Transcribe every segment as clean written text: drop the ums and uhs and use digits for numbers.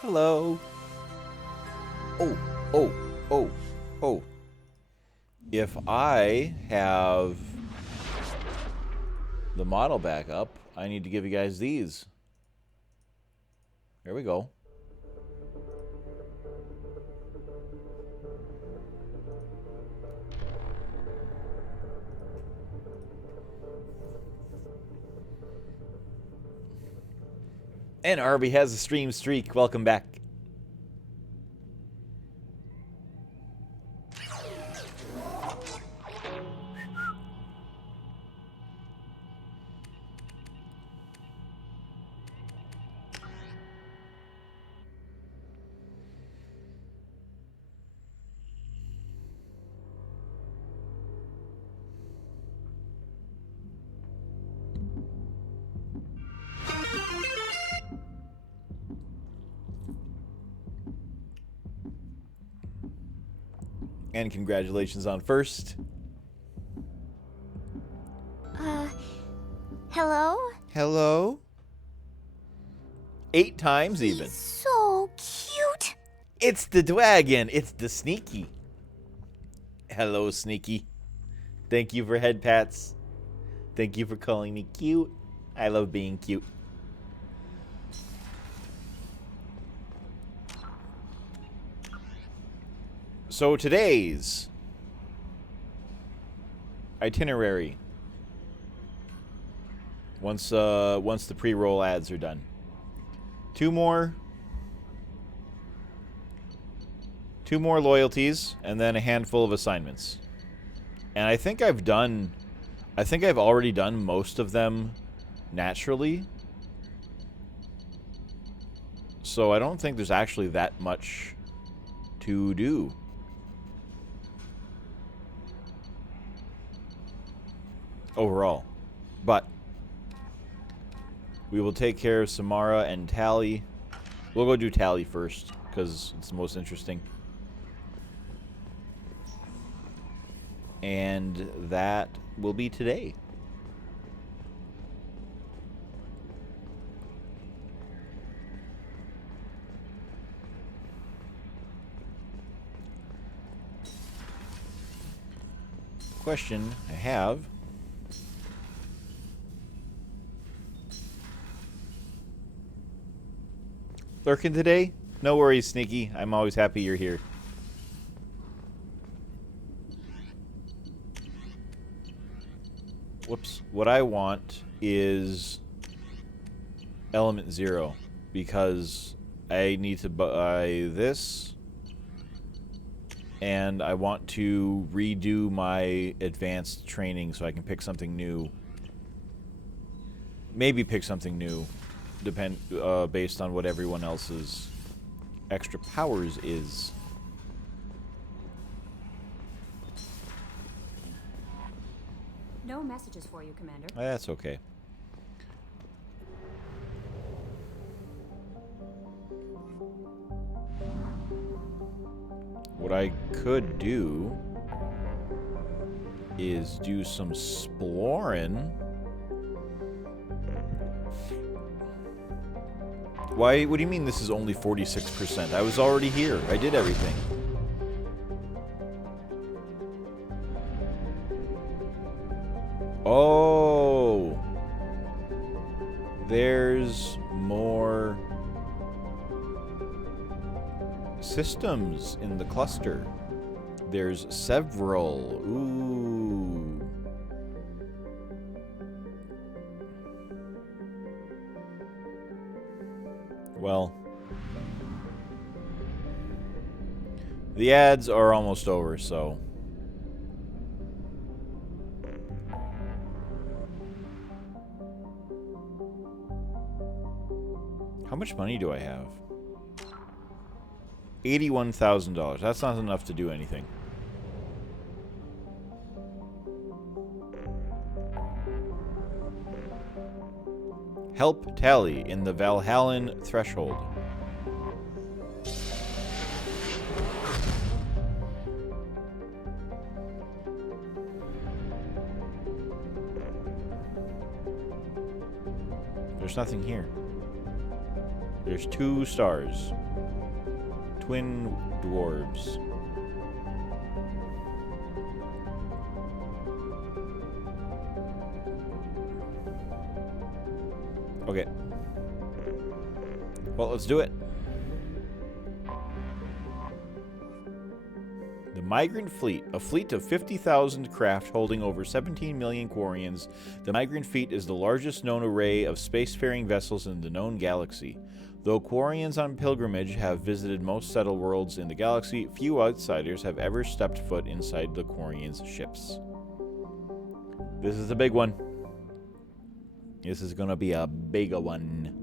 Hello. Oh, oh, oh, oh. If I have the model back up, I need to give you guys these. There we go. And Arby has a stream streak. Welcome back. And congratulations on first. Hello? Hello? 8 times even. He's so cute. It's the Dwagon. It's the Sneaky. Hello, Sneaky. Thank you for head pats. Thank you for calling me cute. I love being cute. So today's itinerary. Once the pre-roll ads are done. 2 more loyalties and then a handful of assignments. And I think I've already done most of them naturally. So I don't think there's actually that much to do. Overall. But we will take care of Samara and Tally. We'll go do Tally first, because it's the most interesting. And that will be today. Question I have. Lurking today? No worries, Sneaky. I'm always happy you're here. Whoops. What I want is Element 0, because I need to buy this, and I want to redo my advanced training so I can pick something new. Maybe pick something new. Based on what everyone else's extra powers is. No messages for you, Commander. That's okay. What I could do is do some exploring. Why? What do you mean this is only 46%? I was already here. I did everything. Oh. There's more systems in the cluster. There's several. Ooh. Well, the ads are almost over, so. How much money do I have? $81,000. That's not enough to do anything. Help Tally in the Valhallan Threshold. There's nothing here. There's 2 stars. Twin dwarves. Okay. Well, let's do it. The Migrant Fleet, a fleet of 50,000 craft holding over 17 million Quarians. The Migrant Fleet is the largest known array of spacefaring vessels in the known galaxy. Though Quarians on pilgrimage have visited most settled worlds in the galaxy, few outsiders have ever stepped foot inside the Quarians' ships. This is a big one. This is gonna be a bigger one.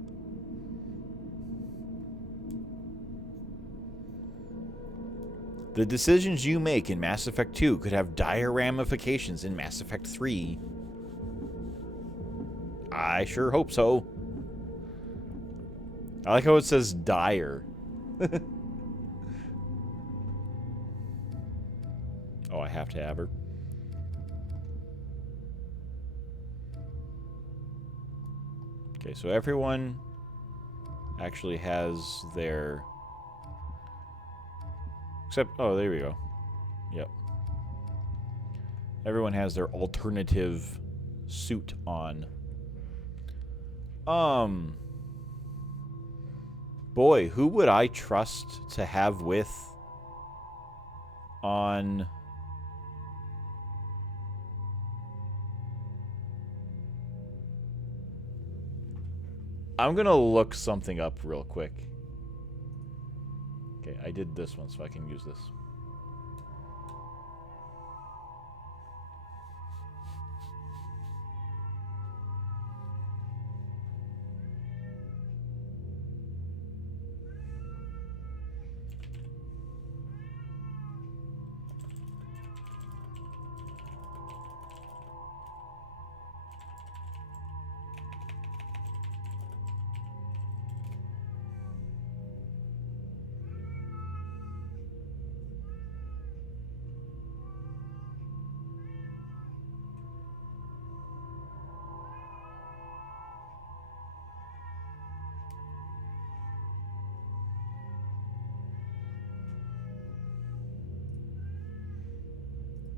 The decisions you make in Mass Effect 2 could have dire ramifications in Mass Effect 3. I sure hope so. I like how it says dire. Oh, I have to have her. Okay, so everyone actually has their... Except, oh, there we go. Yep. Everyone has their alternative suit on. Boy, who would I trust to have with on... I'm gonna look something up real quick. Okay, I did this one, so I can use this.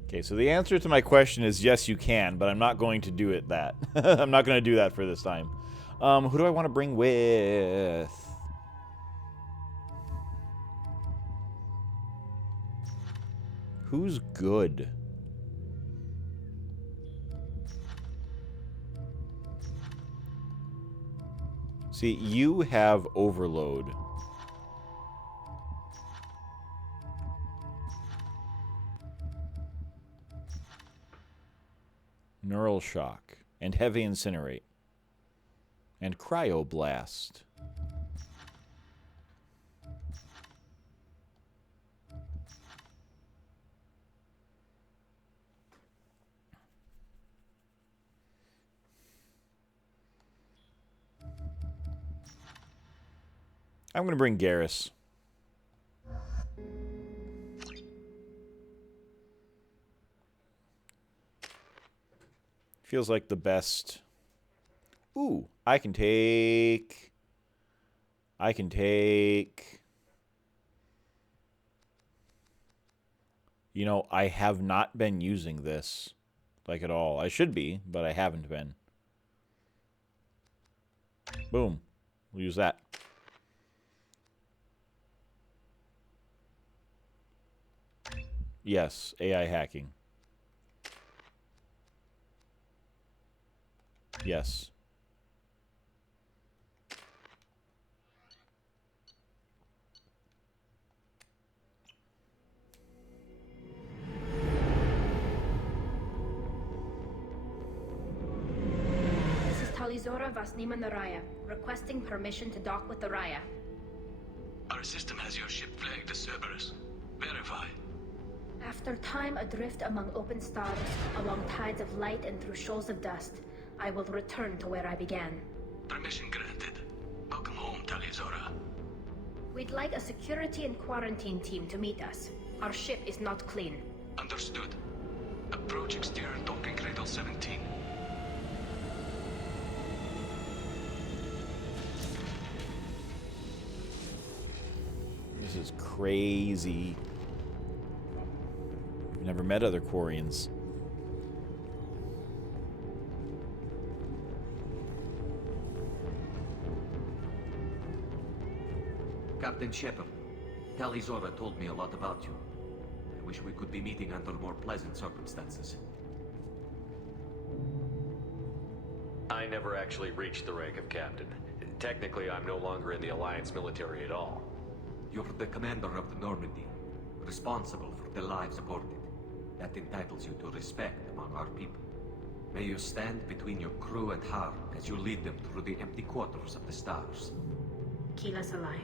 Okay, so the answer to my question is yes, you can, but I'm not going to do it that. I'm not going to do that for this time. Who do I want to bring with? Who's good? See, you have overload. Neural shock, and heavy incinerate, and cryoblast. I'm going to bring Garrus. Feels like the best. Ooh, I can take... You know, I have not been using this, like, at all. I should be, but I haven't been. Boom. We'll use that. Yes, AI hacking. Yes. This is Talizora Vasnima Naraya, requesting permission to dock with the Raya. Our system has your ship flagged as Cerberus. Verify. After time adrift among open stars, along tides of light and through shoals of dust, I will return to where I began. Permission granted. Welcome home, Talizora. We'd like a security and quarantine team to meet us. Our ship is not clean. Understood. Approach exterior docking cradle 17. This is crazy. I've never met other Quarians. Captain Shepard, Tali Zora told me a lot about you. I wish we could be meeting under more pleasant circumstances. I never actually reached the rank of captain. Technically, I'm no longer in the Alliance military at all. You're the commander of the Normandy, responsible for the lives aborted. That entitles you to respect among our people. May you stand between your crew and harm as you lead them through the empty quarters of the stars. Keela Salai.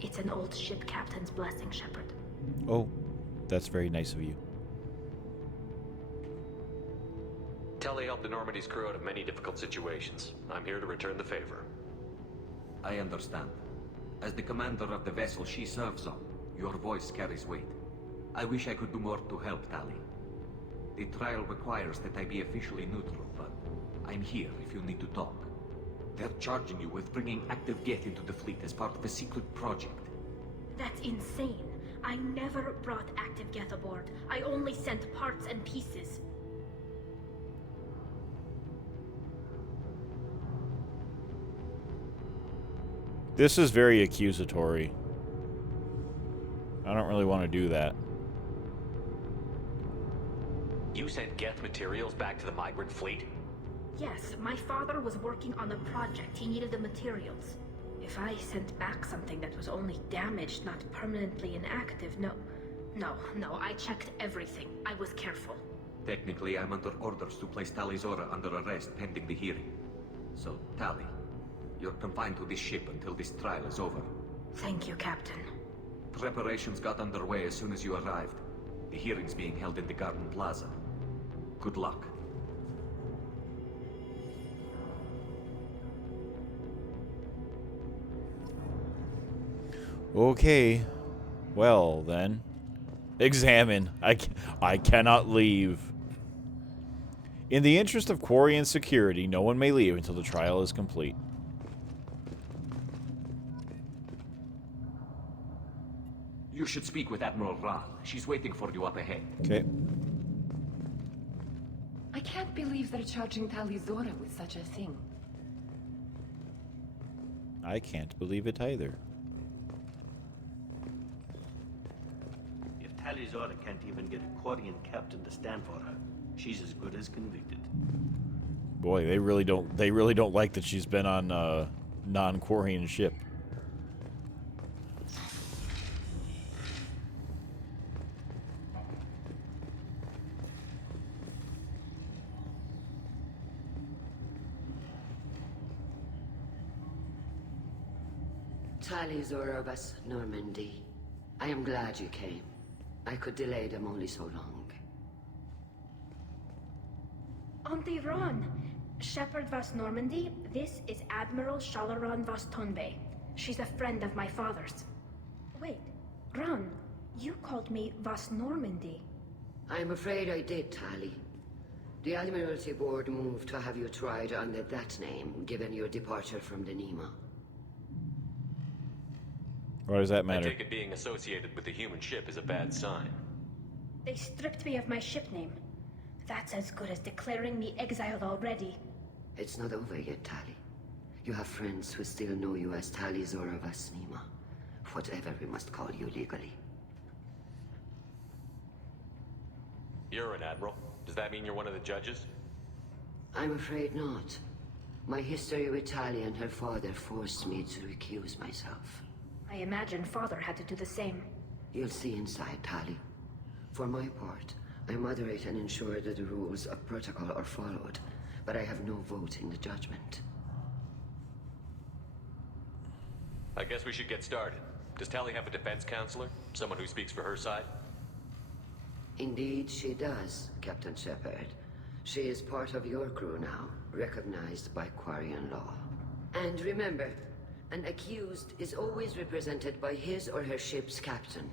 It's an old ship captain's blessing, Shepard. Oh, that's very nice of you. Tali helped the Normandy's crew out of many difficult situations. I'm here to return the favor. I understand. As the commander of the vessel she serves on, your voice carries weight. I wish I could do more to help Tali. The trial requires that I be officially neutral, but I'm here if you need to talk. They're charging you with bringing active Geth into the fleet as part of a secret project. That's insane. I never brought active Geth aboard. I only sent parts and pieces. This is very accusatory. I don't really want to do that. You sent Geth materials back to the migrant fleet? Yes, my father was working on a project. He needed the materials. If I sent back something that was only damaged, not permanently inactive, no, I checked everything. I was careful. Technically, I'm under orders to place Tali Zora under arrest pending the hearing. So, Tali, you're confined to this ship until this trial is over. Thank you, Captain. Preparations got underway as soon as you arrived. The hearing's being held in the Garden Plaza. Good luck. Okay. Well, then. Examine. I cannot leave. In the interest of Quarian security, no one may leave until the trial is complete. You should speak with Admiral Ra. She's waiting for you up ahead. Okay. I can't believe they're charging Tali Zora with such a thing. I can't believe it either. If Tali Zora can't even get a Quarian captain to stand for her, she's as good as convicted. Boy, they really don't like that she's been on a non-Quarian ship. Tali Zora of us, Normandy. I am glad you came. I could delay them only so long. Auntie Ron! Shepard Vas Normandy, this is Admiral Shalaran Vas Tonbe. She's a friend of my father's. Wait, Ron, you called me Vas Normandy. I'm afraid I did, Tali. The Admiralty Board moved to have you tried under that name, given your departure from the Nima. Why does that I matter? take it being associated with a human ship is a bad sign. They stripped me of my ship name. That's as good as declaring me exiled already. It's not over yet, Tali. You have friends who still know you as Tali Zora Vas Nima. Whatever we must call you legally. You're an admiral. Does that mean you're one of the judges? I'm afraid not. My history with Tali and her father forced me to recuse myself. I imagine father had to do the same. You'll see inside, Tali. For my part, I moderate and ensure that the rules of protocol are followed, but I have no vote in the judgment. I guess we should get started. Does Tali have a defense counselor? Someone who speaks for her side? Indeed, she does, Captain Shepard. She is part of your crew now, recognized by Quarian law. And remember, an accused is always represented by his or her ship's captain.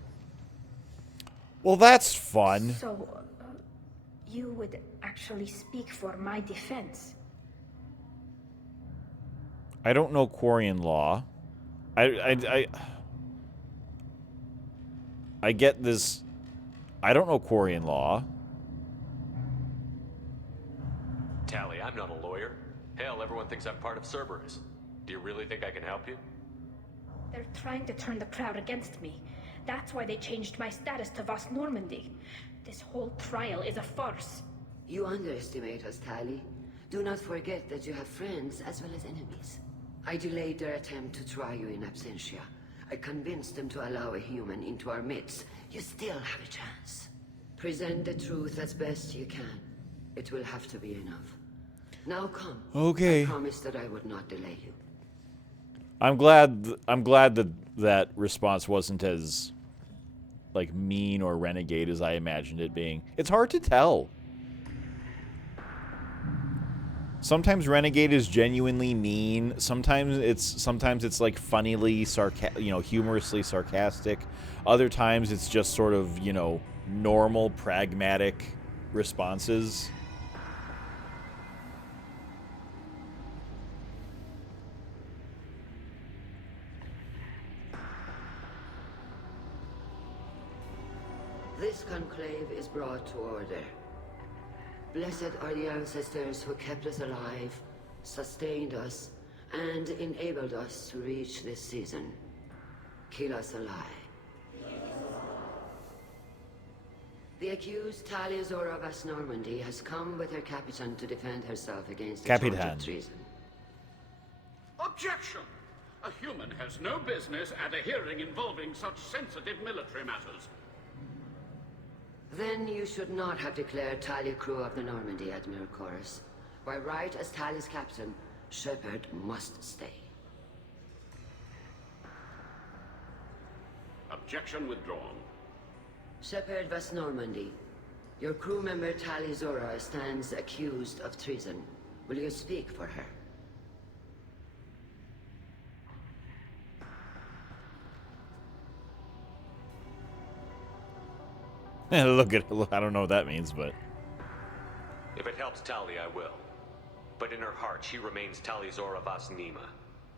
Well, that's fun. So, you would actually speak for my defense? I don't know Quarian law. I get this. I don't know Quarian law. Tali, I'm not a lawyer. Hell, everyone thinks I'm part of Cerberus. Do you really think I can help you? They're trying to turn the crowd against me. That's why they changed my status to Vos Normandy. This whole trial is a farce. You underestimate us, Tali. Do not forget that you have friends as well as enemies. I delayed their attempt to try you in absentia. I convinced them to allow a human into our midst. You still have a chance. Present the truth as best you can. It will have to be enough. Now come. Okay. I promised that I would not delay you. I'm glad that that response wasn't as like mean or renegade as I imagined it being. It's hard to tell. Sometimes renegade is genuinely mean. Sometimes it's like funnily humorously sarcastic. Other times it's just sort of, normal pragmatic responses. This conclave is brought to order. Blessed are the ancestors who kept us alive, sustained us, and enabled us to reach this season. Kill us alive. The accused Talia Zora Vas Normandy has come with her Capitan to defend herself against the charge of treason. Objection! A human has no business at a hearing involving such sensitive military matters. Then you should not have declared Talia crew of the Normandy, Admiral Chorus. By right as Talia's captain, Shepard must stay. Objection withdrawn. Shepard Vas Normandy, your crew member Talia Zora stands accused of treason. Will you speak for her? Look, I don't know what that means, but... If it helps Tali, I will. But in her heart, she remains Tali Zora Vas Nema,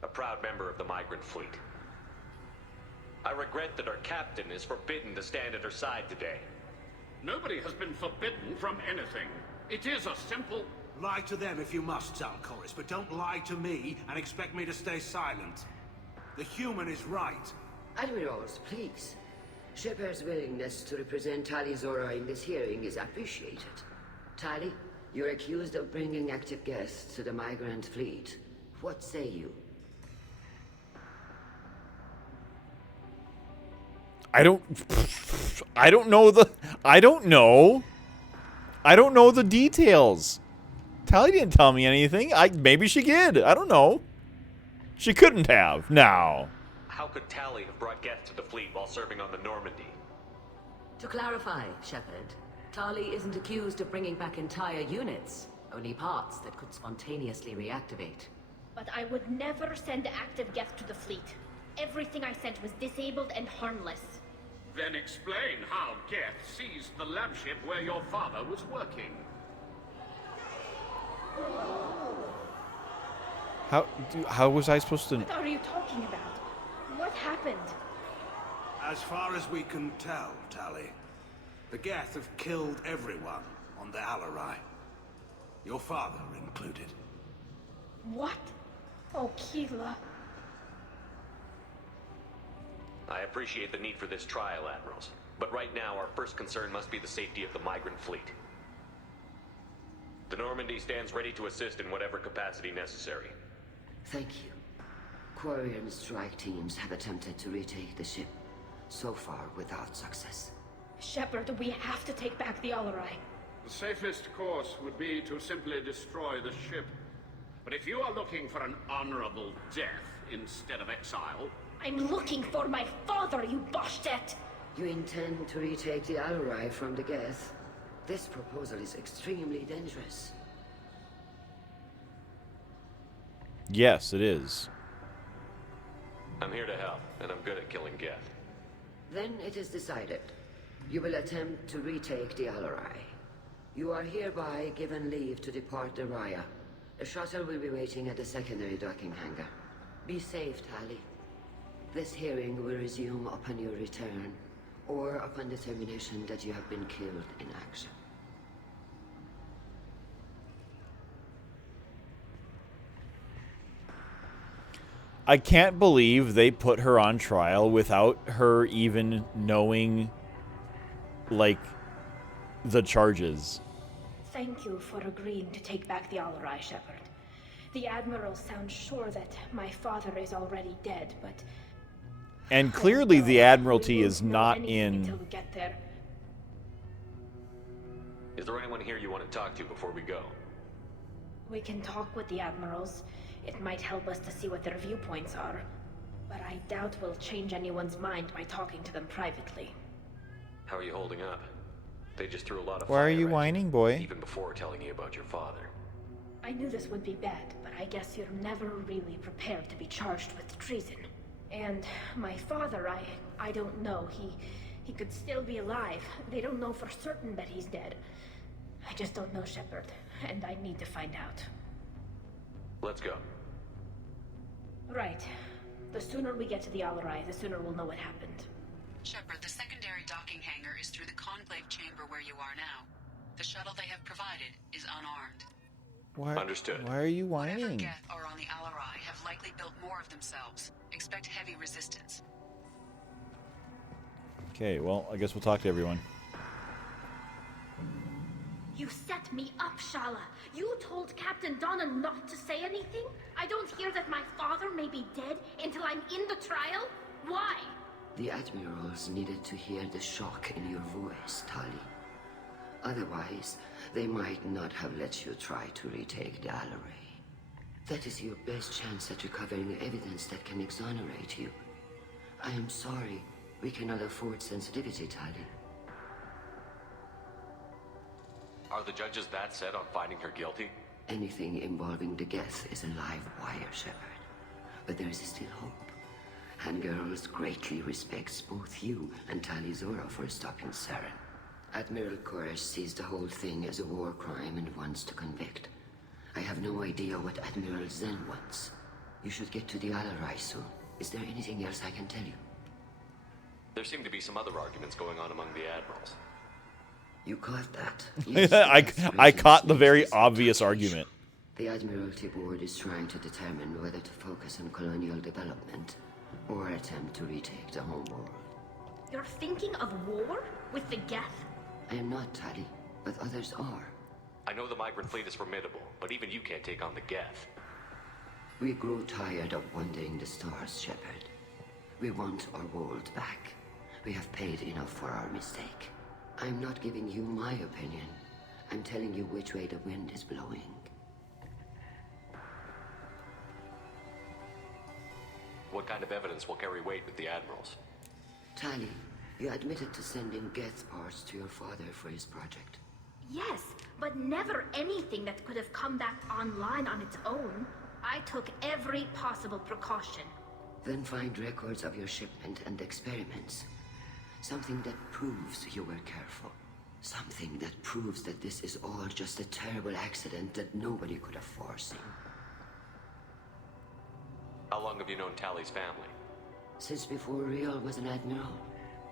a proud member of the migrant fleet. I regret that our captain is forbidden to stand at her side today. Nobody has been forbidden from anything. It is a simple... Lie to them if you must, Zalcoris, but don't lie to me and expect me to stay silent. The human is right. Admirals, please. Shepard's willingness to represent Tali Zora in this hearing is appreciated. Tali, you're accused of bringing active guests to the migrant fleet. What say you? I don't know the details. Tali didn't tell me anything. Maybe she did. I don't know. She couldn't have. Now. How could Tali have brought Geth to the fleet while serving on the Normandy? To clarify, Shepard, Tali isn't accused of bringing back entire units, only parts that could spontaneously reactivate. But I would never send active Geth to the fleet. Everything I sent was disabled and harmless. Then explain how Geth seized the lab ship where your father was working. How was I supposed to... What are you talking about? What happened? As far as we can tell, Tali, the Geth have killed everyone on the Alarai. Your father included. What? Oh, Keela. I appreciate the need for this trial, Admirals. But right now, our first concern must be the safety of the migrant fleet. The Normandy stands ready to assist in whatever capacity necessary. Thank you. Quarian strike teams have attempted to retake the ship, so far without success. Shepard, we have to take back the Alarai. The safest course would be to simply destroy the ship. But if you are looking for an honorable death instead of exile... I'm looking for my father, you Bastet! You intend to retake the Alarai from the Geth? This proposal is extremely dangerous. Yes, it is. I'm here to help, and I'm good at killing Geth. Then it is decided. You will attempt to retake the Alarai. You are hereby given leave to depart the Raya. A shuttle will be waiting at the secondary docking hangar. Be safe, Tali. This hearing will resume upon your return. or upon determination that you have been killed in action. I can't believe they put her on trial without her even knowing, like, the charges. Thank you for agreeing to take back the Alarai, Shepard. The Admiral sounds sure that my father is already dead, but... And clearly the Admiralty is not in... Until we get there. Is there anyone here you want to talk to before we go? We can talk with the Admirals. It might help us to see what their viewpoints are. But I doubt we'll change anyone's mind by talking to them privately. How are you holding up? They just threw a lot of Why are fire you at whining, boy? Even before telling you about your father. I knew this would be bad, but I guess you're never really prepared to be charged with treason. And my father, I don't know. He could still be alive. They don't know for certain that he's dead. I just don't know, Shepard, and I need to find out. Let's go. Right. The sooner we get to the Alarai, the sooner we'll know what happened. Shepard, the secondary docking hangar is through the conclave chamber where you are now. The shuttle they have provided is unarmed. Why, Understood. Why are you Whatever whining? Geth are on the Alarai have likely built more of themselves. Expect heavy resistance. Okay, well, I guess we'll talk to everyone. You set me up, Shala. You told Captain Donna not to say anything? I don't hear that my father may be dead until I'm in the trial? Why? The Admirals needed to hear the shock in your voice, Tali. Otherwise, they might not have let you try to retake the Alarai. That is your best chance at recovering evidence that can exonerate you. I am sorry. We cannot afford sensitivity, Tali. Are the judges that set on finding her guilty? Anything involving the Geth is a live wire, Shepard. But there is still hope. Handgirls greatly respects both you and Tali Zora for stopping Saren. Admiral Koresh sees the whole thing as a war crime and wants to convict. I have no idea what Admiral Zen wants. You should get to the Alarai soon. Is there anything else I can tell you? There seem to be some other arguments going on among the admirals. You caught that? I caught the very obvious argument. The Admiralty Board is trying to determine whether to focus on colonial development or attempt to retake the homeworld. You're thinking of war? With the Geth? I am not, Tali, but others are. I know the migrant fleet is formidable, but even you can't take on the Geth. We grow tired of wandering the stars, Shepard. We want our world back. We have paid enough for our mistake. I'm not giving you my opinion. I'm telling you which way the wind is blowing. What kind of evidence will carry weight with the admirals? Tali, you admitted to sending Geth parts to your father for his project. Yes, but never anything that could have come back online on its own. I took every possible precaution. Then find records of your shipment and experiments. Something that proves you were careful. Something that proves that this is all just a terrible accident that nobody could have foreseen. How long have you known Tali's family? Since before Riel was an admiral.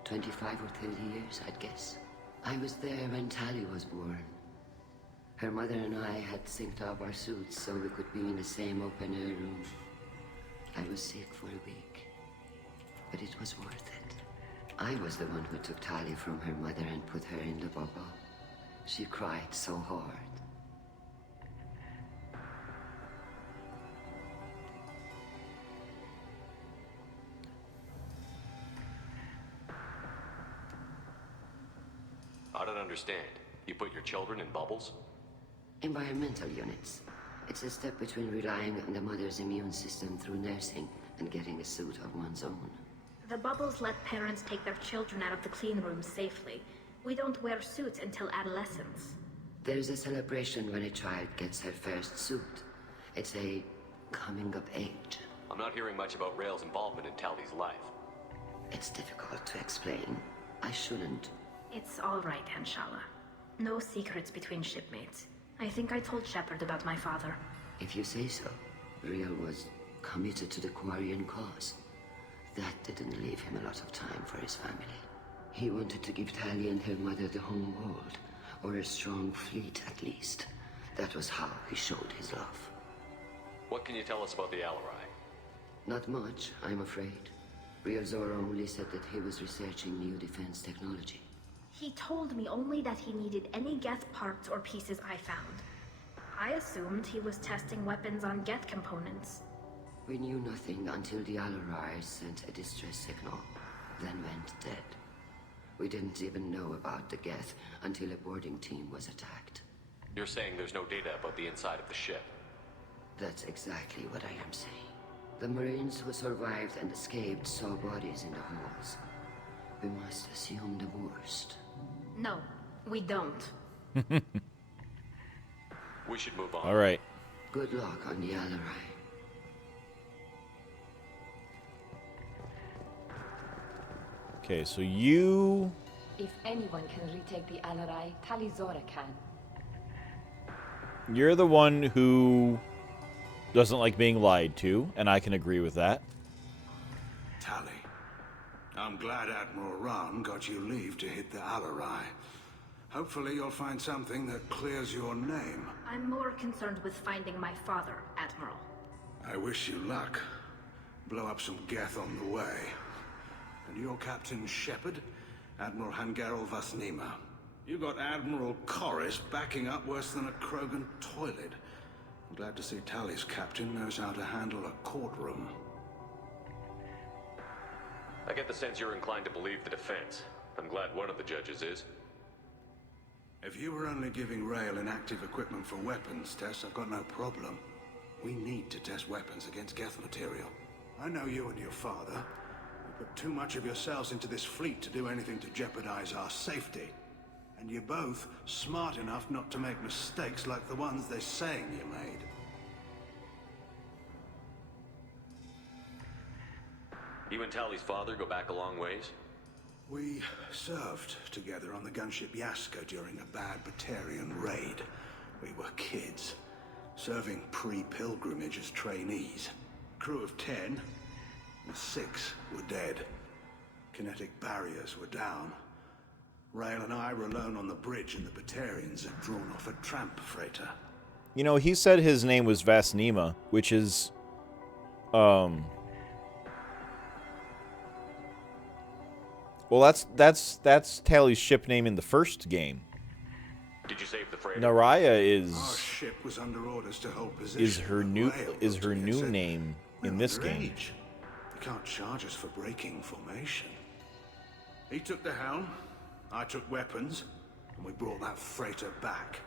25 or 30 years, I'd guess. I was there when Tali was born. Her mother and I had synced up our suits so we could be in the same open-air room. I was sick for a week, but it was worth it. I was the one who took Tali from her mother and put her in the bubble. She cried so hard. I don't understand. You put your children in bubbles? Environmental units. It's a step between relying on the mother's immune system through nursing and getting a suit of one's own. The bubbles let parents take their children out of the clean rooms safely. We don't wear suits until adolescence. There's a celebration when a child gets her first suit. It's a coming of age. I'm not hearing much about Rael's involvement in Tali's life. It's difficult to explain. I shouldn't. It's all right, Hanshala. No secrets between shipmates. I think I told Shepard about my father. If you say so. Riel was committed to the Quarian cause. That didn't leave him a lot of time for his family. He wanted to give Tali and her mother the home world, or a strong fleet at least. That was how he showed his love. What can you tell us about the Alarai? Not much, I'm afraid. Real Zora only said that he was researching new defense technology. He told me only that he needed any Geth parts or pieces I found. I assumed he was testing weapons on Geth components. We knew nothing until the Alarai sent a distress signal, then went dead. We didn't even know about the Geth until a boarding team was attacked. You're saying there's no data about the inside of the ship? That's exactly what I am saying. The Marines who survived and escaped saw bodies in the halls. We must assume the worst. No, we don't. We should move on. All right. Good luck on the Alarai. Okay, so you... If anyone can retake the Alarai, Tali Zora can. You're the one who doesn't like being lied to, and I can agree with that. Tali, I'm glad Admiral Rahn got you leave to hit the Alarai. Hopefully you'll find something that clears your name. I'm more concerned with finding my father, Admiral. I wish you luck. Blow up some Geth on the way. And your Captain Shepard, Admiral Hangarel Vasnima. You got Admiral Corris backing up worse than a Krogan toilet. I'm glad to see Tali's captain knows how to handle a courtroom. I get the sense you're inclined to believe the defense. I'm glad one of the judges is. If you were only giving Rael inactive equipment for weapons tests, I've got no problem. We need to test weapons against Geth material. I know you and your father. You put too much of yourselves into this fleet to do anything to jeopardize our safety. And you're both smart enough not to make mistakes like the ones they're saying you made. You and Tali's father go back a long ways? We served together on the gunship Yaska during a bad Batarian raid. We were kids, serving pre-pilgrimage as trainees. Crew of 10, and 6 were dead. Kinetic barriers were down. Rael and I were alone on the bridge, and the Batarians had drawn off a tramp freighter. You know, he said his name was Vasnima, which is, well, that's Tali's ship name in the first game. Did you save the freighter? Naraya Our ship was under orders to hold position. is her new name in this game. You can't charge us for breaking formation. He took the helm, I took weapons, and we brought that freighter back.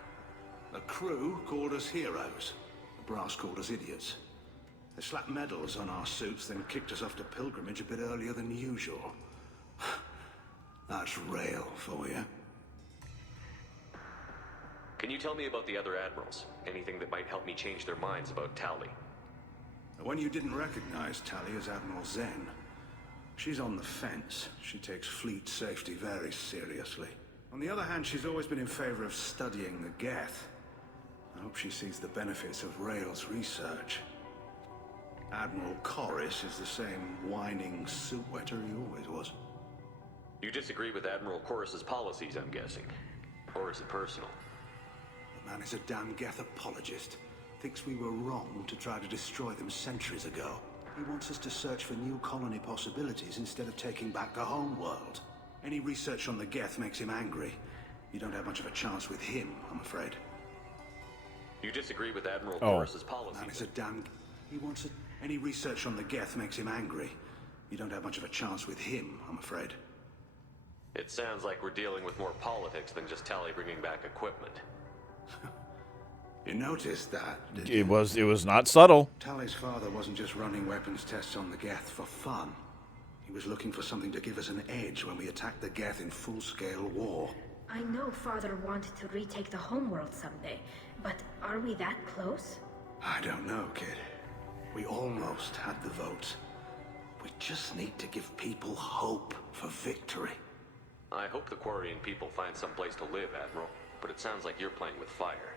The crew called us heroes. The brass called us idiots. They slapped medals on our suits, then kicked us off to pilgrimage a bit earlier than usual. That's Rael for you. Can you tell me about the other admirals? Anything that might help me change their minds about Tali? The one you didn't recognize, Tali, is Admiral Zen. She's on the fence. She takes fleet safety very seriously. On the other hand, she's always been in favor of studying the Geth. I hope she sees the benefits of Rael's research. Admiral Corris is the same whining soup wetter he always was. You disagree with Admiral Corris's policies, I'm guessing. Or is it personal? The man is a damn Geth apologist. Thinks we were wrong to try to destroy them centuries ago. He wants us to search for new colony possibilities instead of taking back the home world. Any research on the Geth makes him angry. You don't have much of a chance with him, I'm afraid. You disagree with Admiral Corris's policies? Man is a damn... He wants it... Any research on the Geth makes him angry. You don't have much of a chance with him, I'm afraid. It sounds like we're dealing with more politics than just Tali bringing back equipment. You noticed that, did you? It was not subtle. Tali's father wasn't just running weapons tests on the Geth for fun. He was looking for something to give us an edge when we attacked the Geth in full-scale war. I know Father wanted to retake the homeworld someday, but are we that close? I don't know, kid. We almost had the votes. We just need to give people hope for victory. I hope the Quarian people find some place to live, Admiral, but it sounds like you're playing with fire.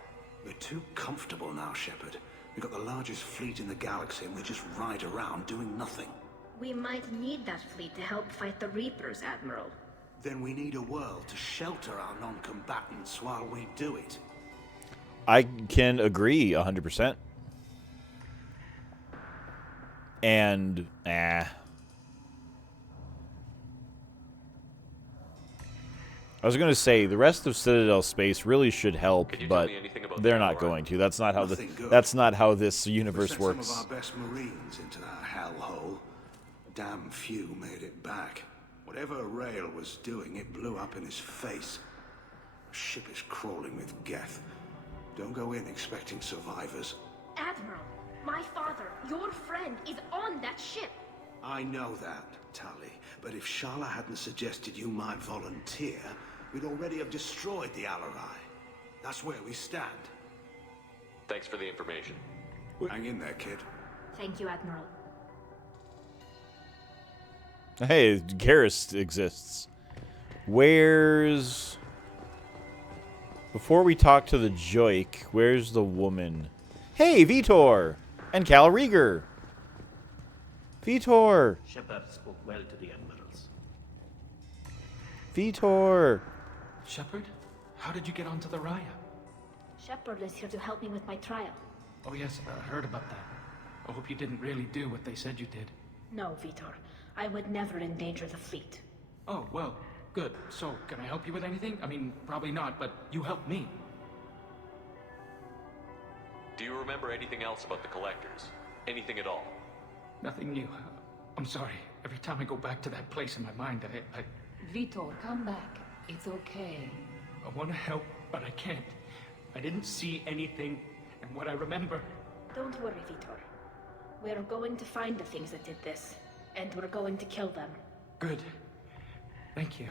We're too comfortable now, Shepard. We've got the largest fleet in the galaxy and we just ride around doing nothing. We might need that fleet to help fight the Reapers, Admiral. Then we need a world to shelter our non-combatants while we do it. I can agree 100%. And, I was going to say, the rest of Citadel space really should help, but they're not going to. That's not how this universe works. Some of our best Marines into that hellhole. Damn few made it back. Whatever Rael was doing, it blew up in his face. The ship is crawling with Geth. Don't go in expecting survivors. Admiral, my father, your friend, is on that ship. I know that, Tali. But if Shala hadn't suggested you might volunteer, we'd already have destroyed the Alarai. That's where we stand. Thanks for the information. Hang in there, kid. Thank you, Admiral. Hey, Garrus exists. Where's... Before we talk to the Joik, where's the woman? Hey, Vitor! And Cal Rieger! Vitor! Shepard spoke well to the admirals. Vitor! Shepard? How did you get onto the Raya? Shepard is here to help me with my trial. Oh yes, I heard about that. I hope you didn't really do what they said you did. No, Vitor. I would never endanger the fleet. Oh, well, good. So, can I help you with anything? I mean, probably not, but you helped me. Do you remember anything else about the Collectors? Anything at all? Nothing new. I'm sorry. Every time I go back to that place in my mind, I Vitor, come back. It's okay. I want to help, but I can't. I didn't see anything, and what I remember... Don't worry, Vitor. We're going to find the things that did this, and we're going to kill them. Good. Thank you.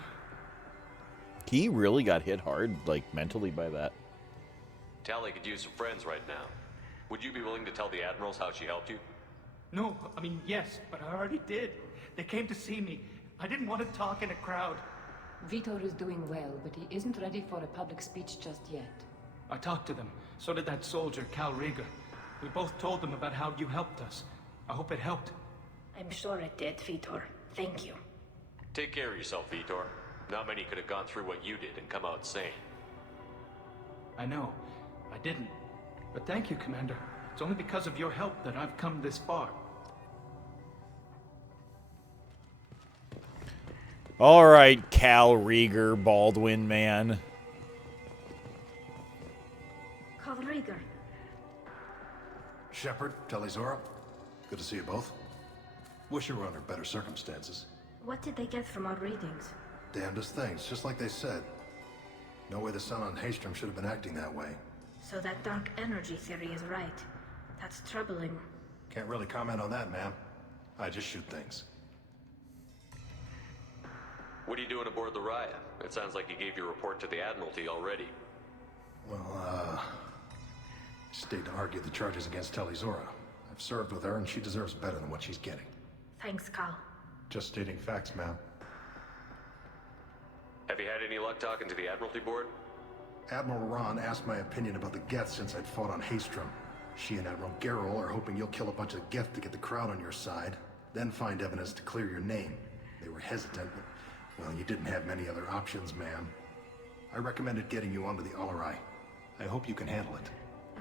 He really got hit hard, like, mentally by that. Tali could use some friends right now. Would you be willing to tell the Admirals how she helped you? No, I mean, yes, but I already did. They came to see me. I didn't want to talk in a crowd. Vitor is doing well, but he isn't ready for a public speech just yet. I talked to them. So did that soldier, Cal Rieger. We both told them about how you helped us. I hope it helped. I'm sure it did, Vitor. Thank you. Take care of yourself, Vitor. Not many could have gone through what you did and come out sane. I know. I didn't. But thank you, Commander. It's only because of your help that I've come this far. All right, Cal Rieger, Baldwin man. Cal Rieger. Shepard, Talizora. Good to see you both. Wish you were under better circumstances. What did they get from our readings? Damnedest things, just like they said. No way the sun on Haestrom should have been acting that way. So that dark energy theory is right. That's troubling. Can't really comment on that, ma'am. I just shoot things. What are you doing aboard the Raya? It sounds like you gave your report to the Admiralty already. Well, stayed to argue the charges against Talizora. I've served with her, and she deserves better than what she's getting. Thanks, Cal. Just stating facts, ma'am. Have you had any luck talking to the Admiralty Board? Admiral Ron asked my opinion about the Geth since I'd fought on Haestrom. She and Admiral Gerrel are hoping you'll kill a bunch of Geth to get the crowd on your side, then find evidence to clear your name. They were hesitant, but, well, you didn't have many other options, ma'am. I recommended getting you onto the Alarai. I hope you can handle it.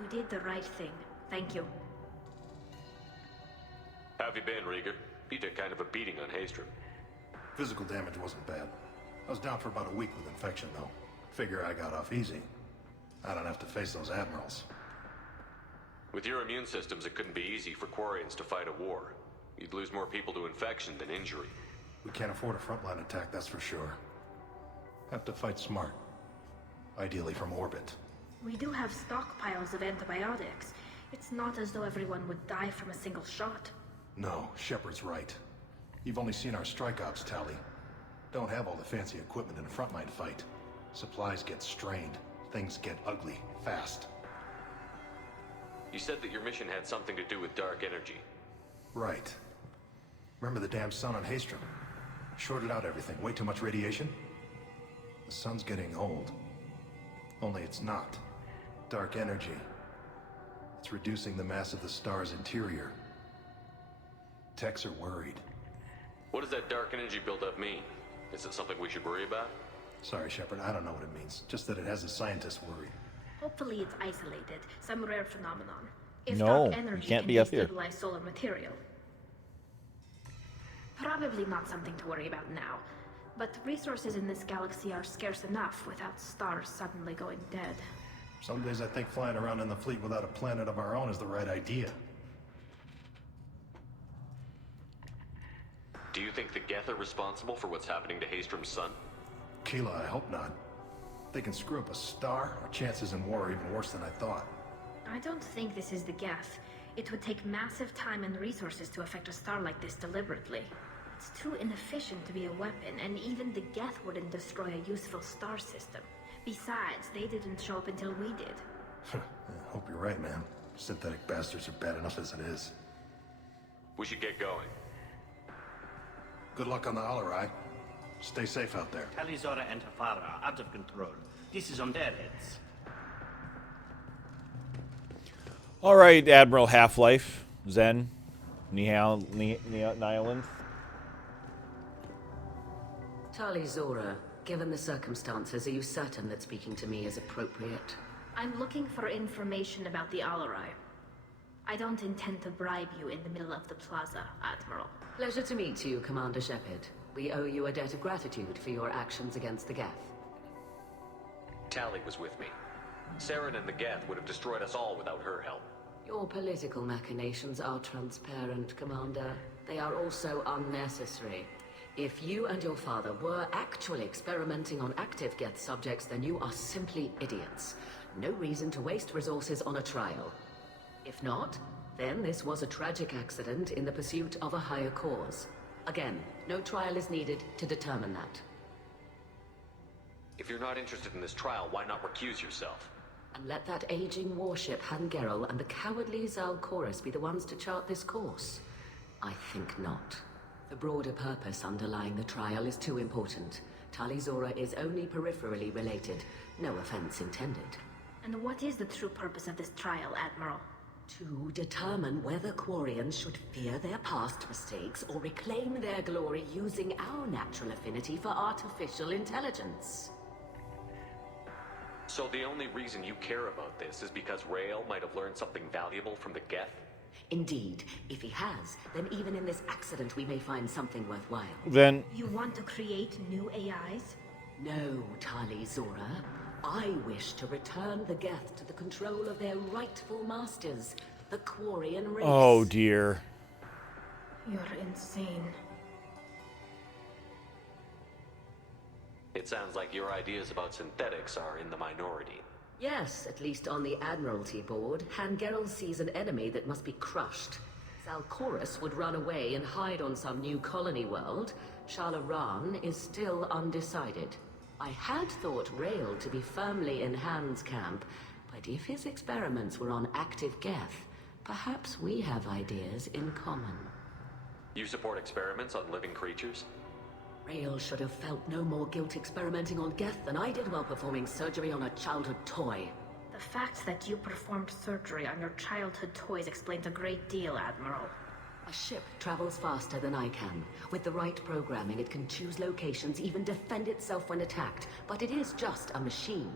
You did the right thing. Thank you. How have you been, Rieger? You took kind of a beating on Haestrom. Physical damage wasn't bad. I was down for about a week with infection, though. Figure I got off easy. I don't have to face those admirals. With your immune systems, it couldn't be easy for Quarians to fight a war. You'd lose more people to infection than injury. We can't afford a frontline attack, that's for sure. Have to fight smart. Ideally from orbit. We do have stockpiles of antibiotics. It's not as though everyone would die from a single shot. No, Shepard's right. You've only seen our strike ops, Tali. Don't have all the fancy equipment in a frontline fight. Supplies get strained. Things get ugly, fast. You said that your mission had something to do with dark energy. Right. Remember the damn sun on Haestrom? Shorted out everything. Way too much radiation? The sun's getting old. Only it's not. Dark energy. It's reducing the mass of the star's interior. Techs are worried. What does that dark energy buildup mean? Is it something we should worry about? Sorry, Shepard, I don't know what it means. Just that it has the scientists worried. Hopefully it's isolated, some rare phenomenon. If No, dark you energy can't can be up here. destabilize solar material. Probably not something to worry about now. But resources in this galaxy are scarce enough without stars suddenly going dead. Some days I think flying around in the fleet without a planet of our own is the right idea. Do you think the Geth are responsible for what's happening to Haystrom's son? Keela, I hope not. If they can screw up a star, our chances in war are even worse than I thought. I don't think this is the Geth. It would take massive time and resources to affect a star like this deliberately. It's too inefficient to be a weapon, and even the Geth wouldn't destroy a useful star system. Besides, they didn't show up until we did. I hope you're right, man. Synthetic bastards are bad enough as it is. We should get going. Good luck on the Alarai. Stay safe out there. Talizora and Hafara are out of control. This is on their heads. All right, Admiral Half-Life, Zen, Nihilin. Talizora, given the circumstances, are you certain that speaking to me is appropriate? I'm looking for information about the Alarai. I don't intend to bribe you in the middle of the plaza, Admiral. Pleasure to meet you, Commander Shepard. We owe you a debt of gratitude for your actions against the Geth. Tali was with me. Saren and the Geth would have destroyed us all without her help. Your political machinations are transparent, Commander. They are also unnecessary. If you and your father were actually experimenting on active Geth subjects, then you are simply idiots. No reason to waste resources on a trial. If not, then this was a tragic accident in the pursuit of a higher cause. Again, no trial is needed to determine that. If you're not interested in this trial, why not recuse yourself? And let that aging warship Han Gerrel and the cowardly Zal Chorus be the ones to chart this course? I think not. The broader purpose underlying the trial is too important. Talizora is only peripherally related. No offense intended. And what is the true purpose of this trial, Admiral? To determine whether Quarians should fear their past mistakes or reclaim their glory using our natural affinity for artificial intelligence. So the only reason you care about this is because Rael might have learned something valuable from the Geth? Indeed. If he has, then even in this accident we may find something worthwhile. Then... You want to create new AIs? No, Talizora. I wish to return the Geth to the control of their rightful masters, the Quarian race. Oh, dear. You're insane. It sounds like your ideas about synthetics are in the minority. Yes, at least on the Admiralty board, Han Gerrel sees an enemy that must be crushed. Zal Chorus would run away and hide on some new colony world. Shalaran is still undecided. I had thought Rael to be firmly in Han's camp, but if his experiments were on active Geth, perhaps we have ideas in common. You support experiments on living creatures? Rael should have felt no more guilt experimenting on Geth than I did while performing surgery on a childhood toy. The fact that you performed surgery on your childhood toys explains a great deal, Admiral. A ship travels faster than I can. With the right programming, it can choose locations, even defend itself when attacked. But it is just a machine.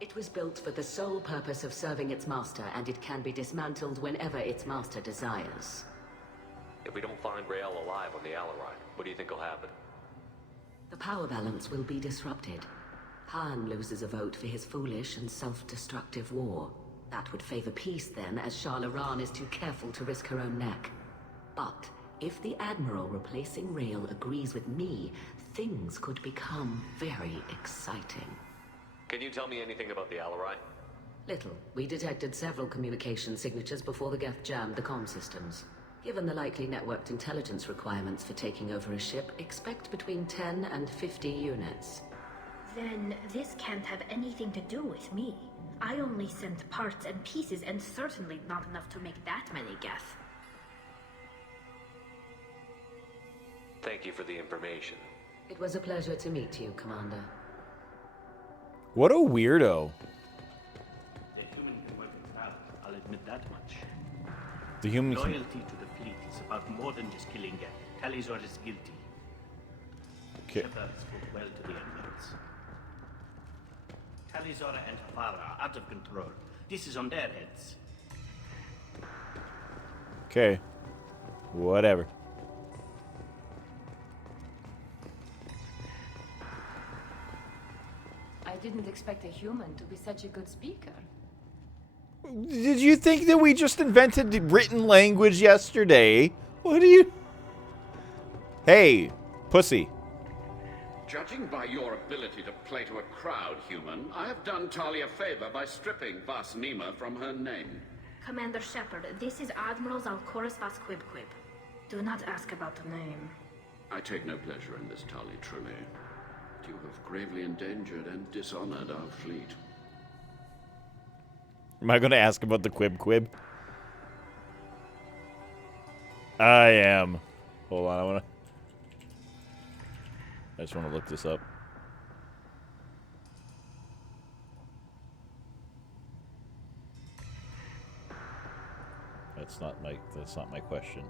It was built for the sole purpose of serving its master, and it can be dismantled whenever its master desires. If we don't find Rael alive on the Alarai, what do you think will happen? The power balance will be disrupted. Han loses a vote for his foolish and self-destructive war. That would favor peace then, as Shalaran is too careful to risk her own neck. But if the Admiral replacing Rael agrees with me, things could become very exciting. Can you tell me anything about the Alarai? Little. We detected several communication signatures before the Geth jammed the comm systems. Given the likely networked intelligence requirements for taking over a ship, expect between 10 and 50 units. Then this can't have anything to do with me. I only sent parts and pieces, and certainly not enough to make that many Geth. Thank you for the information. It was a pleasure to meet you, Commander. What a weirdo. The human can work it out, I'll admit that much. The human Loyalty to the fleet is about more than just killing Geth. Talizor is guilty. Shepard spoke well to the admirals. Talizora and her father are out of control. This is on their heads. Okay. Whatever. I didn't expect a human to be such a good speaker. Did you think that we just invented written language yesterday? What do you... Hey, pussy. Judging by your ability to play to a crowd, human, I have done Talia a favor by stripping Vas Nima from her name. Commander Shepard, this is Admiral Zalkoris Vas Quibquib. Do not ask about the name. I take no pleasure in this, Tali, truly. You have gravely endangered and dishonored our fleet. Am I going to ask about the Quib? I am. Hold on, I just want to look this up. That's not my question.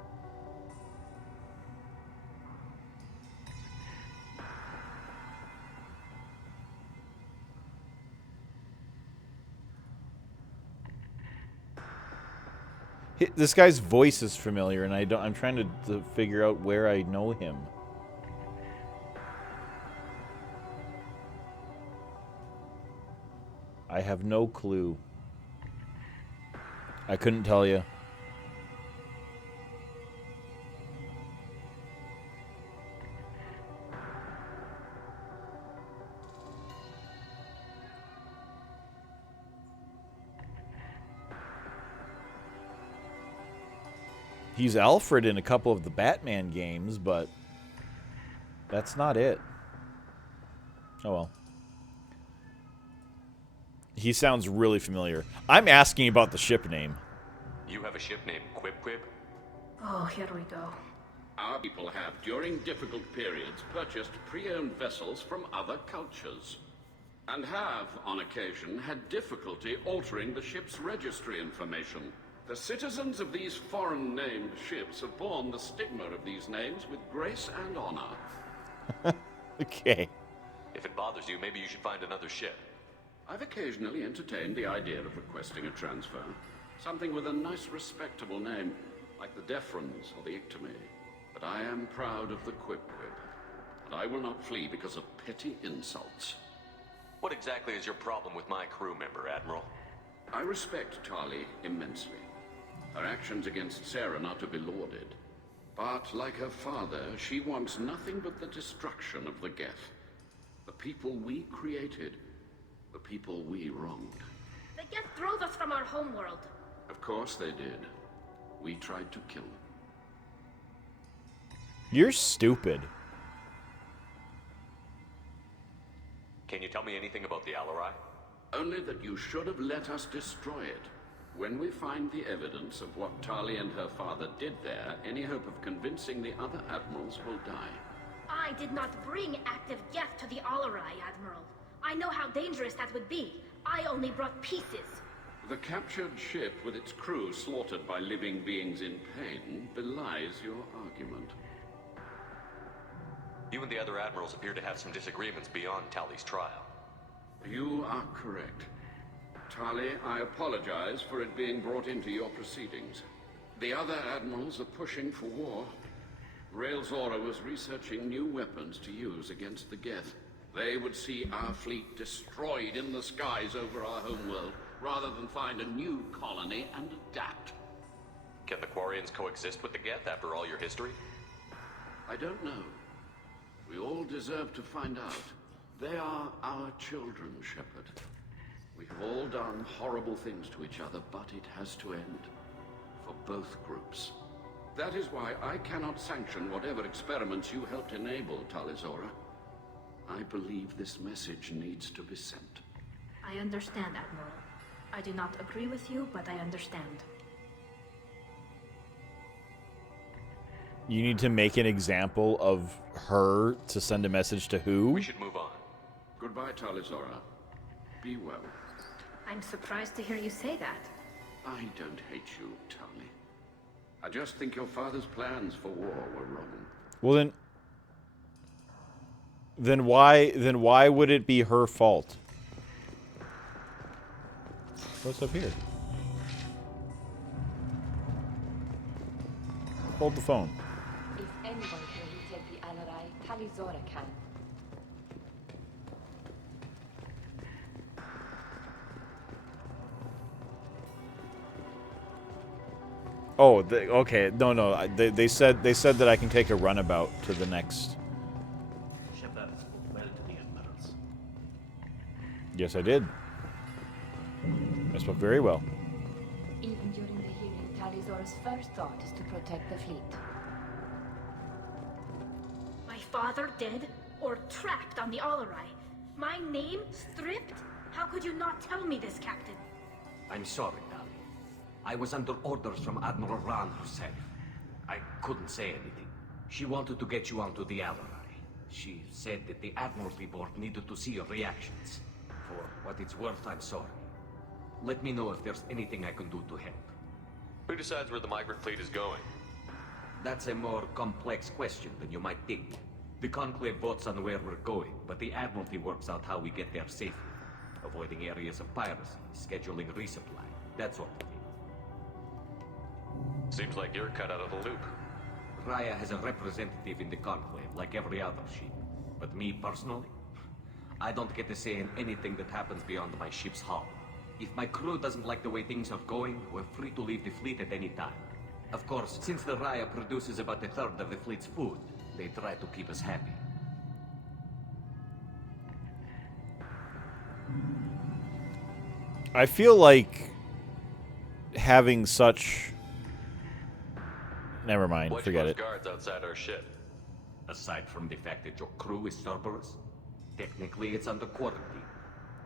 This guy's voice is familiar, and I'm trying to figure out where I know him. I have no clue. I couldn't tell you. He's Alfred in a couple of the Batman games, but that's not it. Oh well. He sounds really familiar. I'm asking about the ship name. You have a ship named Quib? Oh, here we go. Our people have, during difficult periods, purchased pre-owned vessels from other cultures. And have, on occasion, had difficulty altering the ship's registry information. The citizens of these foreign-named ships have borne the stigma of these names with grace and honor. Okay. If it bothers you, maybe you should find another ship. I've occasionally entertained the idea of requesting a transfer. Something with a nice, respectable name, like the Defrons or the Ictomy. But I am proud of the Quib, and I will not flee because of petty insults. What exactly is your problem with my crew member, Admiral? I respect Tali immensely. Her actions against Sarah are not to be lauded. But, like her father, she wants nothing but the destruction of the Geth. The people we created. The people we wronged. The Geth drove us from our homeworld. Of course they did. We tried to kill them. You're stupid. Can you tell me anything about the Alarai? Only that you should have let us destroy it. When we find the evidence of what Tali and her father did there, any hope of convincing the other admirals will die. I did not bring active Geth to the Alarai, Admiral. I know how dangerous that would be. I only brought pieces. The captured ship with its crew slaughtered by living beings in pain belies your argument. You and the other admirals appear to have some disagreements beyond Tali's trial. You are correct. Tali, I apologize for it being brought into your proceedings. The other admirals are pushing for war. Rael Zora was researching new weapons to use against the Geth. They would see our fleet destroyed in the skies over our homeworld, rather than find a new colony and adapt. Can the Quarians coexist with the Geth after all your history? I don't know. We all deserve to find out. They are our children, Shepard. We have all done horrible things to each other, but it has to end. For both groups. That is why I cannot sanction whatever experiments you helped enable, Talizora. I believe this message needs to be sent. I understand, Admiral. I do not agree with you, but I understand. You need to make an example of her to send a message to who? We should move on. Goodbye, Talizora. Be well. I'm surprised to hear you say that. I don't hate you, Tali. I just think your father's plans for war were wrong. Well then... Then why would it be her fault? What's up here? Hold the phone. If anyone can retake the Alarai, Talizora can. Oh, okay. No. They said that I can take a runabout to the next. Shepard spoke well to the admirals. Yes, I did. I spoke very well. Even during the hearing, Talizora's first thought is to protect the fleet. My father dead or trapped on the Alarai? My name stripped? How could you not tell me this, Captain? I'm sorry, Tali. I was under orders from Admiral Ran herself. I couldn't say anything. She wanted to get you onto the Alarai. She said that the Admiralty Board needed to see your reactions. For what it's worth, I'm sorry. Let me know if there's anything I can do to help. Who decides where the migrant fleet is going? That's a more complex question than you might think. The Conclave votes on where we're going, but the Admiralty works out how we get there safely. Avoiding areas of piracy, scheduling resupply, that sort of thing. Seems like you're cut out of the loop. Raya has a representative in the Conclave, like every other ship. But me personally, I don't get to say in anything that happens beyond my ship's hull. If my crew doesn't like the way things are going, we're free to leave the fleet at any time. Of course, since the Raya produces about a third of the fleet's food, they try to keep us happy. I feel like having such... Never mind, Why'd forget you it. post guards outside our ship? Aside from the fact that your crew is Cerberus, technically it's under quarantine.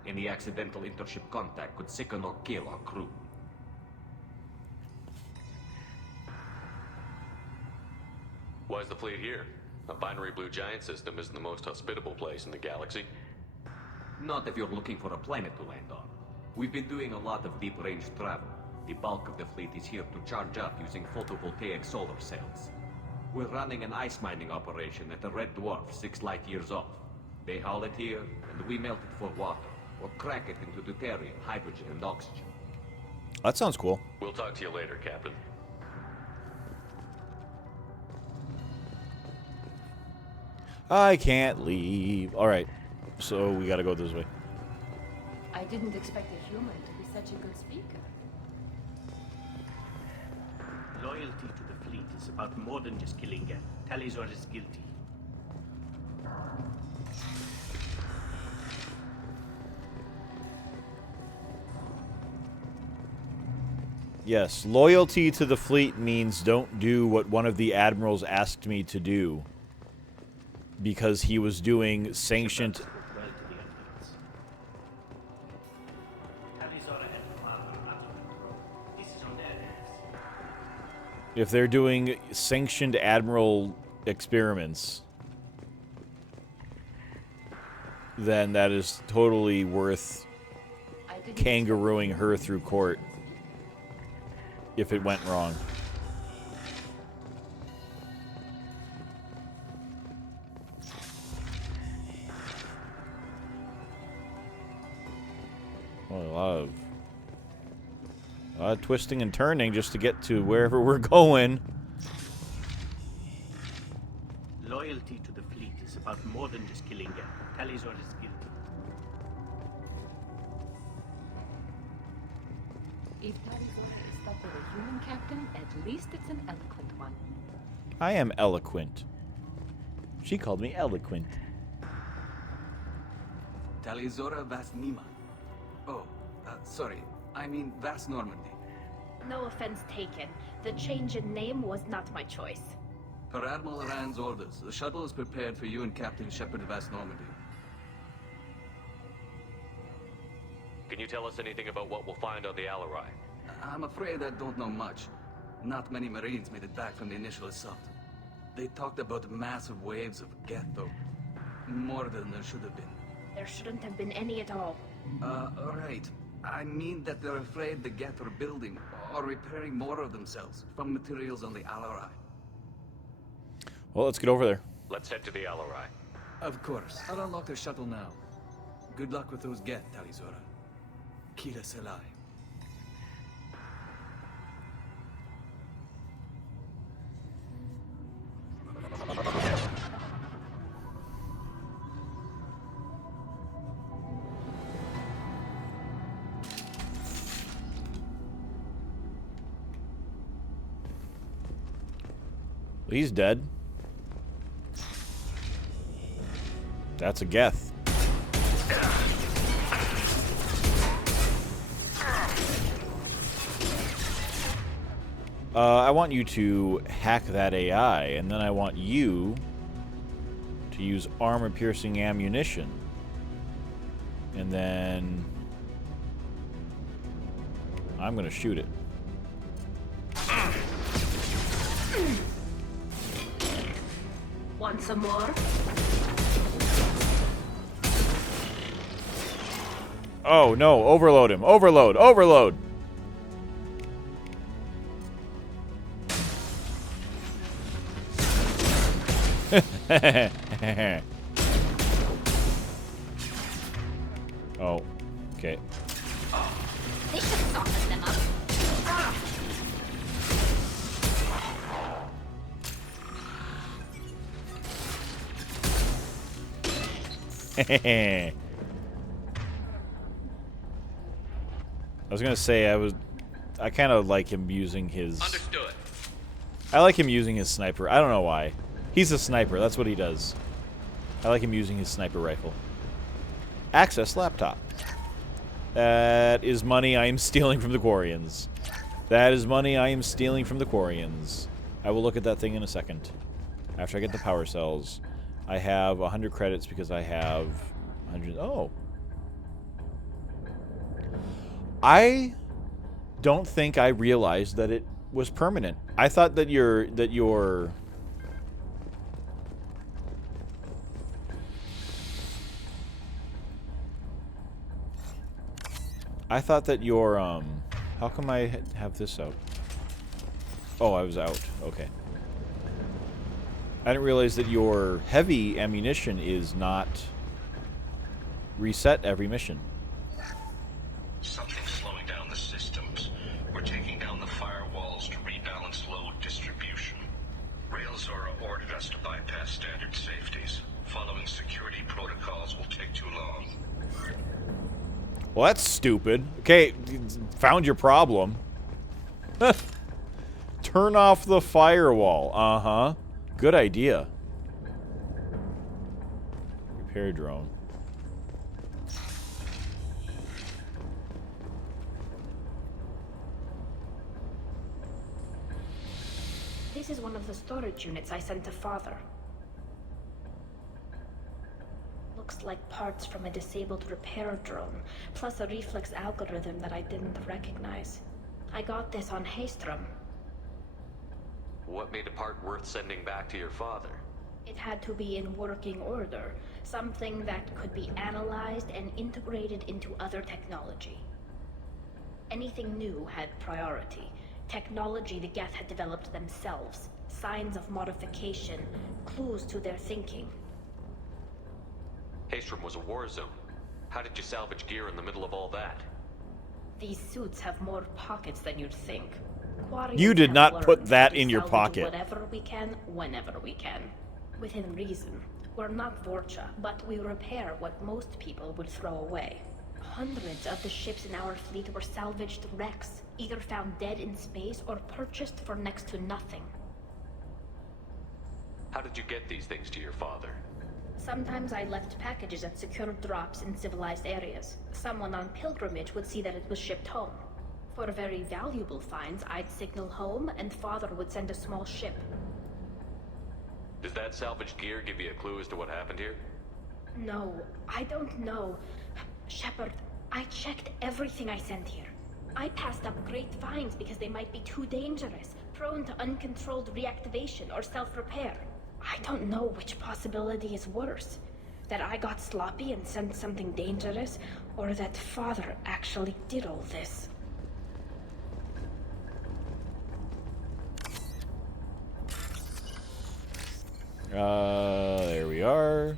Any accidental intership contact could sicken or kill our crew. Why is the fleet here? A binary blue giant system isn't the most hospitable place in the galaxy. Not if you're looking for a planet to land on. We've been doing a lot of deep-range travel. The bulk of the fleet is here to charge up using photovoltaic solar cells. We're running an ice mining operation at the Red Dwarf 6 light years off. They haul it here, and we melt it for water, or crack it into deuterium, hydrogen, and oxygen. That sounds cool. We'll talk to you later, Captain. I can't leave. Alright, so we gotta go this way. I didn't expect a human to be such a good speaker. Loyalty to the fleet is about more than just killing Geth. Talizor is guilty. Yes, loyalty to the fleet means don't do what one of the admirals asked me to do. Because he was doing sanctioned... If they're doing sanctioned admiral experiments, then that is totally worth kangarooing her through court if it went wrong. Well, a lot of twisting and turning just to get to wherever we're going. Loyalty to the fleet is about more than just killing Geth. Talizor is guilty. If Talizora is stuck with a human captain, at least it's an eloquent one. I am eloquent. She called me eloquent. Talizora Vas Nima. Oh, sorry. I mean Vas Normandy. No offense taken. The change in name was not my choice. Per Admiral Rand's orders, the shuttle is prepared for you and Captain Shepard Vas Normandy. Can you tell us anything about what we'll find on the Alarai? I'm afraid I don't know much. Not many Marines made it back from the initial assault. They talked about massive waves of Geth, though. More than there should have been. There shouldn't have been any at all. Right. I mean that they're afraid the Geth are building or repairing more of themselves from materials on the Alarai. Well, let's get over there. Let's head to the Alarai. Of course. I'll unlock the shuttle now. Good luck with those Geth, Talizora. Kila Selai. He's dead. That's a Geth. I want you to hack that AI, and then I want you to use armor-piercing ammunition. And then I'm gonna shoot it. Want some more? Oh no, overload him. Overload, overload. Oh, okay. They should soften them up. I was gonna say I kind of like him using his. Understood. I like him using his sniper. I don't know why. He's a sniper. That's what he does. I like him using his sniper rifle. Access laptop. That is money I am stealing from the Quarians. That is money I am stealing from the Quarians. I will look at that thing in a second. After I get the power cells. I have 100 credits because I have 100... Oh. I don't think I realized that it was permanent. I thought that your I thought that your how come I have this out? Oh, I was out. Okay. I didn't realize that your heavy ammunition is not reset every mission. Something's slowing down the systems. We're taking down the firewalls to rebalance load distribution. Railzora ordered us to bypass standard safeties. Following security protocols will take too long. Well, that's stupid. Okay, found your problem. Turn off the firewall. Uh-huh. Good idea. Repair drone. This is one of the storage units I sent to Father. Looks like parts from a disabled repair drone, plus a reflex algorithm that I didn't recognize. I got this on Haestrom. What made a part worth sending back to your father? It had to be in working order, something that could be analyzed and integrated into other technology. Anything new had priority. Technology the Geth had developed themselves, signs of modification, clues to their thinking. Haestrom was a war zone. How did you salvage gear in the middle of all that? These suits have more pockets than you'd think. You did not put that in your pocket. Whatever we can, whenever we can. Within reason. We're not Vorcha, but we repair what most people would throw away. Hundreds of the ships in our fleet were salvaged wrecks, either found dead in space or purchased for next to nothing. How did you get these things to your father? Sometimes I left packages at secure drops in civilized areas. Someone on pilgrimage would see that it was shipped home. For very valuable finds, I'd signal home, and Father would send a small ship. Does that salvaged gear give you a clue as to what happened here? No, I don't know. Shepard, I checked everything I sent here. I passed up great finds because they might be too dangerous, prone to uncontrolled reactivation or self-repair. I don't know which possibility is worse. That I got sloppy and sent something dangerous, or that Father actually did all this. There we are.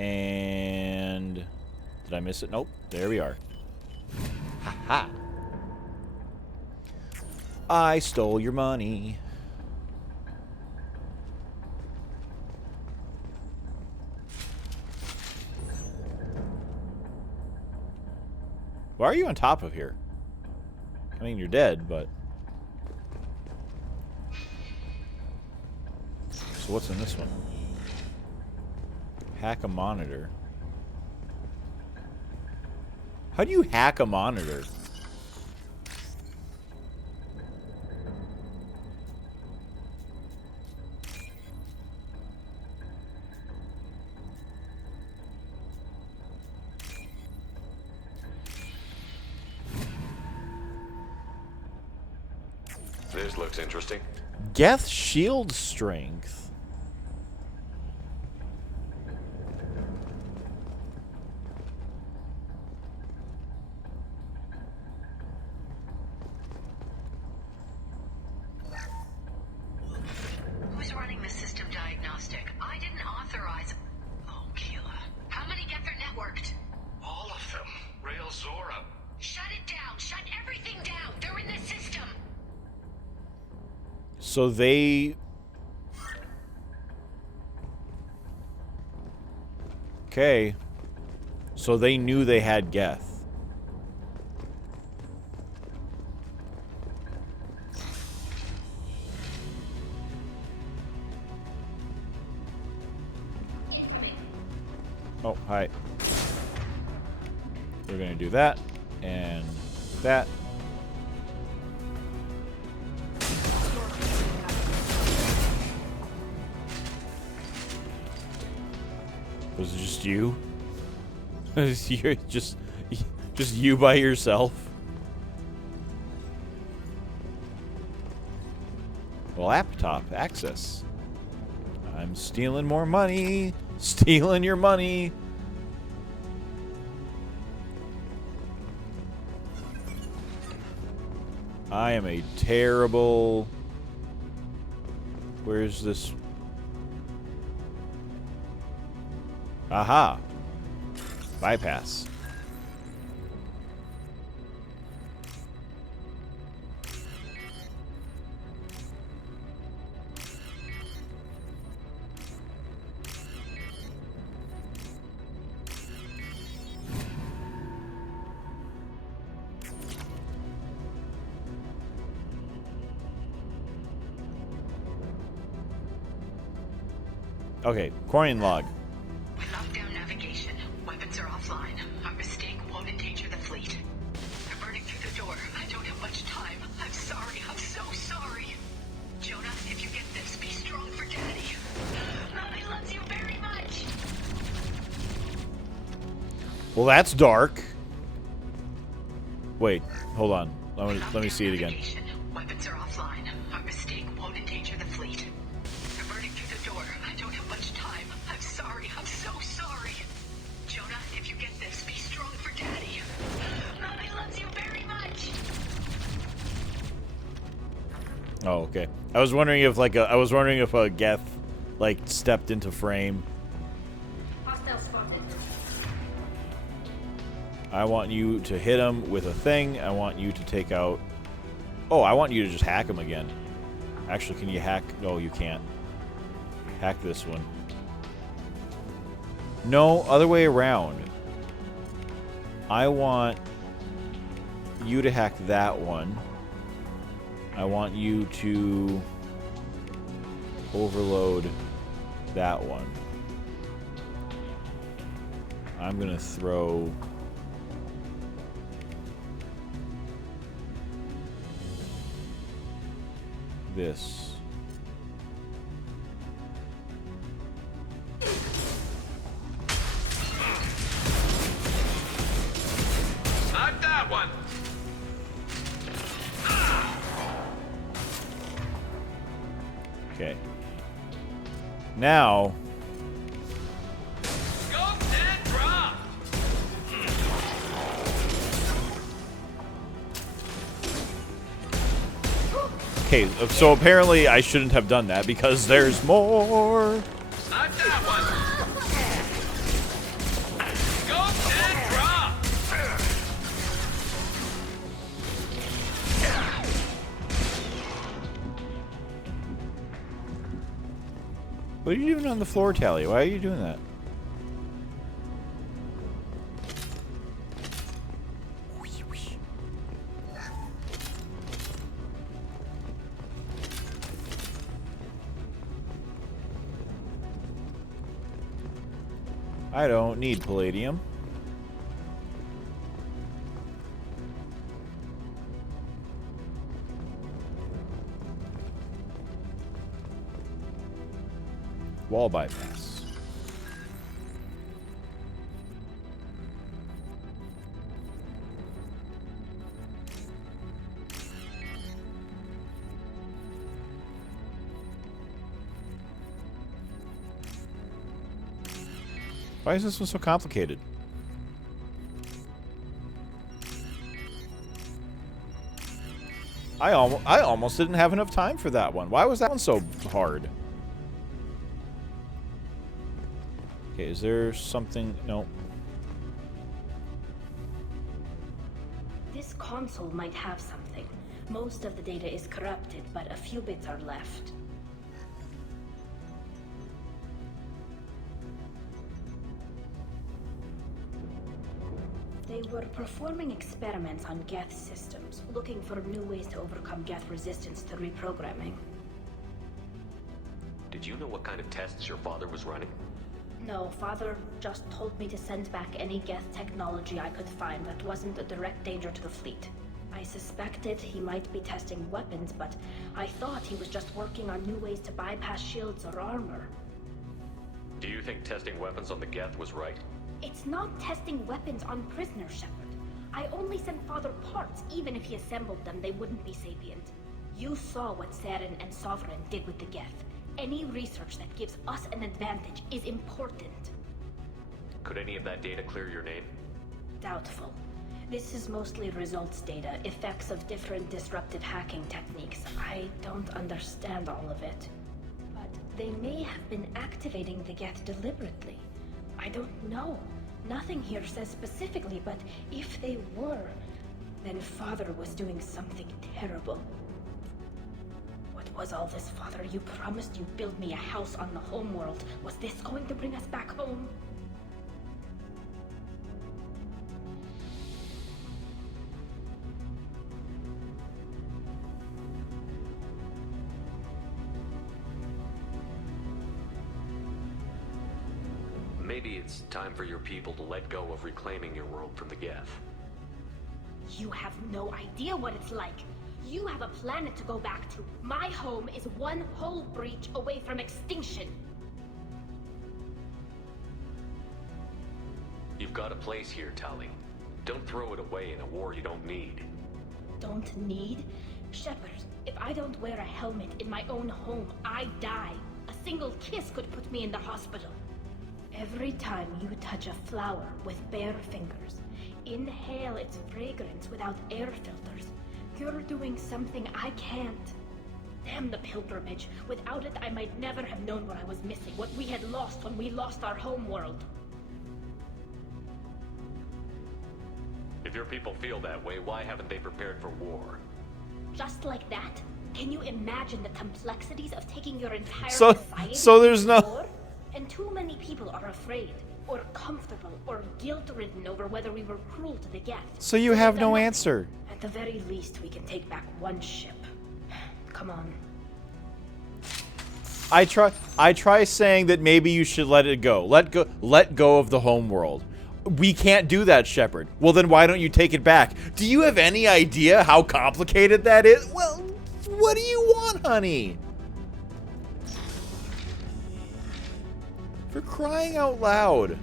And did I miss it? Nope. There we are. Ha ha. I stole your money. Why are you on top of here? I mean, you're dead, but... So what's in this one? Hack a monitor. How do you hack a monitor? This looks interesting. Geth shield strength. Who's running the system diagnostic? I didn't authorize... Oh, Keela. How many Geth are networked? All of them. Rail Zora. Shut it down! Shut everything down! They're in the system! So they... Okay. So they knew they had Geth. Oh, hi. We're gonna do that and that. Was it just you? You're just you by yourself? Well, laptop access. I'm stealing more money. Stealing your money. I am a terrible... Where's this? Aha. Bypass. Okay, Quarian log. Lockdown navigation. Weapons are offline. Our mistake won't endanger the fleet. They're burning through the door. I don't have much time. I'm sorry. I'm so sorry. Jonah, if you get this, be strong for Daddy. Mommy loves you very much. Well, that's dark. Wait, hold on. Let me see it again. Weapons are offline. Our mistake won't endanger the fleet. They're burning through the door. I don't have much time. I'm sorry. I'm so sorry. Jonah, if you get this, be strong for Daddy. Mommy loves you very much. Oh, okay. I was wondering if a Geth like stepped into frame. Hostile spotted. I want you to hit him with a thing. I want you to take out... Oh, I want you to just hack him again. Actually, can you hack... No, you can't. Hack this one. No, other way around. I want you to hack that one. I want you to overload that one. I'm going to throw... this. Not that one. Okay. Now... Okay, so apparently I shouldn't have done that because there's more. Not that one. What are you doing on the floor, Tali? Why are you doing that? I don't need palladium. Wall bypass. Why is this one so complicated? I almost didn't have enough time for that one. Why was that one so hard? Okay, is there something? No. This console might have something. Most of the data is corrupted, but a few bits are left. They were performing experiments on Geth systems, looking for new ways to overcome Geth resistance to reprogramming. Did you know what kind of tests your father was running? No, Father just told me to send back any Geth technology I could find that wasn't a direct danger to the fleet. I suspected he might be testing weapons, but I thought he was just working on new ways to bypass shields or armor. Do you think testing weapons on the Geth was right? It's not testing weapons on prisoners, Shepard. I only sent Father parts. Even if he assembled them, they wouldn't be sapient. You saw what Saren and Sovereign did with the Geth. Any research that gives us an advantage is important. Could any of that data clear your name? Doubtful. This is mostly results data, effects of different disruptive hacking techniques. I don't understand all of it. But they may have been activating the Geth deliberately. I don't know. Nothing here says specifically, but if they were, then Father was doing something terrible. What was all this, Father? You promised you'd build me a house on the homeworld. Was this going to bring us back home? Maybe it's time for your people to let go of reclaiming your world from the Geth. You have no idea what it's like. You have a planet to go back to. My home is one hull breach away from extinction. You've got a place here, Tali. Don't throw it away in a war you don't need. Don't need? Shepard, if I don't wear a helmet in my own home, I die. A single kiss could put me in the hospital. Every time you touch a flower with bare fingers, inhale its fragrance without air filters, you're doing something I can't. Damn the pilgrimage. Without it, I might never have known what I was missing, what we had lost when we lost our home world. If your people feel that way, why haven't they prepared for war? Just like that? Can you imagine the complexities of taking your entire So there's no... to war? And too many people are afraid, or comfortable, or guilt-ridden over whether we were cruel to the Geth. So you have no answer. At the very least, we can take back one ship. Come on. I try saying that maybe you should let it go. Let go of the homeworld. We can't do that, Shepard. Well, then why don't you take it back? Do you have any idea how complicated that is? Well, what do you want, honey? For crying out loud.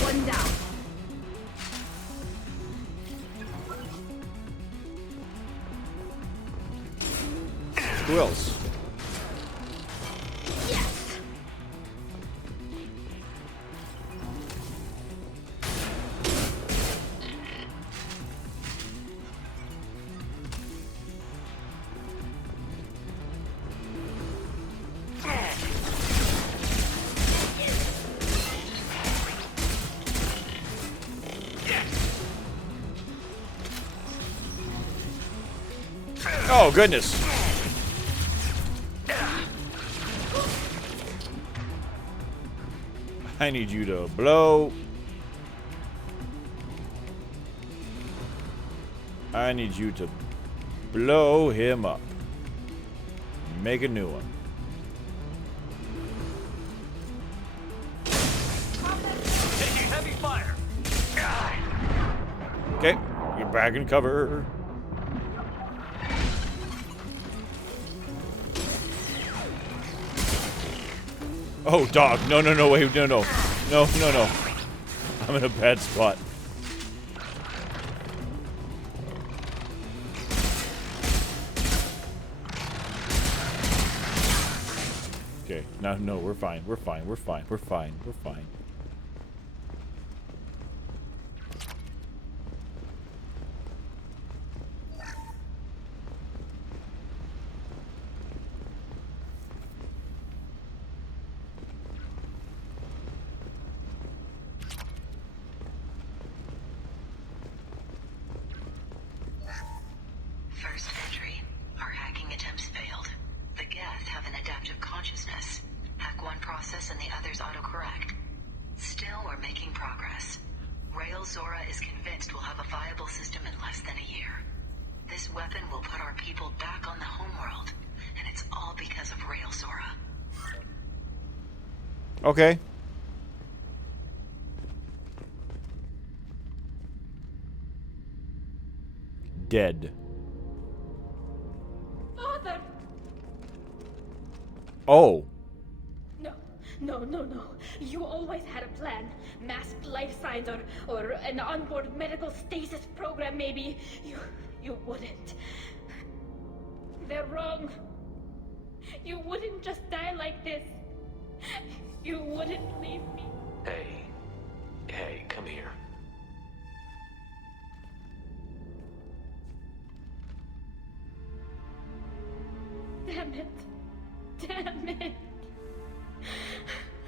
One down. Who else? Yes. Oh, goodness. I need you to blow. I need you to blow him up. Make a new one. Taking heavy fire. Okay, get back in cover. Oh, dog. No, no, no, wait, no, no. No, no, no. I'm in a bad spot. Okay, no, we're fine. We're fine. We're fine. We're fine. We're fine. First entry. Our hacking attempts failed. The Geth have an adaptive consciousness. Hack one process and the others autocorrect. Still, we're making progress. Rail Zora is convinced we'll have a viable system in less than a year. This weapon will put our people back on the homeworld, and it's all because of Rail Zora. Okay. Dead. Father! Oh. No. You always had a plan. Masked life signs or an onboard medical stasis program, maybe. You wouldn't. They're wrong. You wouldn't just die like this. You wouldn't leave me. Hey, come here. Damn it.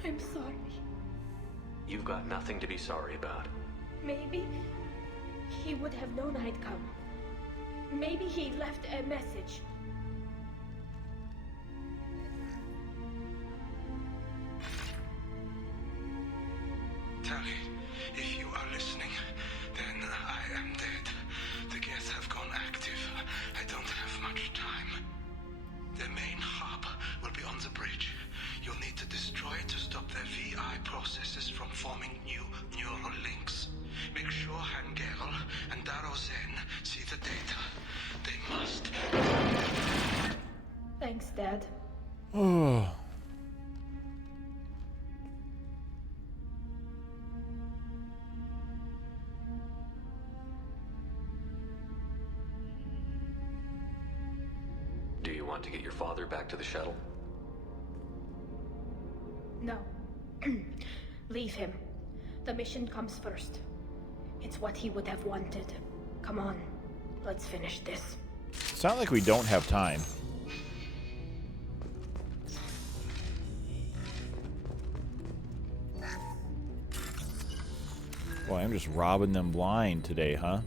I'm sorry. You've got nothing to be sorry about. Maybe he would have known I'd come. Maybe he left a message. Tali, if you are listening, then I am dead. The Geth have gone active. I don't have much time. The main hub will be on the bridge. You'll need to destroy it to stop their VI processes from forming new neural links. Make sure Hangerel and Darozen see the data. They must. Thanks, Dad. Oh. Do you want to get your father back to the shuttle? No. Leave him. The mission comes first. It's what he would have wanted. Come on, let's finish this. It's not like we don't have time. Boy, I'm just robbing them blind today, huh?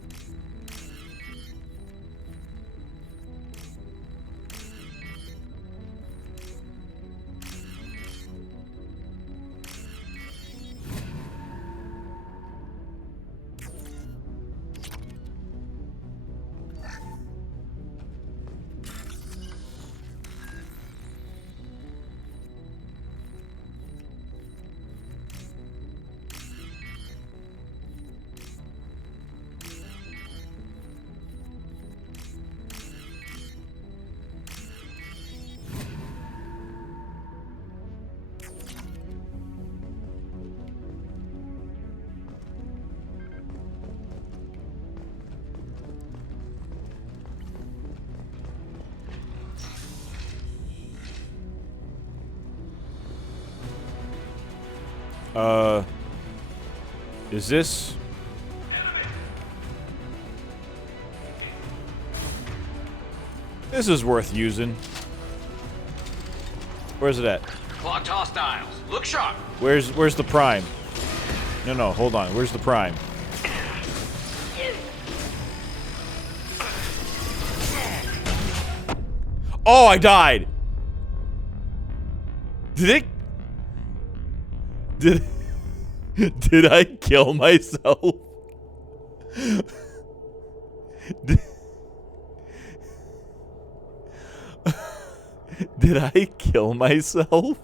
Is this... This is worth using. Where's it at? Clocked hostiles. Look sharp. Where's the prime? No, hold on. Where's the prime? Oh, I died. Did I kill myself? Did I kill myself?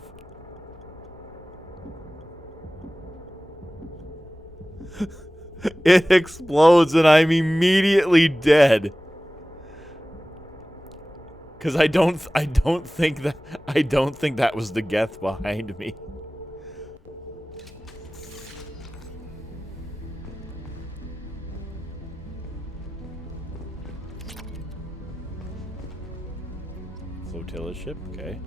It explodes and I'm immediately dead. Cause I don't think that was the Geth behind me. Flotilla ship, okay.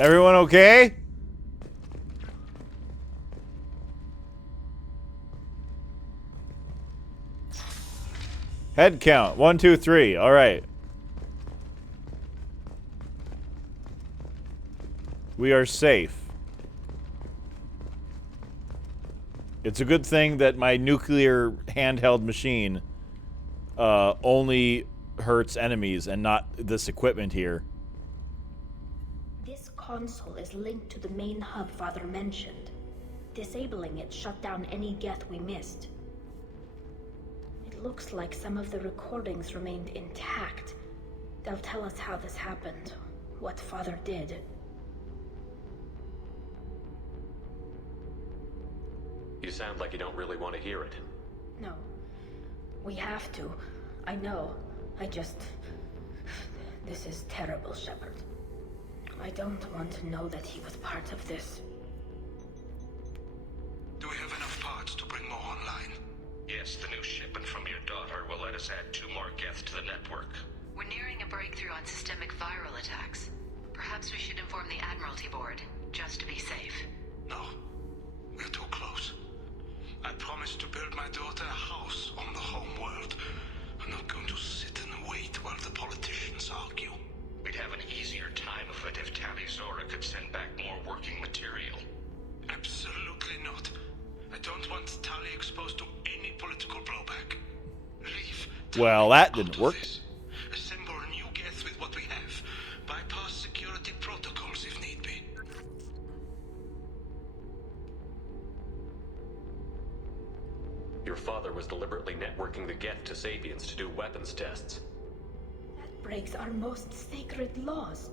Everyone okay? Head count. 1, 2, 3. All right. We are safe. It's a good thing that my nuclear handheld machine only hurts enemies and not this equipment here. This console is linked to the main hub Father mentioned. Disabling it shut down any Geth we missed. It looks like some of the recordings remained intact. They'll tell us how this happened, what Father did. You sound like you don't really want to hear it. No. We have to. I know. This is terrible, Shepard. I don't want to know that he was part of this. Do we have enough parts to bring more online? Yes, the new shipment from your daughter will let us add 2 more Geth to the network. We're nearing a breakthrough on systemic viral attacks. Perhaps we should inform the Admiralty Board, just to be safe. No. We're too close. I promised to build my daughter a house on the home world. I'm not going to sit and wait while the politicians argue. We'd have an easier time of it if Tali Zora could send back more working material. Absolutely not. I don't want Tali exposed to any political blowback. Leave. Well, that didn't work. Assemble a new Geth with what we have. Bypass security protocols if need be. Your father was deliberately networking the Geth to Sapiens to do weapons tests. That breaks our most sacred laws.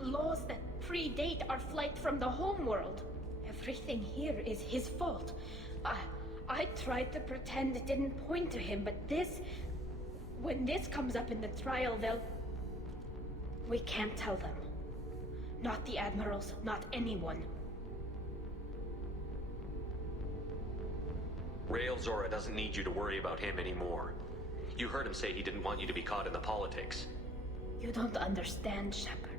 Laws that predate our flight from the homeworld. Everything here is his fault. I tried to pretend it didn't point to him, but when this comes up in the trial, we can't tell them. Not the admirals, not anyone. Rael Zora doesn't need you to worry about him anymore. You heard him say he didn't want you to be caught in the politics. You don't understand, Shepard.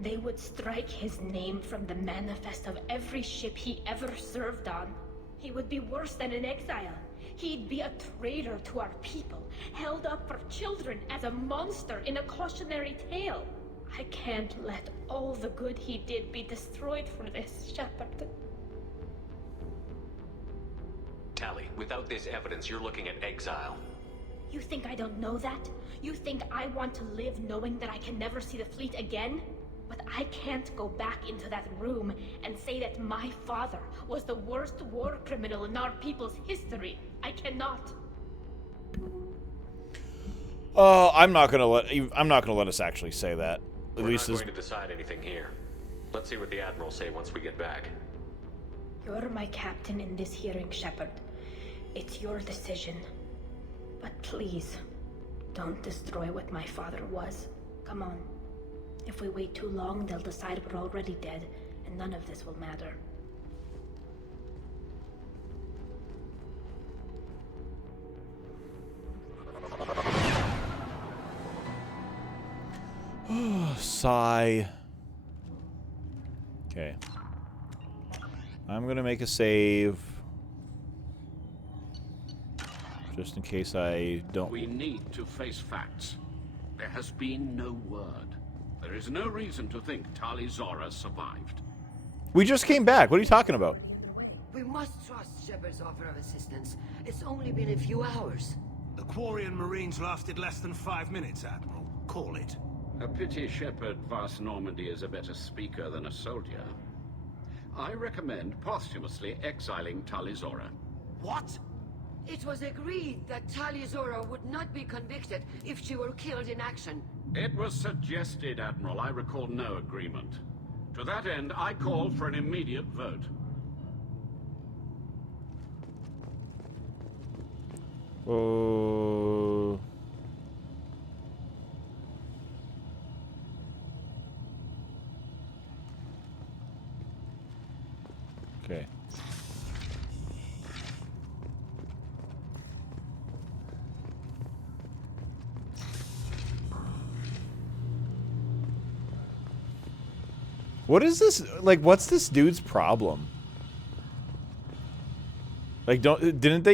They would strike his name from the manifest of every ship he ever served on. He would be worse than an exile. He'd be a traitor to our people, held up for children as a monster in a cautionary tale. I can't let all the good he did be destroyed for this, Shepard. Tali, without this evidence, you're looking at exile. You think I don't know that? You think I want to live knowing that I can never see the fleet again? But I can't go back into that room and say that my father was the worst war criminal in our people's history. I cannot. I'm not gonna let us actually say that. We're not going to decide anything here. Let's see what the Admirals say once we get back. You're my captain in this hearing, Shepard. It's your decision. But please, don't destroy what my father was. Come on. If we wait too long, they'll decide we're already dead, and none of this will matter. sigh. Okay. I'm gonna make a save. Just in case I don't... We need to face facts. There has been no word. There is no reason to think Tali Zora survived. We just came back. What are you talking about? We must trust Shepard's offer of assistance. It's only been a few hours. The Quarian Marines lasted less than 5 minutes, Admiral. Call it. A pity Shepard Vas Normandy is a better speaker than a soldier. I recommend posthumously exiling Tali Zora. What? It was agreed that Tali Zora would not be convicted if she were killed in action. It was suggested, Admiral. I recall no agreement. To that end, I call for an immediate vote. Oh. Okay. What is this? Like, what's this dude's problem? Like, didn't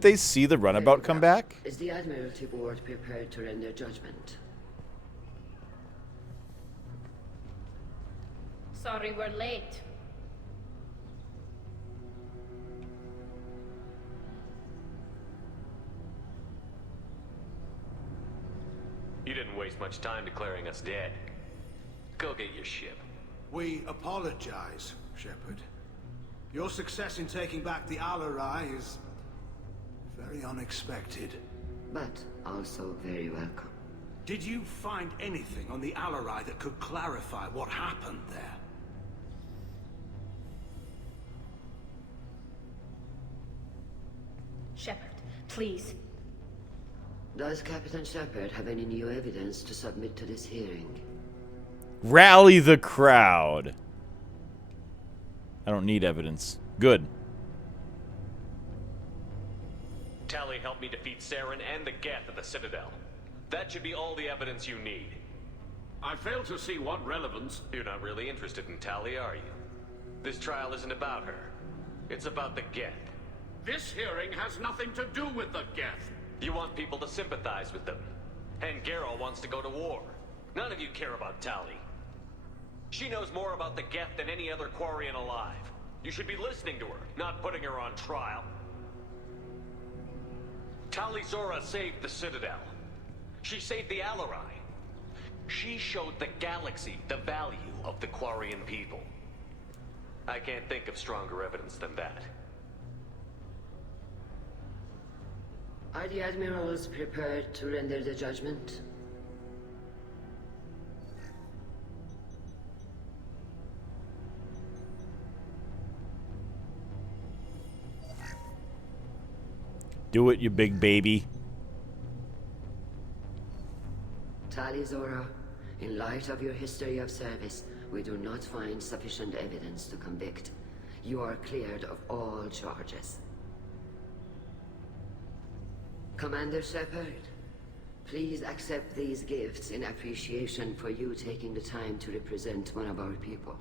they see the runabout come back? Is the Admiralty Board prepared to render judgment? Sorry we're late. You didn't waste much time declaring us dead. Go get your ship. We apologize, Shepard. Your success in taking back the Al-Arai is very unexpected. But also very welcome. Did you find anything on the Al-Arai that could clarify what happened there? Shepard, please. Does Captain Shepard have any new evidence to submit to this hearing? Rally the crowd. I don't need evidence. Good. Tali helped me defeat Saren and the Geth at the Citadel. That should be all the evidence you need. I fail to see what relevance... You're not really interested in Tali, are you? This trial isn't about her. It's about the Geth. This hearing has nothing to do with the Geth. You want people to sympathize with them. And Geralt wants to go to war. None of you care about Tali. She knows more about the Geth than any other Quarian alive. You should be listening to her, not putting her on trial. Tali Zora saved the Citadel. She saved the Al-Arai. She showed the galaxy the value of the Quarian people. I can't think of stronger evidence than that. Are the Admirals prepared to render the judgment? Do it, you big baby. Tali Zora, in light of your history of service, we do not find sufficient evidence to convict. You are cleared of all charges. Commander Shepard, please accept these gifts in appreciation for you taking the time to represent one of our people.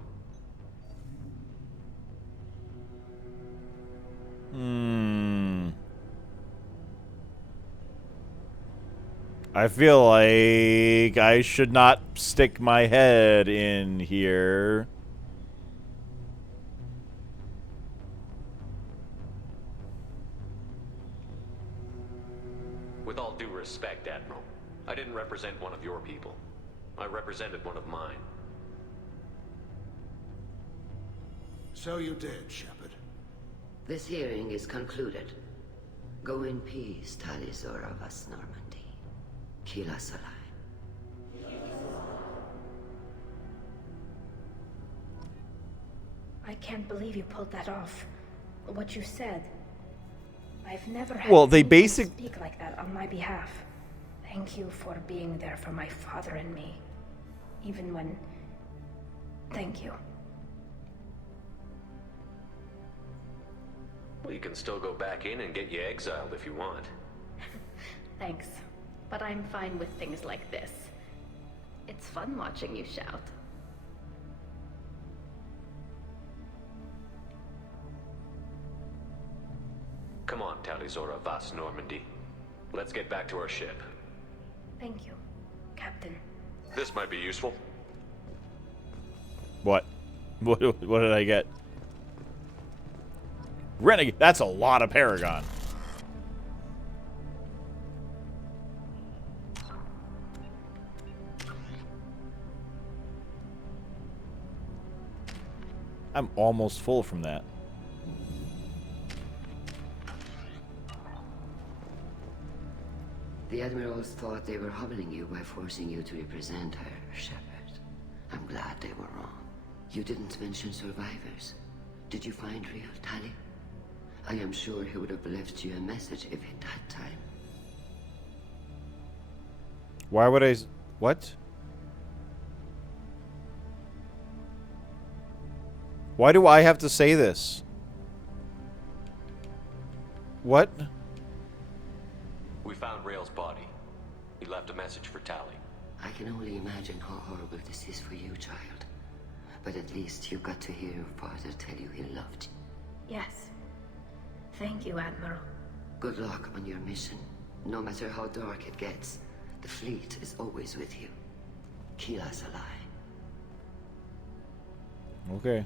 I feel like I should not stick my head in here. With all due respect, Admiral, I didn't represent one of your people. I represented one of mine. So you did, Shepard. This hearing is concluded. Go in peace, Tali Zora Vas Normandy. Kila Salai. I can't believe you pulled that off. What you said. I've never had Well, they anyone speak like that on my behalf. Thank you for being there for my father and me. Even when... Thank you. Well, you can still go back in and get you exiled if you want. Thanks. But I'm fine with things like this. It's fun watching you shout. Come on, Tali'Zorah Vas Normandy. Let's get back to our ship. Thank you, Captain. This might be useful. What? What did I get? Renegade. That's a lot of Paragon. I'm almost full from that. The Admirals thought they were humbling you by forcing you to represent her, Shepard. I'm glad they were wrong. You didn't mention survivors. Did you find real Tali? I am sure he would have left you a message if he'd had time. Why would I... What? Why do I have to say this? What? We found Rael's body. He left a message for Tali. I can only imagine how horrible this is for you, child. But at least you got to hear your father tell you he loved you. Yes. Thank you, Admiral. Good luck on your mission. No matter how dark it gets, the fleet is always with you. Keelah Se'lai. Okay.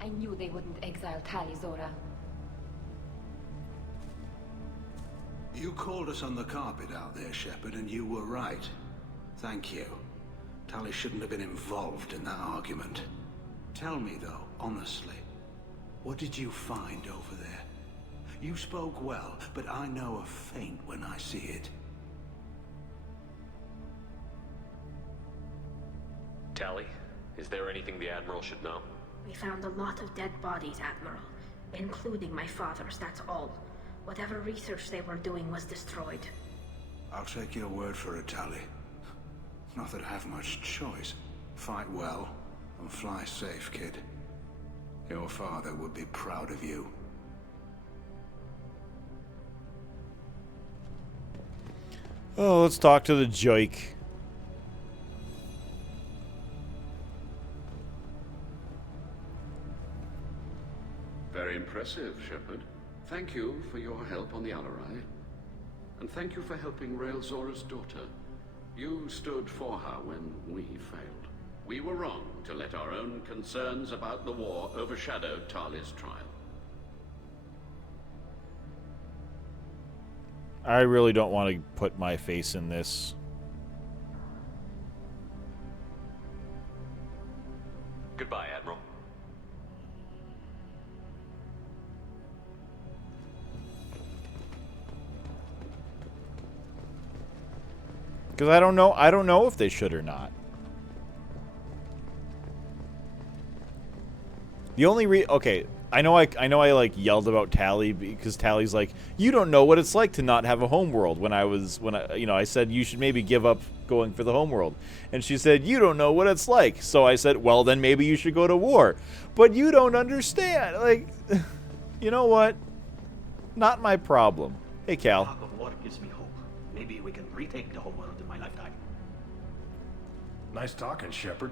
I knew they wouldn't exile Tali'Zorah. You called us on the carpet out there, Shepard, and you were right. Thank you. Tali shouldn't have been involved in that argument. Tell me, though, honestly, what did you find over there? You spoke well, but I know a feint when I see it. Tali, is there anything the Admiral should know? We found a lot of dead bodies, Admiral. Including my father's, that's all. Whatever research they were doing was destroyed. I'll take your word for it, Tali. Not that I have much choice. Fight well, and fly safe, kid. Your father would be proud of you. Oh, let's talk to the Joik. Very impressive, Shepard. Thank you for your help on the Alarai. And thank you for helping Rael Zora's daughter. You stood for her when we failed. We were wrong to let our own concerns about the war overshadow Tali's trial. I really don't want to put my face in this. Goodbye, Admiral. Because I don't know if they should or not. The only okay, I know I like yelled about Tali because Tali's like, you don't know what it's like to not have a homeworld. When I said you should maybe give up going for the homeworld, and she said you don't know what it's like. So I said, well then maybe you should go to war. But you don't understand. Like, you know what? Not my problem. Hey, Cal. Talk of war gives me hope. Maybe we can retake the homeworld in my lifetime. Nice talking, Shepard.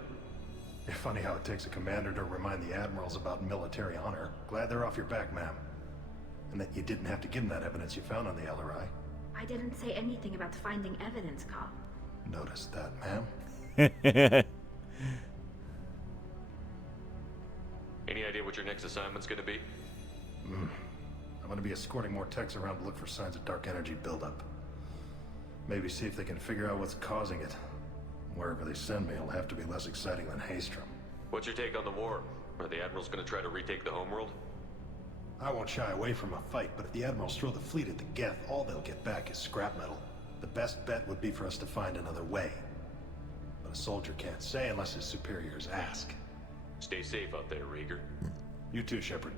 Funny how it takes a commander to remind the admirals about military honor. Glad they're off your back, ma'am. And that you didn't have to give them that evidence you found on the LRI. I didn't say anything about finding evidence, Carl. Noticed that, ma'am. Any idea what your next assignment's gonna be? I'm gonna be escorting more techs around to look for signs of dark energy buildup. Maybe see if they can figure out what's causing it. Wherever they send me, it'll have to be less exciting than Haestrom. What's your take on the war? Are the Admirals gonna try to retake the homeworld? I won't shy away from a fight, but if the Admirals throw the fleet at the Geth, all they'll get back is scrap metal. The best bet would be for us to find another way. But a soldier can't say unless his superiors ask. Stay safe out there, Rieger. You too, Shepard.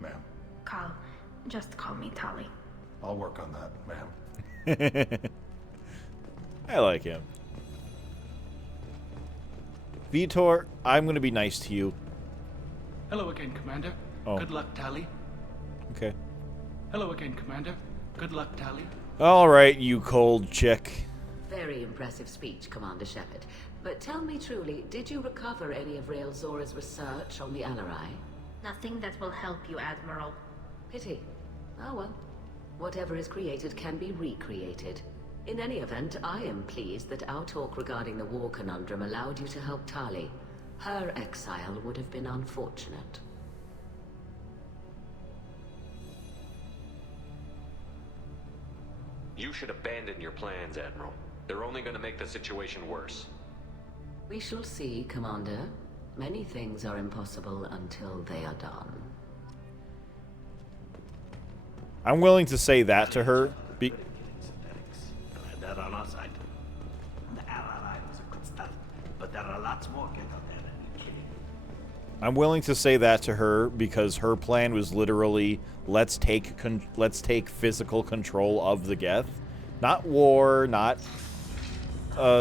Ma'am. Carl, just call me Tali. I'll work on that, ma'am. I like him. Vitor, I'm going to be nice to you. Hello again, Commander. Oh. Good luck, Tali. Okay. Hello again, Commander. Good luck, Tali. All right, you cold chick. Very impressive speech, Commander Shepard. But tell me truly, did you recover any of Rael Zora's research on the Alarai? Nothing that will help you, Admiral. Pity. Oh well. Whatever is created can be recreated. In any event, I am pleased that our talk regarding the war conundrum allowed you to help Tali. Her exile would have been unfortunate. You should abandon your plans, Admiral. They're only going to make the situation worse. We shall see, Commander. Many things are impossible until they are done. I'm willing to say that to her. They're on our side. The Alarai was a good start, but there are lots more get out there than you kidding. I'm willing to say that to her because her plan was literally let's take physical control of the Geth, not war, not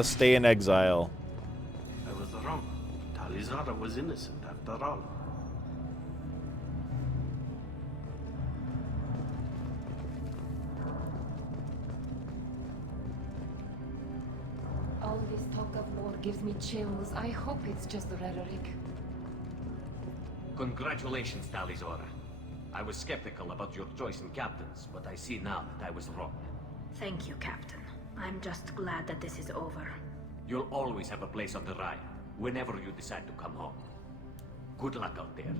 stay in exile. I was wrong. Tali Zora was innocent after all. All this talk of war gives me chills. I hope it's just rhetoric. Congratulations, Tali Zora. I was skeptical about your choice in captains, but I see now that I was wrong. Thank you, Captain. I'm just glad that this is over. You'll always have a place on the Raya, whenever you decide to come home. Good luck out there.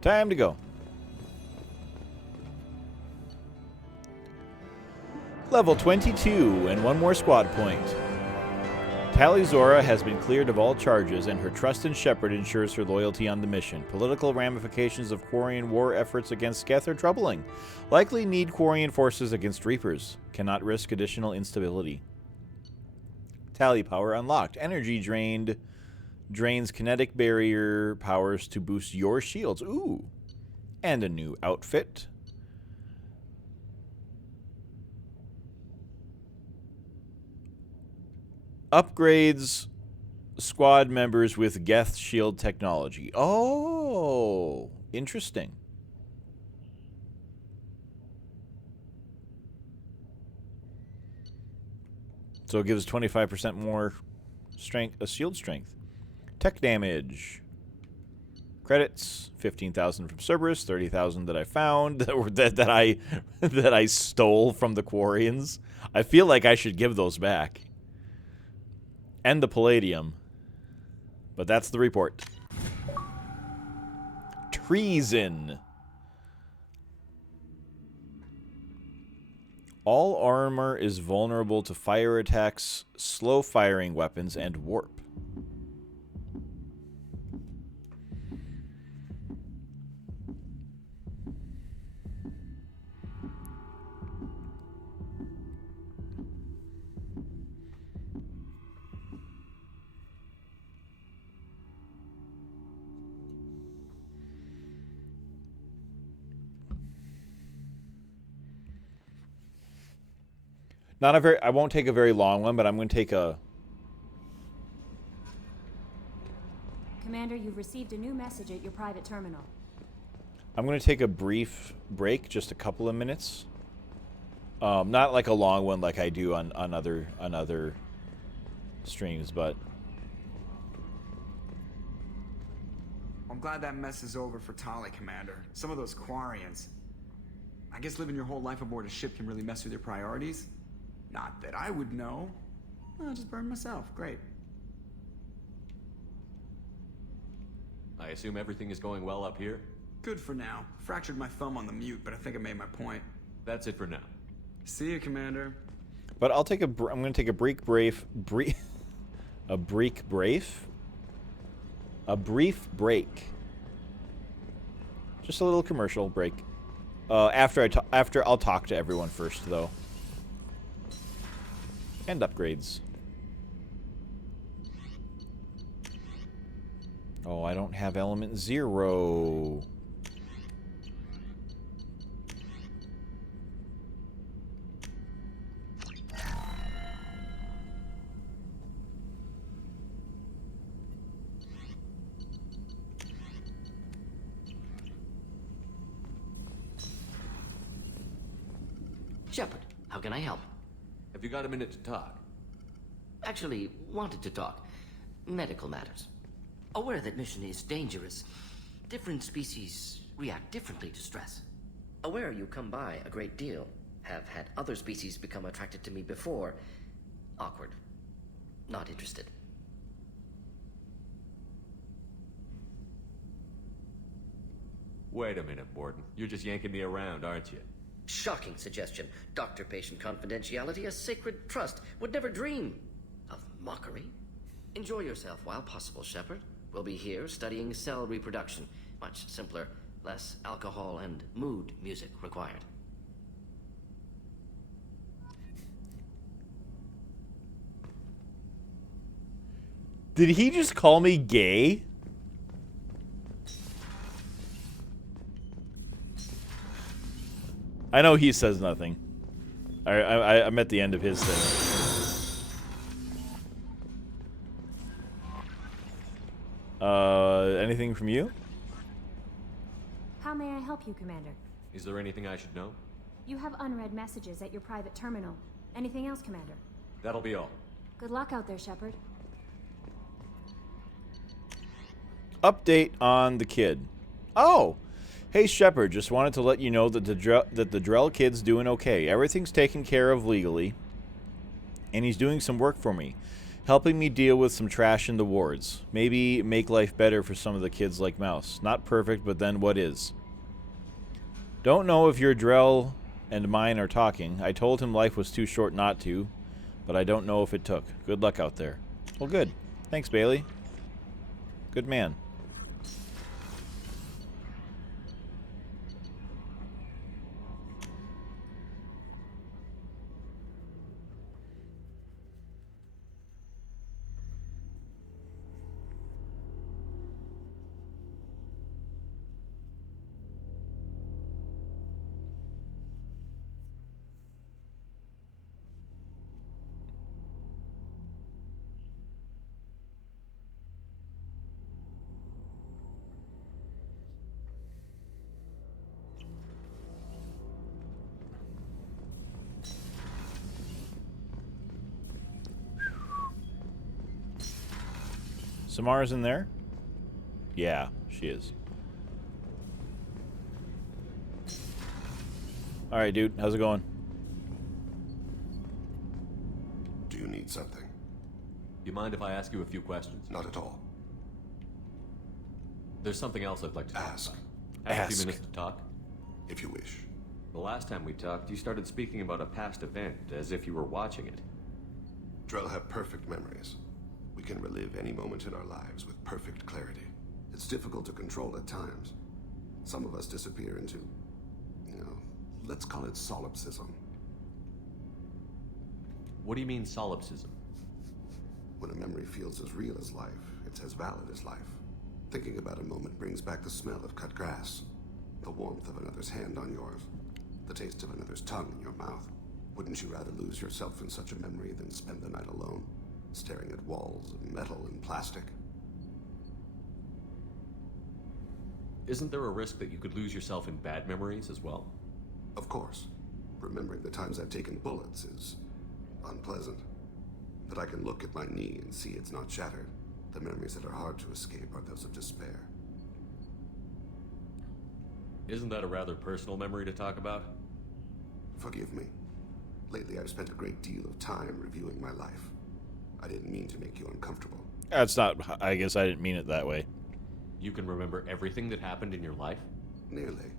Time to go. Level 22 and one more squad point. Tali Zora has been cleared of all charges, and her trust in Shepard ensures her loyalty on the mission. Political ramifications of Quarian war efforts against Geth are troubling. Likely need Quarian forces against Reapers. Cannot risk additional instability. Tali power unlocked. Energy drained. Drains kinetic barrier powers to boost your shields. Ooh. And a new outfit. Upgrades squad members with Geth shield technology. Oh, interesting. So it gives 25% more strength, shield strength. Tech damage. Credits, 15,000 from Cerberus, 30,000 that I found that I stole from the Quarians. I feel like I should give those back. And the Palladium. But that's the report. Treason. All armor is vulnerable to fire attacks, slow firing weapons, and warp. I won't take a very long one, but I'm going to take a... Commander, you've received a new message at your private terminal. I'm going to take a brief break, just a couple of minutes. Not like a long one like I do on other streams, but... I'm glad that mess is over for Tali, Commander. Some of those Quarians. I guess living your whole life aboard a ship can really mess with your priorities. Not that I would know. I'll just burn myself. Great. I assume everything is going well up here? Good for now. Fractured my thumb on the mute, but I think I made my point. That's it for now. See you, Commander. But I'm going to take a brief break. Just a little commercial break. After I'll talk to everyone first, though. And upgrades. Oh, I don't have element 0. Shepard, How can I help? Have you got a minute to talk? Actually, wanted to talk. Medical matters. Aware that mission is dangerous. Different species react differently to stress. Aware you come by a great deal. Have had other species become attracted to me before. Awkward. Not interested. Wait a minute, Borden. You're just yanking me around, aren't you? Shocking suggestion. Doctor-patient confidentiality, a sacred trust. Would never dream of mockery. Enjoy yourself while possible, Shepard. We'll be here studying cell reproduction. Much simpler, less alcohol and mood music required. Did he just call me gay? I know he says nothing. I'm at the end of his thing. Anything from you? How may I help you, Commander? Is there anything I should know? You have unread messages at your private terminal. Anything else, Commander? That'll be all. Good luck out there, Shepard. Update on the kid. Oh! Hey, Shepard, just wanted to let you know that the Drell kid's doing okay. Everything's taken care of legally, and he's doing some work for me, helping me deal with some trash in the wards. Maybe make life better for some of the kids like Mouse. Not perfect, but then what is? Don't know if your Drell and mine are talking. I told him life was too short not to, but I don't know if it took. Good luck out there. Well, good. Thanks, Bailey. Good man. Samara's in there? Yeah, she is. Alright, dude. How's it going? Do you need something? You mind if I ask you a few questions? Not at all. There's something else I'd like to ask. Have a few minutes to talk? If you wish. The last time we talked, you started speaking about a past event, as if you were watching it. Drell have perfect memories. We can relive any moment in our lives with perfect clarity. It's difficult to control at times. Some of us disappear into, let's call it solipsism. What do you mean, solipsism? When a memory feels as real as life, it's as valid as life. Thinking about a moment brings back the smell of cut grass, the warmth of another's hand on yours, the taste of another's tongue in your mouth. Wouldn't you rather lose yourself in such a memory than spend the night alone, staring at walls of metal and plastic? Isn't there a risk that you could lose yourself in bad memories as well? Of course. Remembering the times I've taken bullets is unpleasant. But I can look at my knee and see it's not shattered. The memories that are hard to escape are those of despair. Isn't that a rather personal memory to talk about? Forgive me. Lately I've spent a great deal of time reviewing my life. I didn't mean to make you uncomfortable. That's not... I guess I didn't mean it that way. You can remember everything that happened in your life? Nearly.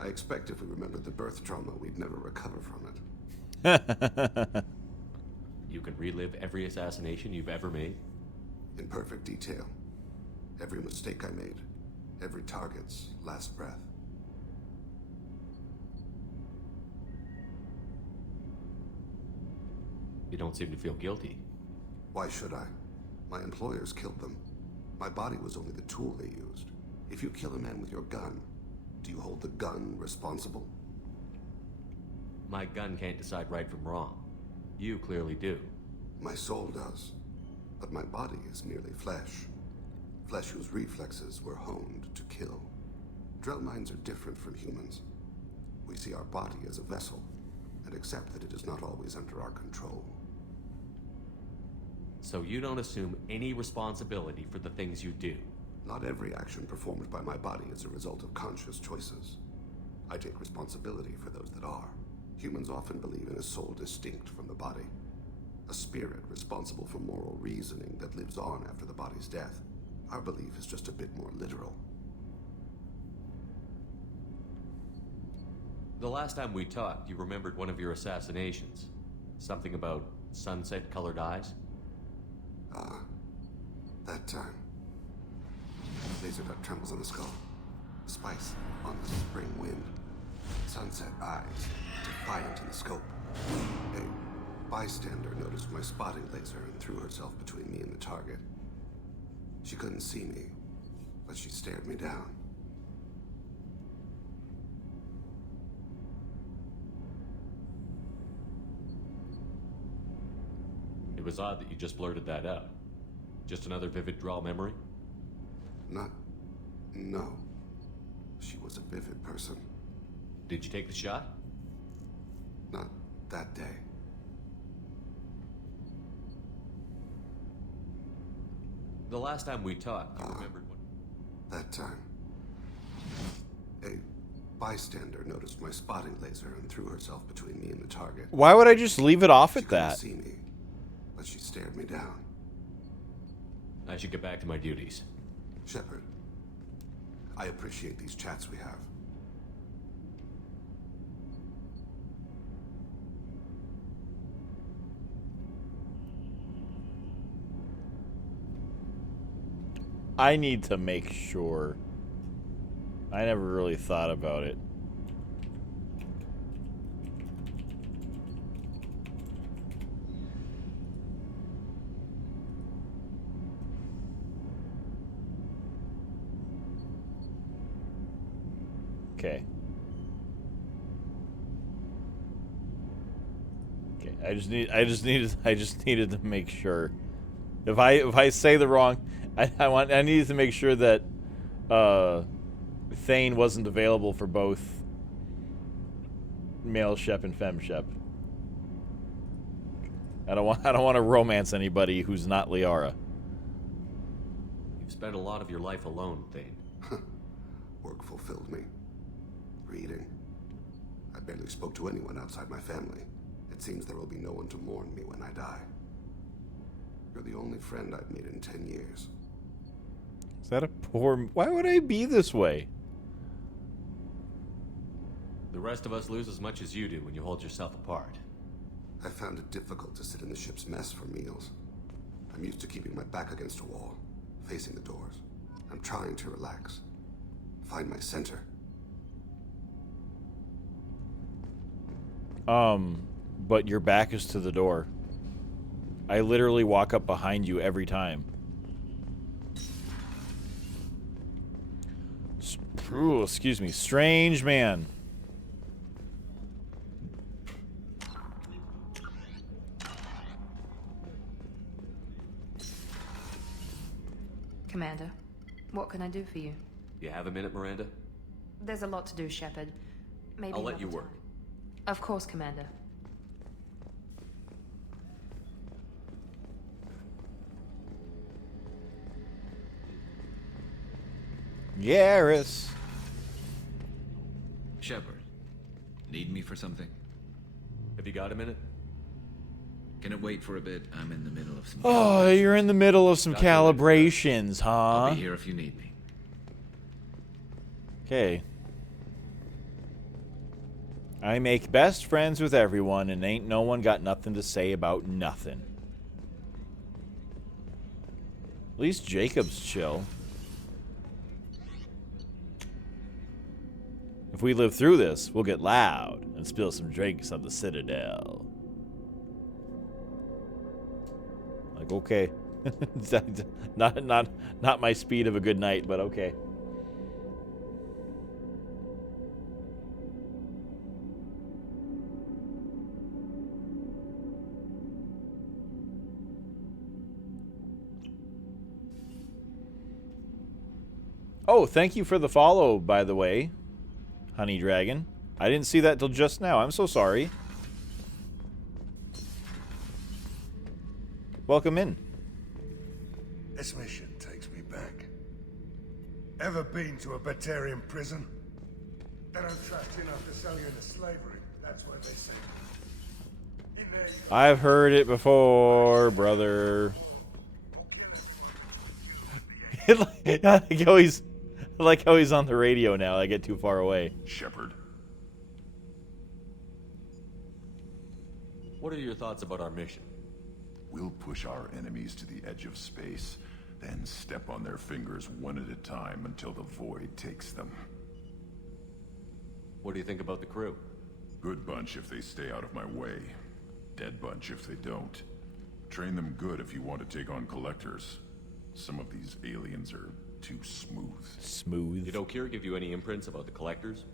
I expect if we remembered the birth trauma, we'd never recover from it. You can relive every assassination you've ever made? In perfect detail. Every mistake I made. Every target's last breath. You don't seem to feel guilty. Why should I? My employers killed them. My body was only the tool they used. If you kill a man with your gun, do you hold the gun responsible? My gun can't decide right from wrong. You clearly do. My soul does. But my body is merely flesh. Flesh whose reflexes were honed to kill. Drell minds are different from humans. We see our body as a vessel, and accept that it is not always under our control. So you don't assume any responsibility for the things you do? Not every action performed by my body is a result of conscious choices. I take responsibility for those that are. Humans often believe in a soul distinct from the body. A spirit responsible for moral reasoning that lives on after the body's death. Our belief is just a bit more literal. The last time we talked, you remembered one of your assassinations. Something about sunset-colored eyes? Ah, that time. Laser dot trembles on the skull. Spice on the spring wind. Sunset eyes, defiant in the scope. A bystander noticed my spotting laser and threw herself between me and the target. She couldn't see me, but she stared me down. It was odd that you just blurted that out. Just another vivid draw memory? No. She was a vivid person. Did you take the shot? Not that day. The last time we talked, you remembered what... That time. A bystander noticed my spotting laser and threw herself between me and the target. Why would I just leave it off at that? She couldn't see me, but she stared me down. I should get back to my duties. Shepard, I appreciate these chats we have. I need to make sure. I never really thought about it. Okay. Okay. I just needed to make sure. If I say the wrong, I needed to make sure that Thane wasn't available for both male Shep and femme Shep. I don't want to romance anybody who's not Liara. You've spent a lot of your life alone, Thane. Work fulfilled me. Reading. I barely spoke to anyone outside my family. It seems there will be no one to mourn me when I die. You're the only friend I've made in 10 years. Is that a poor... Why would I be this way? The rest of us lose as much as you do when you hold yourself apart. I found it difficult to sit in the ship's mess for meals. I'm used to keeping my back against a wall, facing the doors. I'm trying to relax. Find my center. But your back is to the door. I literally walk up behind you every time. Ooh, excuse me. Strange man. Commander, what can I do for you? You have a minute, Miranda? There's a lot to do, Shepard. Maybe I'll let you another work. time. Of course, Commander. Garrus. Shepard, need me for something? Have you got a minute? Can it wait for a bit? I'm in the middle of some... Oh, you're in the middle of some calibrations, huh? I'll be here if you need me. Okay. I make best friends with everyone, and ain't no one got nothing to say about nothing. At least Jacob's chill. If we live through this, we'll get loud and spill some drinks on the Citadel. Like, okay. not my speed of a good night, but okay. Oh, thank you for the follow, by the way, Honey Dragon. I didn't see that till just now. I'm so sorry. Welcome in. This mission takes me back. Ever been to a Batarian prison? They don't trapped enough to sell you into slavery. That's what they say. In there, I've heard it before, brother. I like how he's on the radio now. I get too far away. Shepard. What are your thoughts about our mission? We'll push our enemies to the edge of space, then step on their fingers one at a time until the void takes them. What do you think about the crew? Good bunch if they stay out of my way. Dead bunch if they don't. Train them good if you want to take on collectors. Some of these aliens are too smooth. Smooth? Did Okeer give you any imprints about the collectors?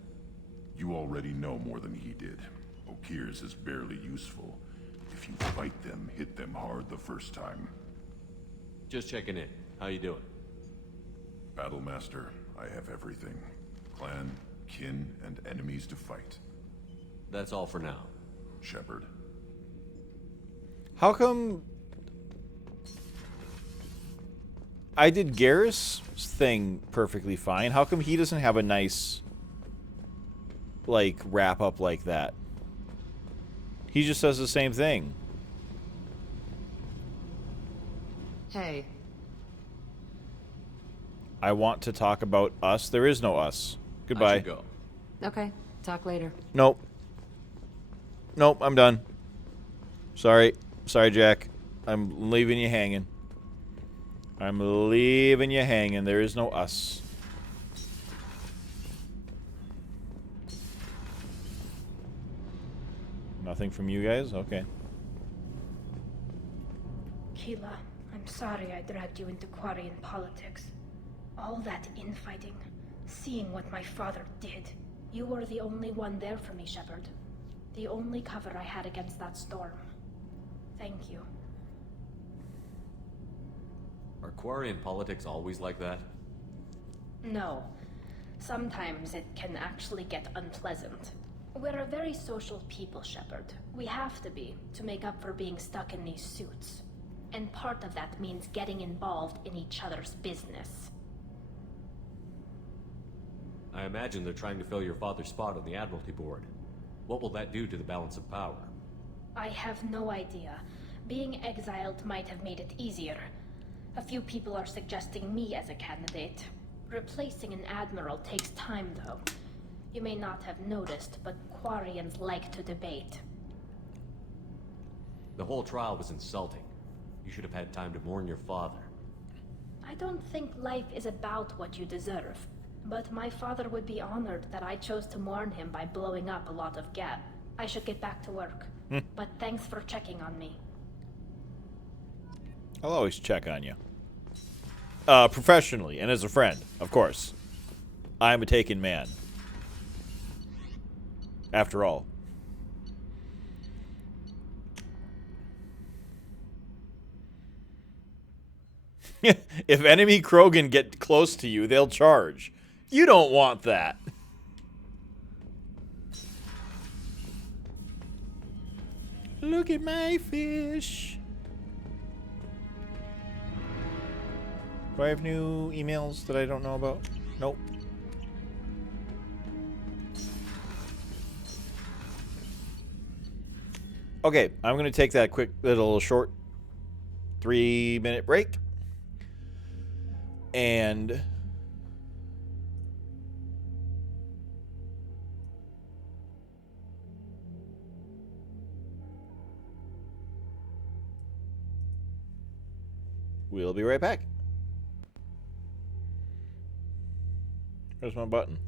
You already know more than he did. Okeer's is barely useful. If you fight them, hit them hard the first time. Just checking in. How you doing? Battlemaster, I have everything. Clan, kin, and enemies to fight. That's all for now. Shepard. How come I did Garrus' thing perfectly fine? How come he doesn't have a nice, like, wrap up like that? He just does the same thing. Hey. I want to talk about us. There is no us. Goodbye. I should go. Okay, talk later. Nope. Nope, I'm done. Sorry. Sorry, Jack. I'm leaving you hanging. I'm leaving you hanging. There is no us. Nothing from you guys? Okay. Keela, I'm sorry I dragged you into Quarian politics. All that infighting, seeing what my father did. You were the only one there for me, Shepard. The only cover I had against that storm. Thank you. Are Quarian politics always like that? No. Sometimes it can actually get unpleasant. We're a very social people, Shepard. We have to be, to make up for being stuck in these suits. And part of that means getting involved in each other's business. I imagine they're trying to fill your father's spot on the Admiralty Board. What will that do to the balance of power? I have no idea. Being exiled might have made it easier. A few people are suggesting me as a candidate. Replacing an admiral takes time, though. You may not have noticed, but Quarians like to debate. The whole trial was insulting. You should have had time to mourn your father. I don't think life is about what you deserve. But my father would be honored that I chose to mourn him by blowing up a lot of gas. I should get back to work. But thanks for checking on me. I'll always check on you. Professionally and as a friend, of course. I'm a taken man. After all. If enemy Krogan get close to you, they'll charge. You don't want that. Look at my fish. Do I have new emails that I don't know about? Nope. Okay, I'm going to take that quick little short 3-minute break. And we'll be right back. Where's my button?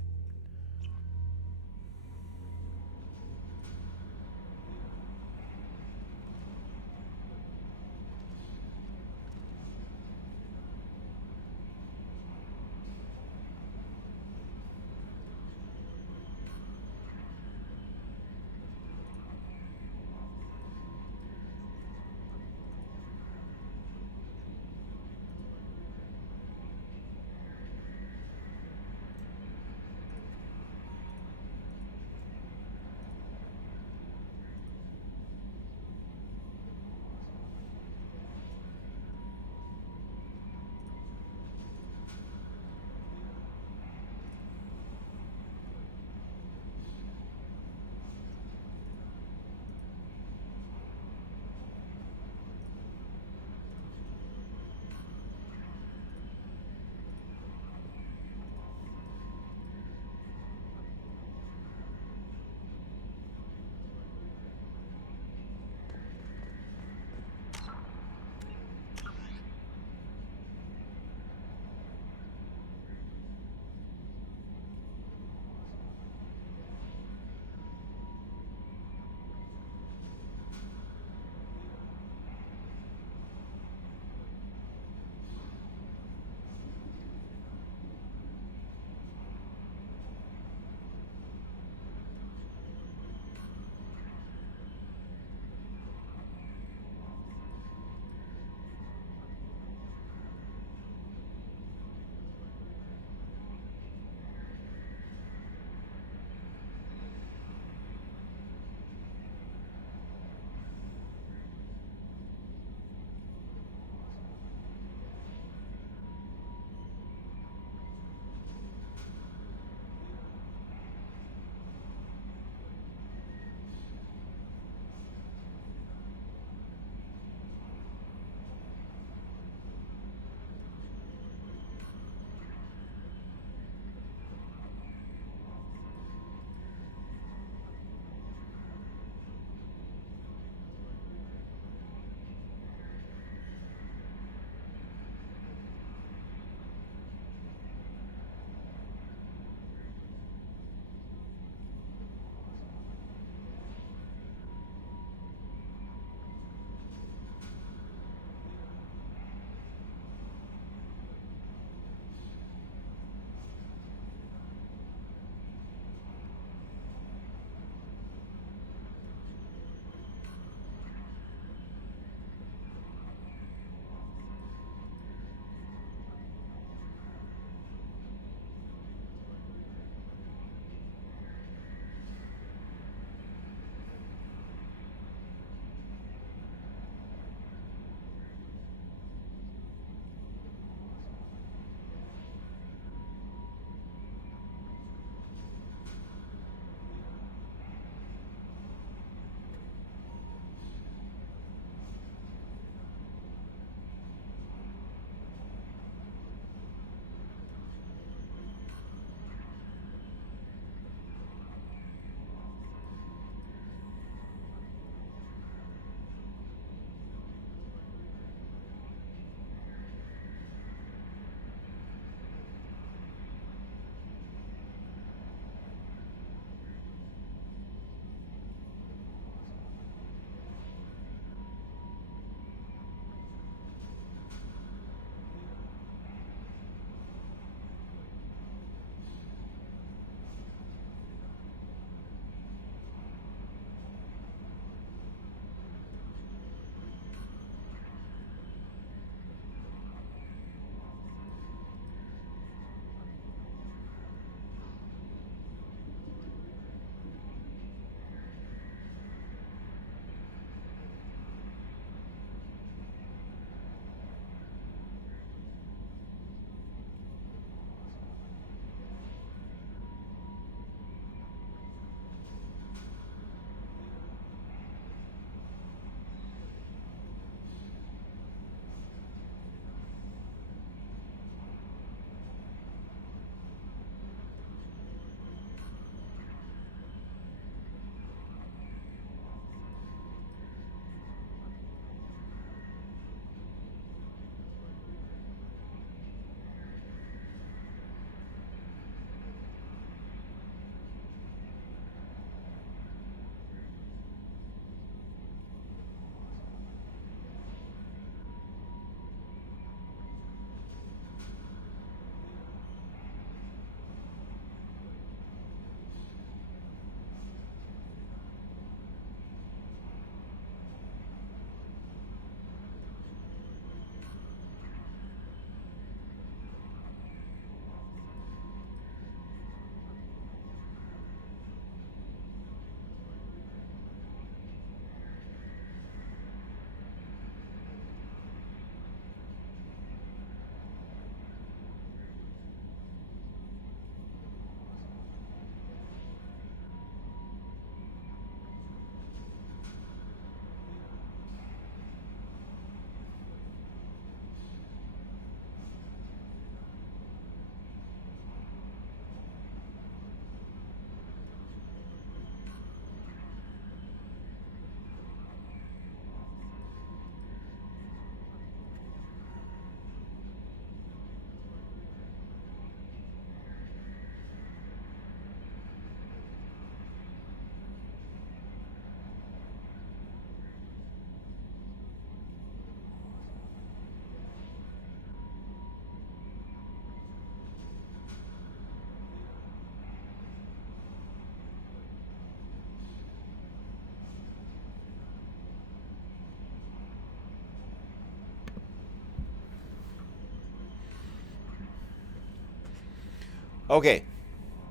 Okay.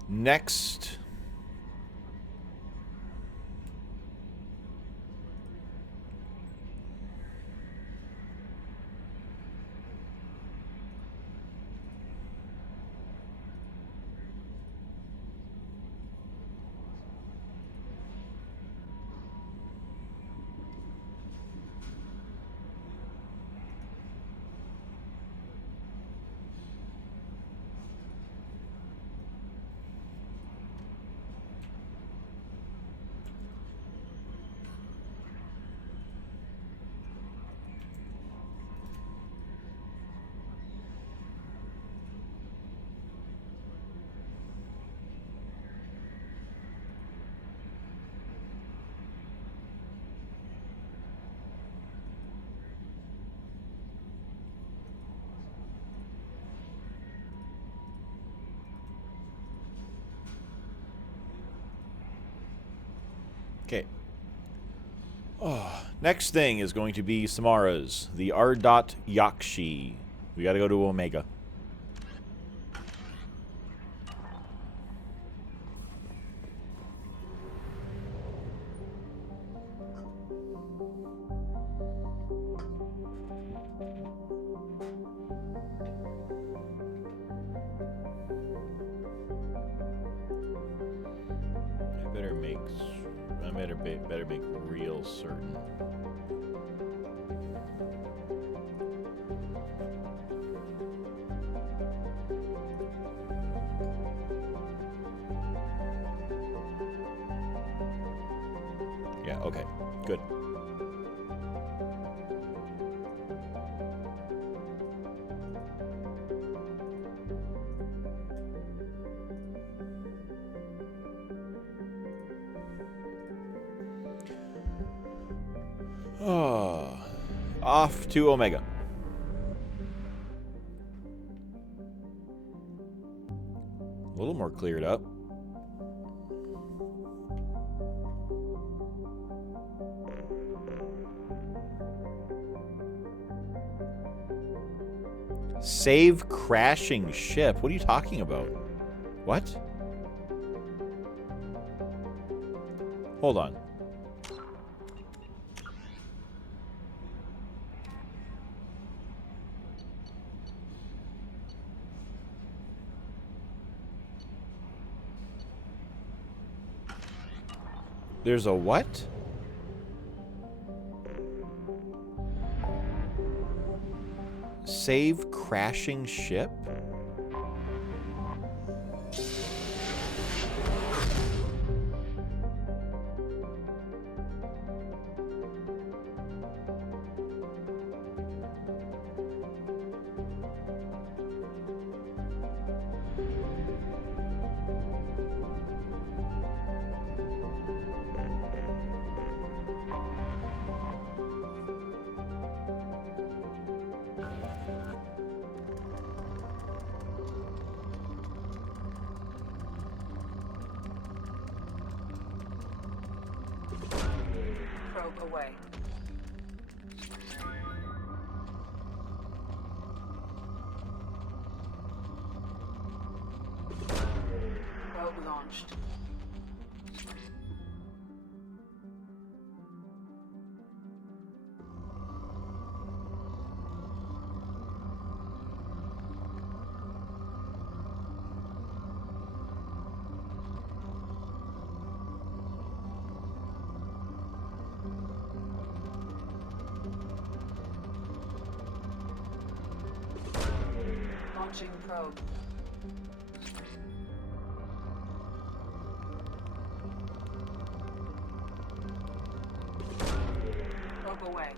Next. Okay. Oh, next thing is going to be Samara's, the Ardot Yakshi. We gotta go to Omega. Better make real certain. Yeah, okay. Good. Off to Omega. A little more cleared up. Save crashing ship. What are you talking about? What? Hold on. There's a what? Save crashing ship? Probe away. Probe launched. Launching probe. Probe away.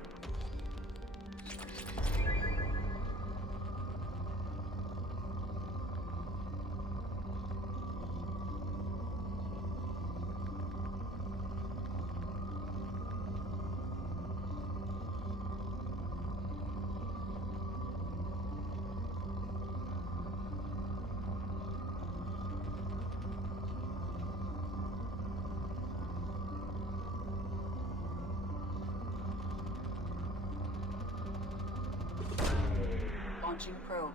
Launching probe.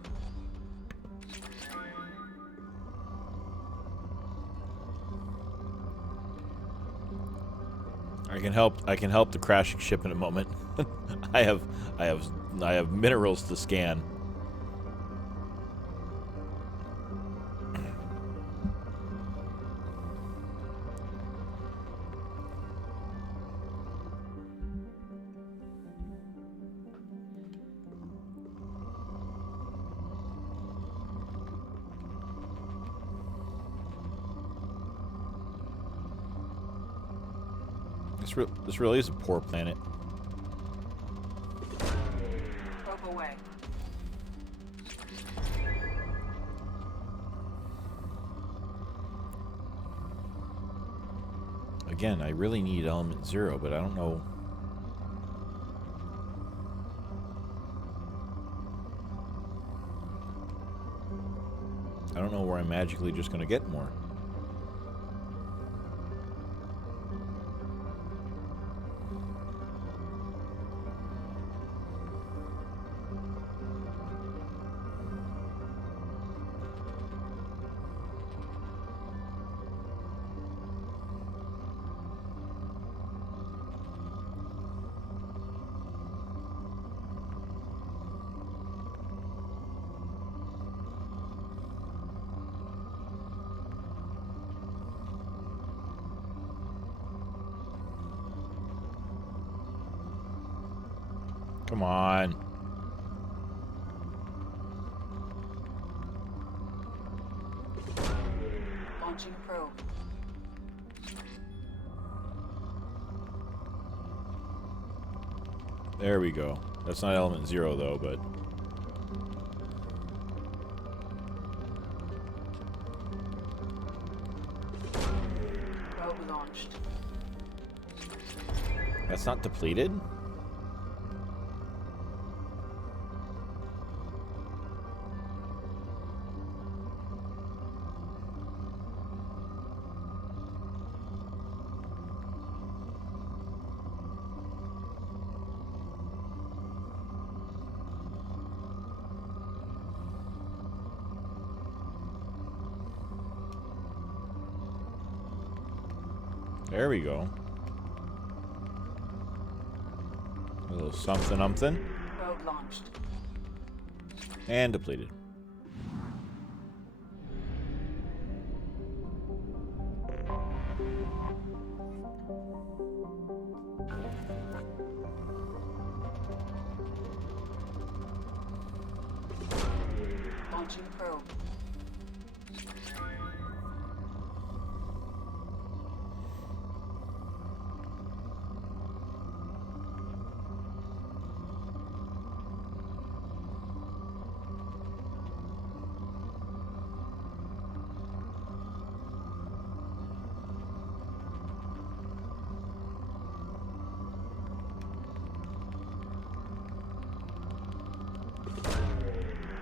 I can help the crashing ship in a moment. I have minerals to scan. This really is a poor planet. Probe away. Again, I really need element 0, but I don't know. I don't know where I'm magically just going to get more. Come on. Launching probe. There we go. That's not element 0 though, but Probe launched. that's not depleted? There we go. A little something. Probe launched. And depleted. Launching probe.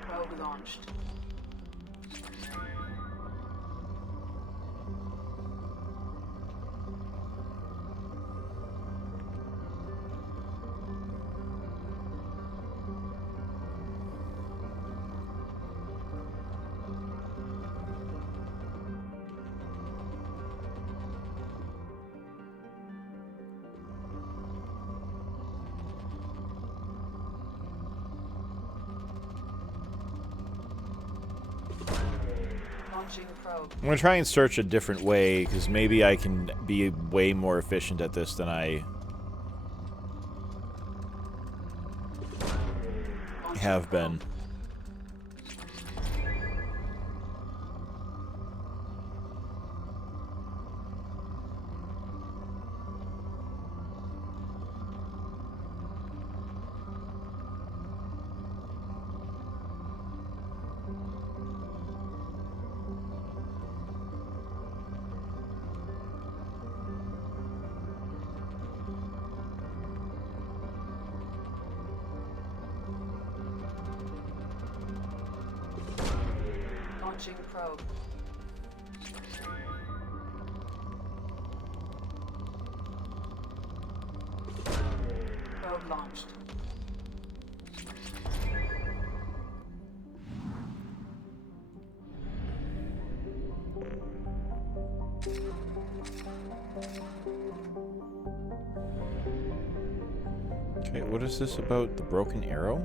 Probe launched. Launching probe. I'm going to try and search a different way, because maybe I can be way more efficient at this than I have been. Launching probe. Probe launched. Okay, what is this about the broken arrow?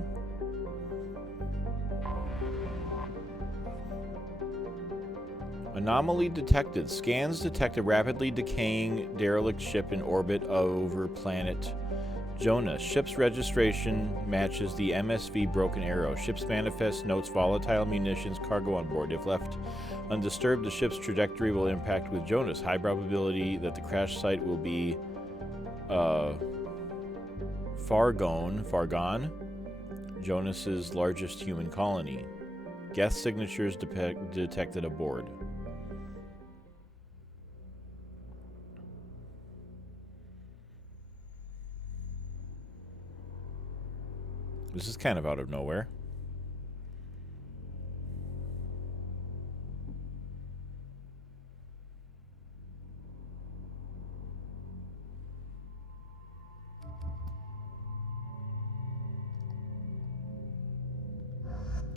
Anomaly detected. Scans detect a rapidly decaying derelict ship in orbit over planet Jonas. Ship's registration matches the MSV Broken Arrow. Ship's manifest notes volatile munitions cargo on board. If left undisturbed, the ship's trajectory will impact with Jonas. High probability that the crash site will be Fargon, Jonas's largest human colony. Geth signatures detected aboard. This is kind of out of nowhere.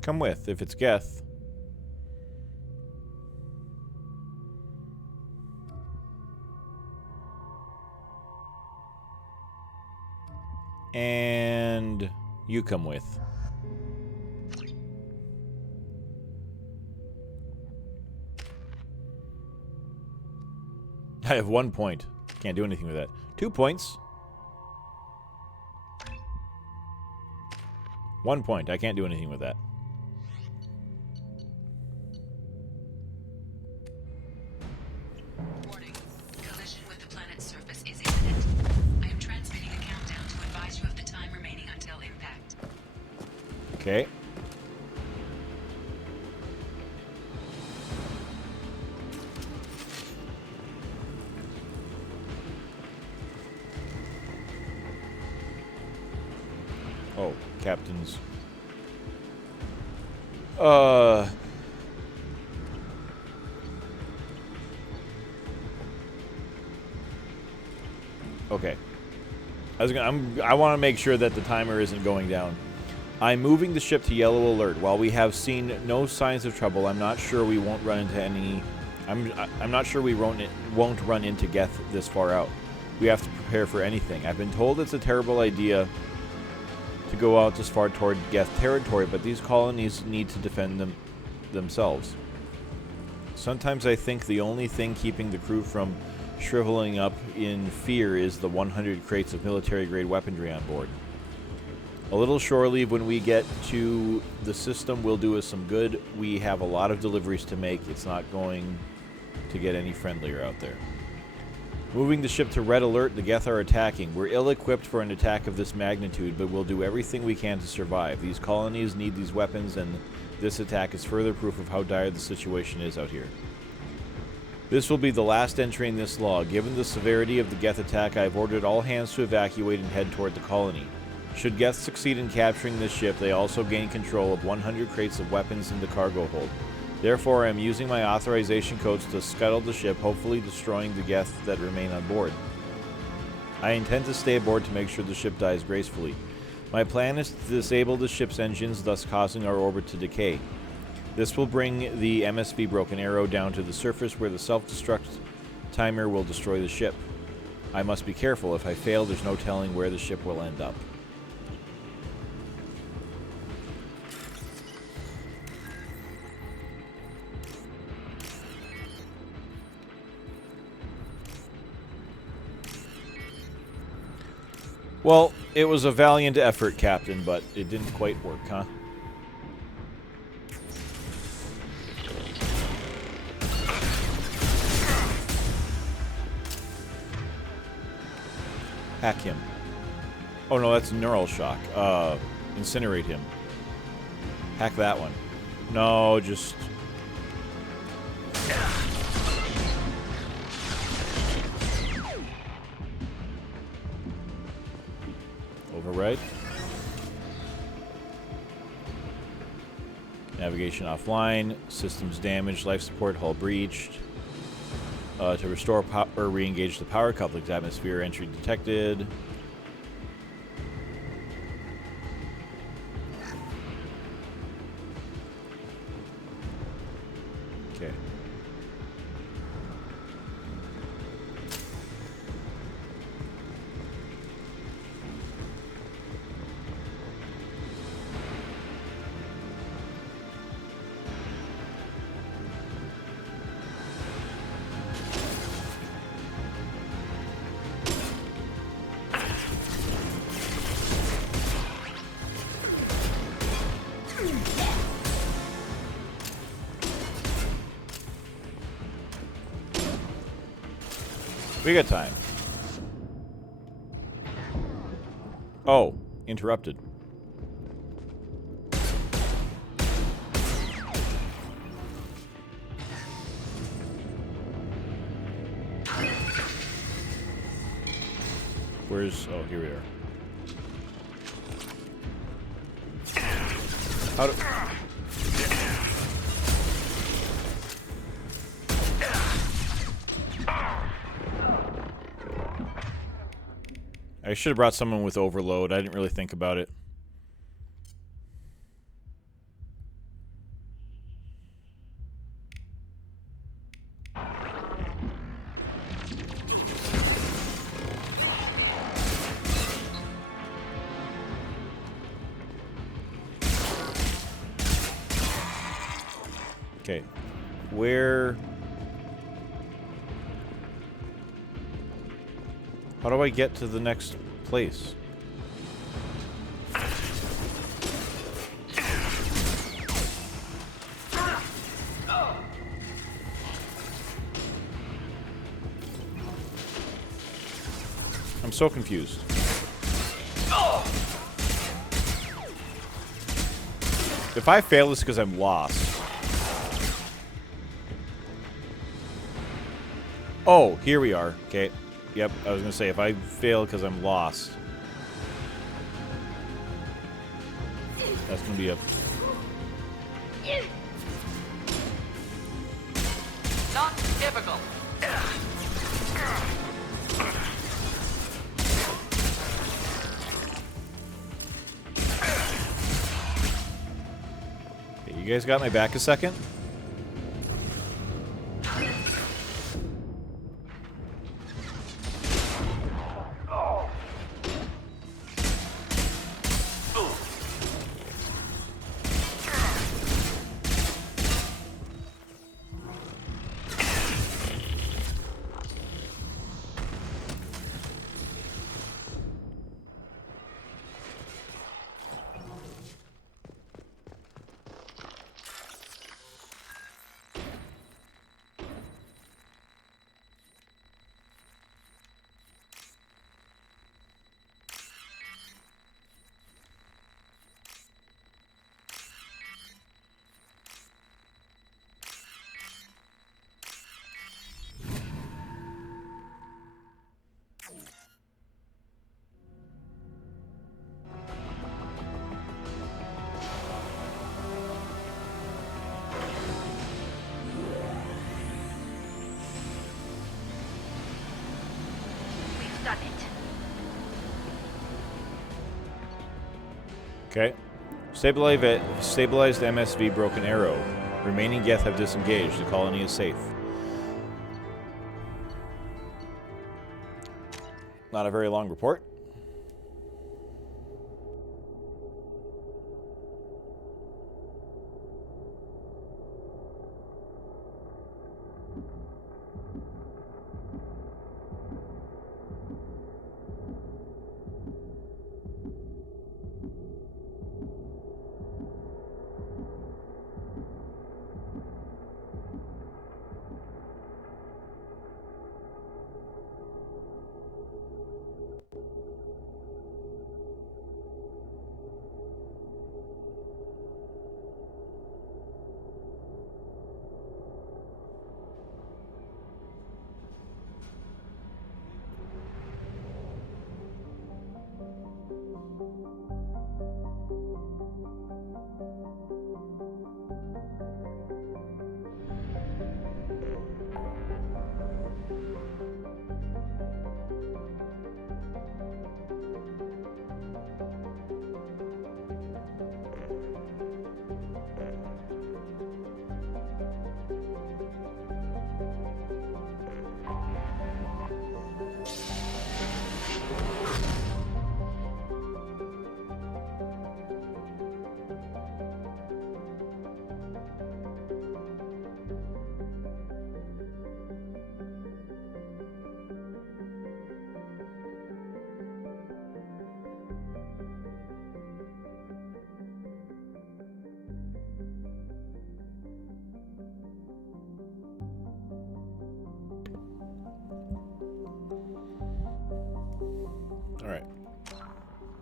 Come with, if it's Geth. And you come with. I have 1 point. Can't do anything with that. 2 points. 1 point. I can't do anything with that. Warning. Collision with the planet's surface is imminent. I am transmitting a countdown to advise you of the time remaining until impact. Okay. Oh, captains. Okay. I want to make sure that the timer isn't going down. I'm moving the ship to yellow alert. While we have seen no signs of trouble, I'm not sure we won't run into any. I'm not sure we won't run into Geth this far out. We have to prepare for anything. I've been told it's a terrible idea to go out this far toward Geth territory, but these colonies need to defend themselves. Sometimes I think the only thing keeping the crew from shriveling up in fear is the 100 crates of military-grade weaponry on board. A little shore leave when we get to the system will do us some good. We have a lot of deliveries to make. It's not going to get any friendlier out there. Moving the ship to red alert, the Geth are attacking. We're ill-equipped for an attack of this magnitude, but we'll do everything we can to survive. These colonies need these weapons, and this attack is further proof of how dire the situation is out here. This will be the last entry in this log. Given the severity of the Geth attack, I have ordered all hands to evacuate and head toward the colony. Should Geth succeed in capturing this ship, they also gain control of 100 crates of weapons in the cargo hold. Therefore, I am using my authorization codes to scuttle the ship, hopefully destroying the Geth that remain on board. I intend to stay aboard to make sure the ship dies gracefully. My plan is to disable the ship's engines, thus causing our orbit to decay. This will bring the MSV Broken Arrow down to the surface where the self-destruct timer will destroy the ship. I must be careful. If I fail, there's no telling where the ship will end up. Well, it was a valiant effort, Captain, but it didn't quite work, huh? Hack him. Oh no, that's neural shock. Incinerate him. Hack that one. No, just... Override. Navigation offline. Systems damaged. Life support hull breached. To restore or re-engage the power couplings. Atmosphere entry detected. Okay. We got time. Oh, interrupted. Where's... Oh, here we are. How do... I should have brought someone with overload. I didn't really think about it. Okay. Where... How do I get to the next place? I'm so confused. If I fail, it's because I'm lost. Oh, here we are. Okay. Yep, I was going to say, if I fail because I'm lost. That's going to be a... Not difficult. Okay, you guys got my back a second? Done it. Okay. Stabilized MSV Broken Arrow. Remaining Geth have disengaged. The colony is safe. Not a very long report.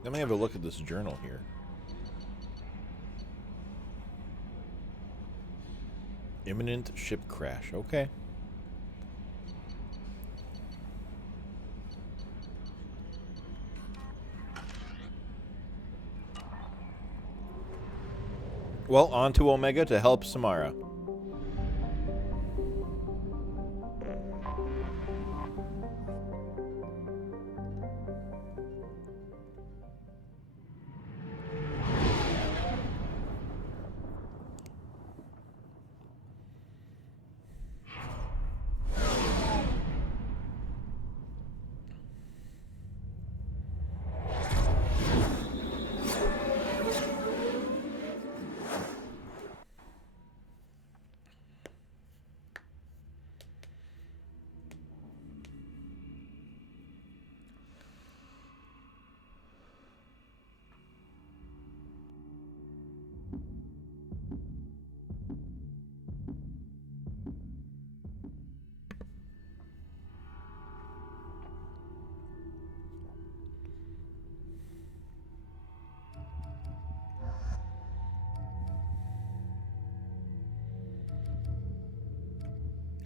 Let me have a look at this journal here. Imminent ship crash. Okay. Well, on to Omega to help Samara.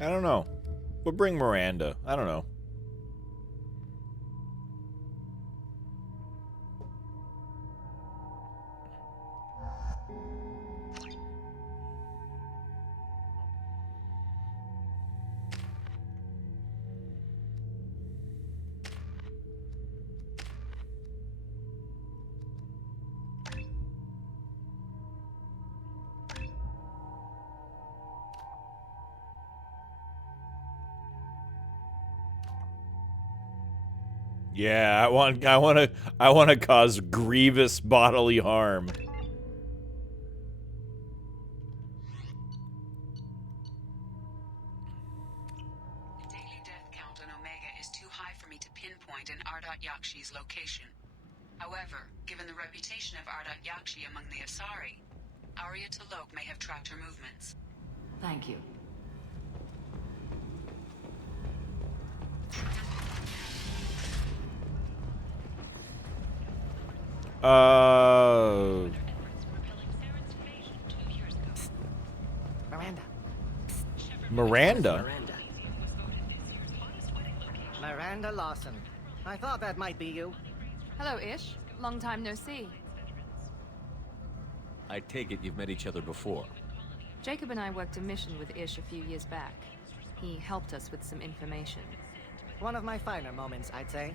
I don't know. We'll bring Miranda. I don't know. Yeah, I want to cause grievous bodily harm. The daily death count on Omega is too high for me to pinpoint an Ardat Yakshi's location. However, given the reputation of Ardat Yakshi among the Asari, Arya T'Loak may have tracked her movements. Thank you. Miranda. Miranda? Miranda Lawson. I thought that might be you. Hello, Ish. Long time no see. I take it you've met each other before. Jacob and I worked a mission with Ish a few years back. He helped us with some information. One of my finer moments, I'd say.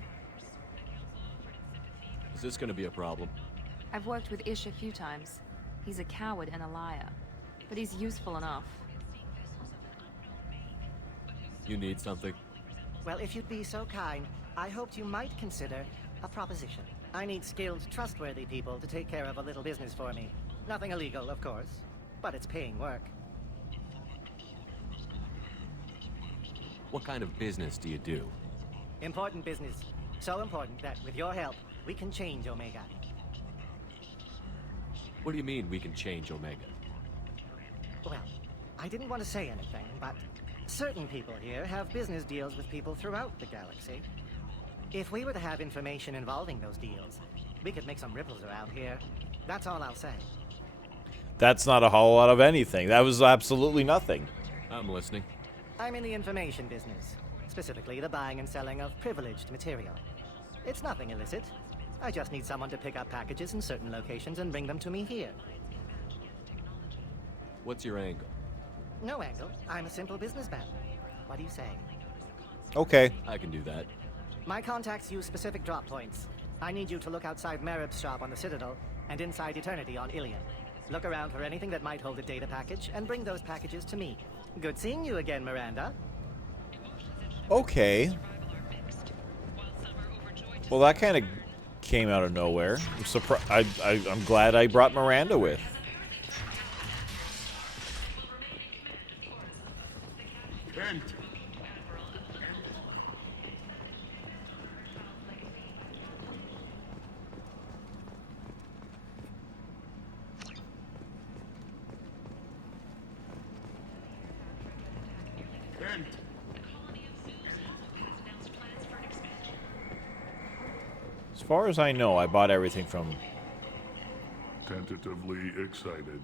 Is this gonna be a problem? I've worked with Ish a few times. He's a coward and a liar, but he's useful enough. You need something? Well, if you'd be so kind, I hoped you might consider a proposition. I need skilled, trustworthy people to take care of a little business for me. Nothing illegal, of course, but it's paying work. What kind of business do you do? Important business. So important that, with your help, we can change Omega. What do you mean we can change Omega? Well, I didn't want to say anything, but certain people here have business deals with people throughout the galaxy. If we were to have information involving those deals, we could make some ripples around here. That's all I'll say. That's not a whole lot of anything. That was absolutely nothing. I'm listening. I'm in the information business, specifically the buying and selling of privileged material. It's nothing illicit. I just need someone to pick up packages in certain locations and bring them to me here. What's your angle? No angle. I'm a simple businessman. What do you say? Okay. I can do that. My contacts use specific drop points. I need you to look outside Merib's shop on the Citadel and inside Eternity on Ilion. Look around for anything that might hold a data package and bring those packages to me. Good seeing you again, Miranda. Okay. Well, that kind of came out of nowhere. I'm glad I brought Miranda with. Kent. As far as I know, I bought everything from... Tentatively excited.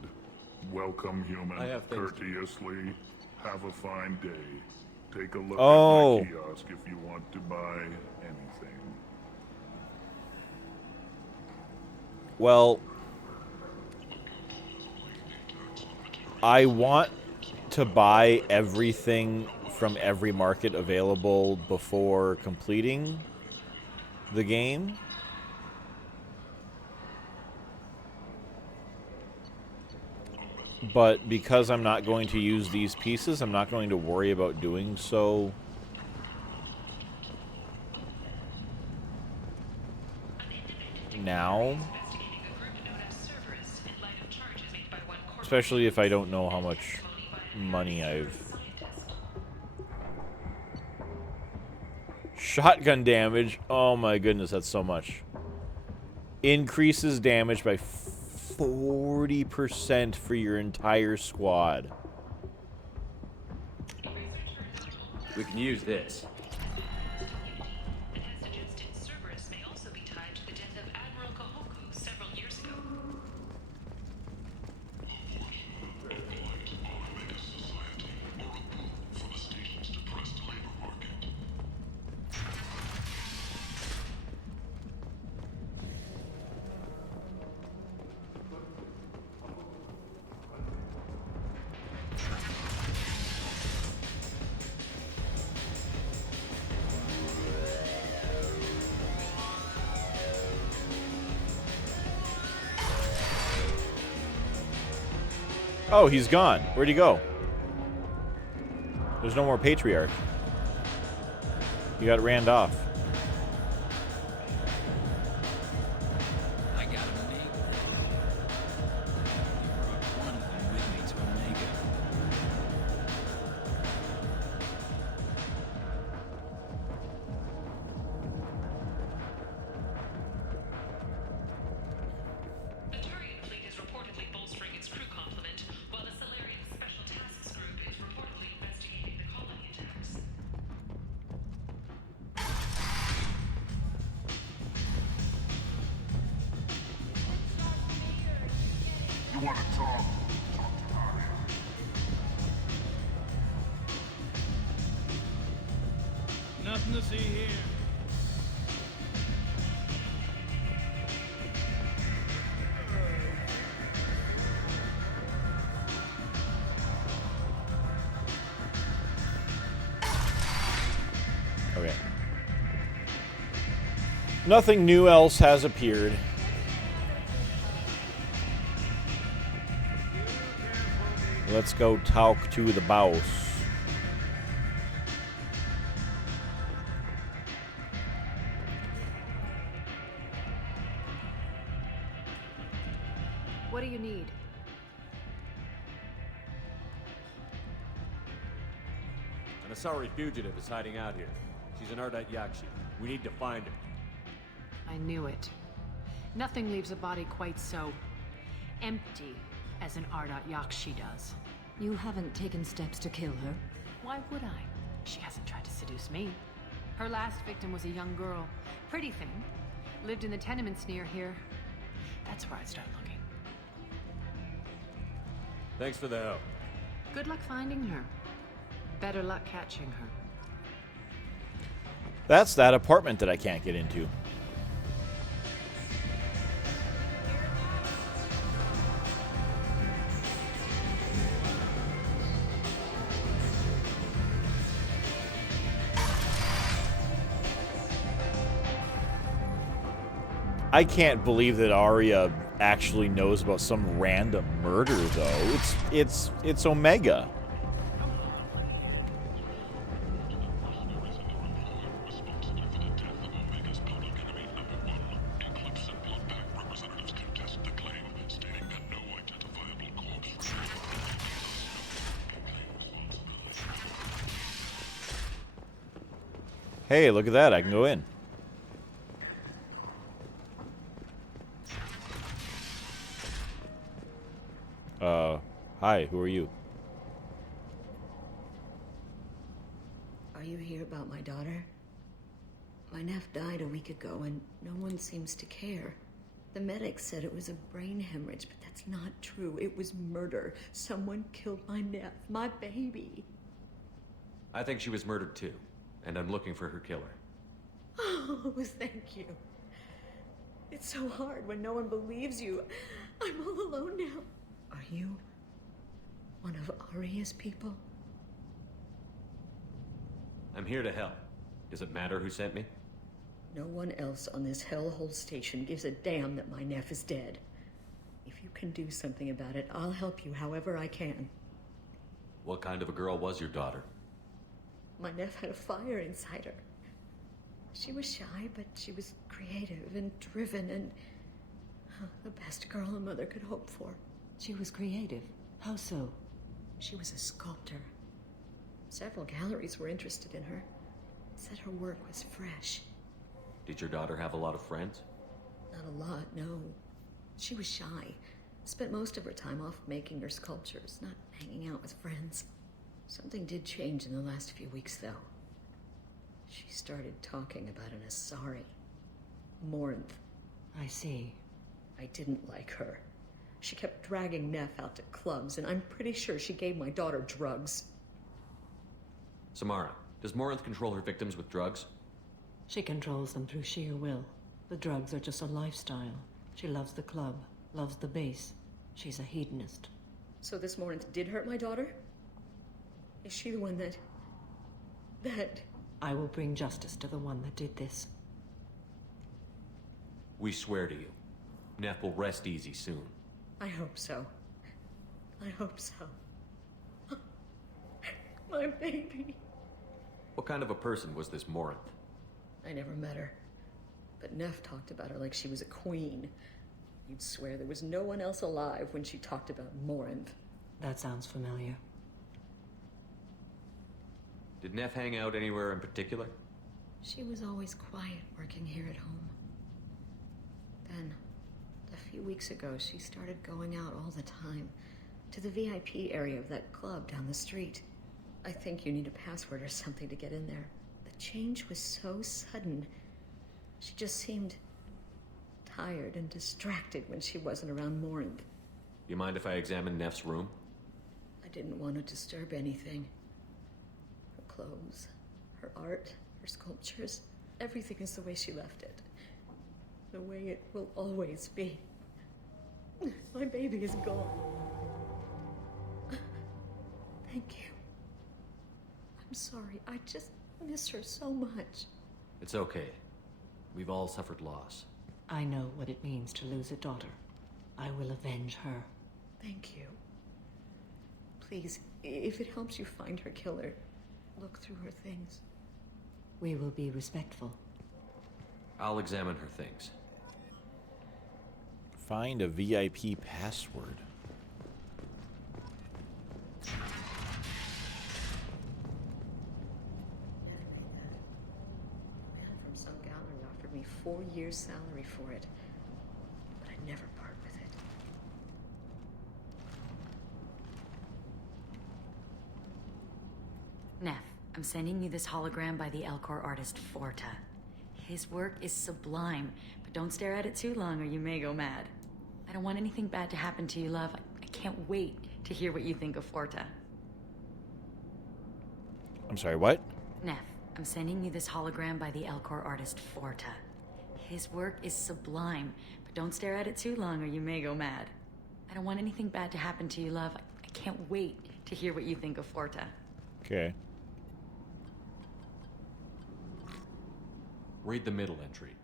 Welcome, human. I have things Courteously. Have a fine day. Take a look Oh. at my kiosk if you want to buy anything. Well, I want to buy everything from every market available before completing the game. But because I'm not going to use these pieces, I'm not going to worry about doing so. Now. Especially if I don't know how much money I've... Shotgun damage. Oh my goodness, that's so much. Increases damage by 40% for your entire squad. We can use this. Oh, he's gone. Where'd he go? There's no more Patriarch. He got ran off. I got him made. One of them with me to Omega. The Turian fleet is reportedly bolstering its crew complement, while the Solarian Special Tasks Group is reportedly investigating the colony attacks. You want to talk? Talk to Aria. Nothing to see here. Okay. Nothing new else has appeared. Let's go talk to the boss. What do you need? An Asari fugitive is hiding out here. She's an Ardat Yakshi. We need to find her. I knew it. Nothing leaves a body quite so empty as an Ardat Yakshi does. You haven't taken steps to kill her? Why would I? She hasn't tried to seduce me. Her last victim was a young girl. Pretty thing. Lived in the tenements near here. That's where I'd start looking. Thanks for the help. Good luck finding her. Better luck catching her. That's that apartment that I can't get into. I can't believe that Arya actually knows about some random murder, though. It's Omega. Hey, look at that. I can go in. Hi, who are you? Are you here about my daughter? My nephew died a week ago, and no one seems to care. The medics said it was a brain hemorrhage, but that's not true. It was murder. Someone killed my nephew, my baby. I think she was murdered too, and I'm looking for her killer. Oh, thank you. It's so hard when no one believes you. I'm all alone now. Are you one of Aria's people? I'm here to help. Does it matter who sent me? No one else on this hellhole station gives a damn that my nephew is dead. If you can do something about it, I'll help you however I can. What kind of a girl was your daughter? My nephew had a fire inside her. She was shy, but she was creative and driven and the best girl a mother could hope for. She was creative? How so? She was a sculptor. Several galleries were interested in her. Said her work was fresh. Did your daughter have a lot of friends? Not a lot, no. She was shy. Spent most of her time off making her sculptures, not hanging out with friends. Something did change in the last few weeks, though. She started talking about an Asari. Morinth. I see. I didn't like her. She kept dragging Neff out to clubs, and I'm pretty sure she gave my daughter drugs. Samara, does Morinth control her victims with drugs? She controls them through sheer will. The drugs are just a lifestyle. She loves the club, loves the base. She's a hedonist. So this Morinth did hurt my daughter? Is she the one that... I will bring justice to the one that did this. We swear to you. Neff will rest easy soon. I hope so. I hope so. My baby. What kind of a person was this Morinth? I never met her. But Neff talked about her like she was a queen. You'd swear there was no one else alive when she talked about Morinth. That sounds familiar. Did Neff hang out anywhere in particular? She was always quiet working here at home. Then, a few weeks ago, she started going out all the time. To the VIP area of that club down the street. I think you need a password or something to get in there. The change was so sudden. She just seemed tired and distracted when she wasn't around Morinth. You mind if I examine Neff's room? I didn't want to disturb anything. Her clothes, her art, her sculptures, everything is the way she left it. The way it will always be. My baby is gone. Thank you. I'm sorry. I just miss her so much. It's okay. We've all suffered loss. I know what it means to lose a daughter. I will avenge her. Thank you. Please, if it helps you find her killer, look through her things. We will be respectful. I'll examine her things. Find a VIP password. From some gallery offered me 4 years' salary for it, but I'd never part with it. Neff, I'm sending you this hologram by the Elcor artist Forta. His work is sublime, but don't stare at it too long or you may go mad. I don't want anything bad to happen to you, love. I can't wait to hear what you think of Forta. I'm sorry, what? Neff, I'm sending you this hologram by the Elcor artist Forta. His work is sublime, but don't stare at it too long or you may go mad. I don't want anything bad to happen to you, love. I can't wait to hear what you think of Forta. Okay. Read the middle entry.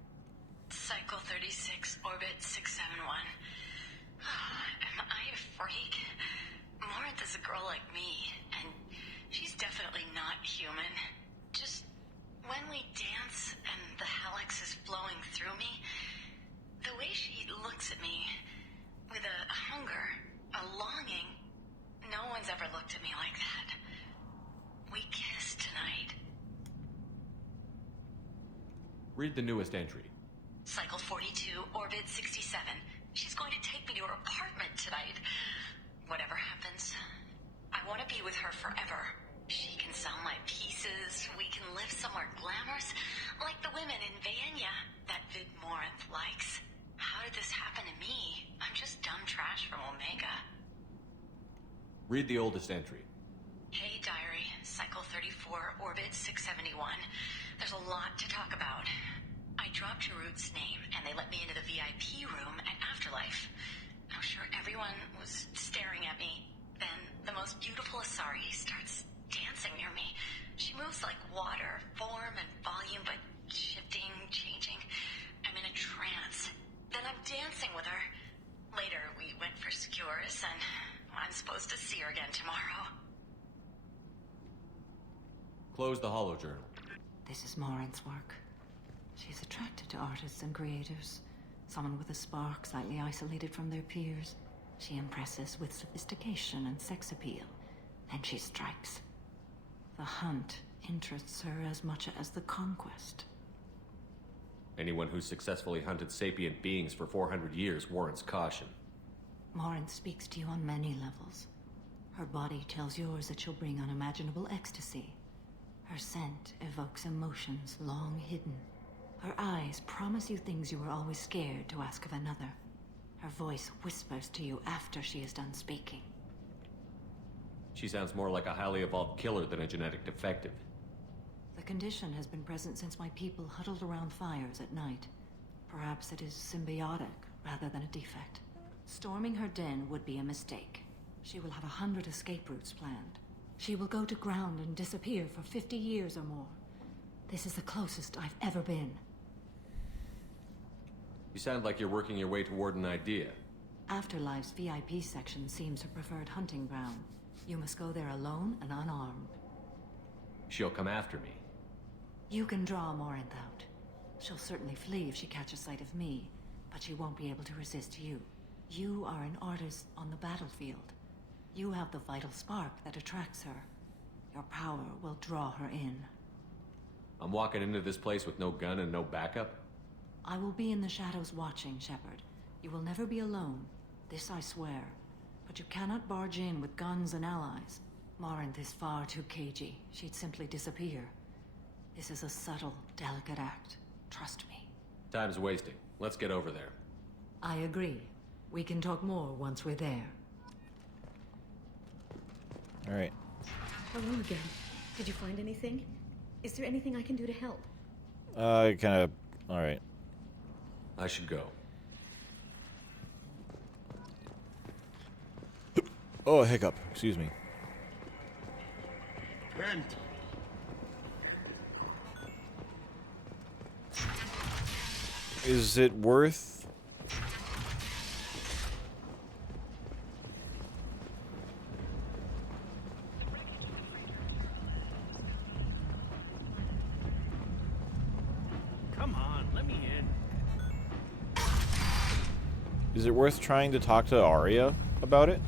Cycle 36, orbit 671. Am I a freak? Morinth is a girl like me, and she's definitely not human. Just when we dance and the Hallex is flowing through me, the way she looks at me with a hunger, a longing, no one's ever looked at me like that. We kissed tonight. Read the newest entry. Cycle 42, orbit 67. She's going to take me to her apartment tonight. Whatever happens, I want to be with her forever. She can sell my pieces. We can live somewhere glamorous, like the women in Vanya that Vid Morinth likes. How did this happen to me? I'm just dumb trash from Omega. Read the oldest entry. Hey, diary. Cycle 34, orbit 671. There's a lot to talk about. I dropped Jarut's name, and they let me into the VIP room at Afterlife. I'm sure everyone was staring at me. Then the most beautiful Asari starts dancing near me. She moves like water, form and volume, but shifting, changing. I'm in a trance. Then I'm dancing with her. Later, we went for skewers, and I'm supposed to see her again tomorrow. Close the holojournal. This is Morinth's work. She's attracted to artists and creators. Someone with a spark, slightly isolated from their peers. She impresses with sophistication and sex appeal. Then she strikes. The hunt interests her as much as the conquest. Anyone who's successfully hunted sapient beings for 400 years warrants caution. Morinth speaks to you on many levels. Her body tells yours that she'll bring unimaginable ecstasy. Her scent evokes emotions long hidden. Her eyes promise you things you were always scared to ask of another. Her voice whispers to you after she is done speaking. She sounds more like a highly evolved killer than a genetic defective. The condition has been present since my people huddled around fires at night. Perhaps it is symbiotic rather than a defect. Storming her den would be a mistake. She will have 100 escape routes planned. She will go to ground and disappear for 50 years or more. This is the closest I've ever been. You sound like you're working your way toward an idea. Afterlife's VIP section seems her preferred hunting ground. You must go there alone and unarmed. She'll come after me. You can draw Morinth out. She'll certainly flee if she catches sight of me, but she won't be able to resist you. You are an artist on the battlefield. You have the vital spark that attracts her. Your power will draw her in. I'm walking into this place with no gun and no backup? I will be in the shadows watching, Shepard. You will never be alone. This I swear. But you cannot barge in with guns and allies. Morinth is far too cagey. She'd simply disappear. This is a subtle, delicate act. Trust me. Time's wasting. Let's get over there. I agree. We can talk more once we're there. All right. Hello again. Did you find anything? Is there anything I can do to help? Kind of. All right. I should go. Oh, a hiccup. Excuse me. Kent. Is it worth... Come on, let me in. Is it worth trying to talk to Arya about it?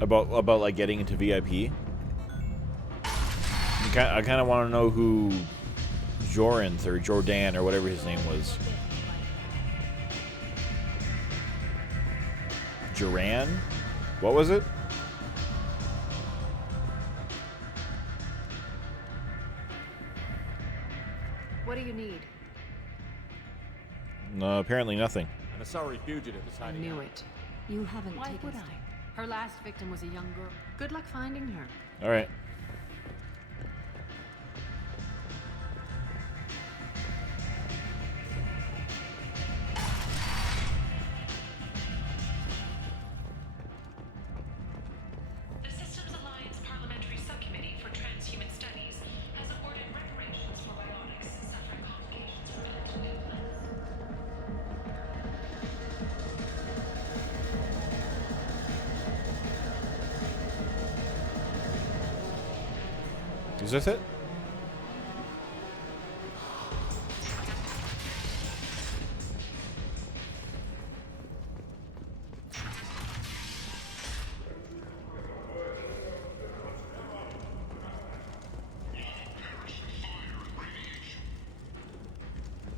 About like getting into VIP? I kind of want to know who Jorinth or Jordan or whatever his name was. Joran? What was it? What do you need? No, apparently nothing. An Asari fugitive is I hiding knew out. it. You haven't Why taken... would I? Her last victim was a young girl. Good luck finding her. All right. The Systems Alliance Parliamentary Subcommittee for Transhuman Studies has awarded reparations for bionics suffering complications from mental implants. Is this it?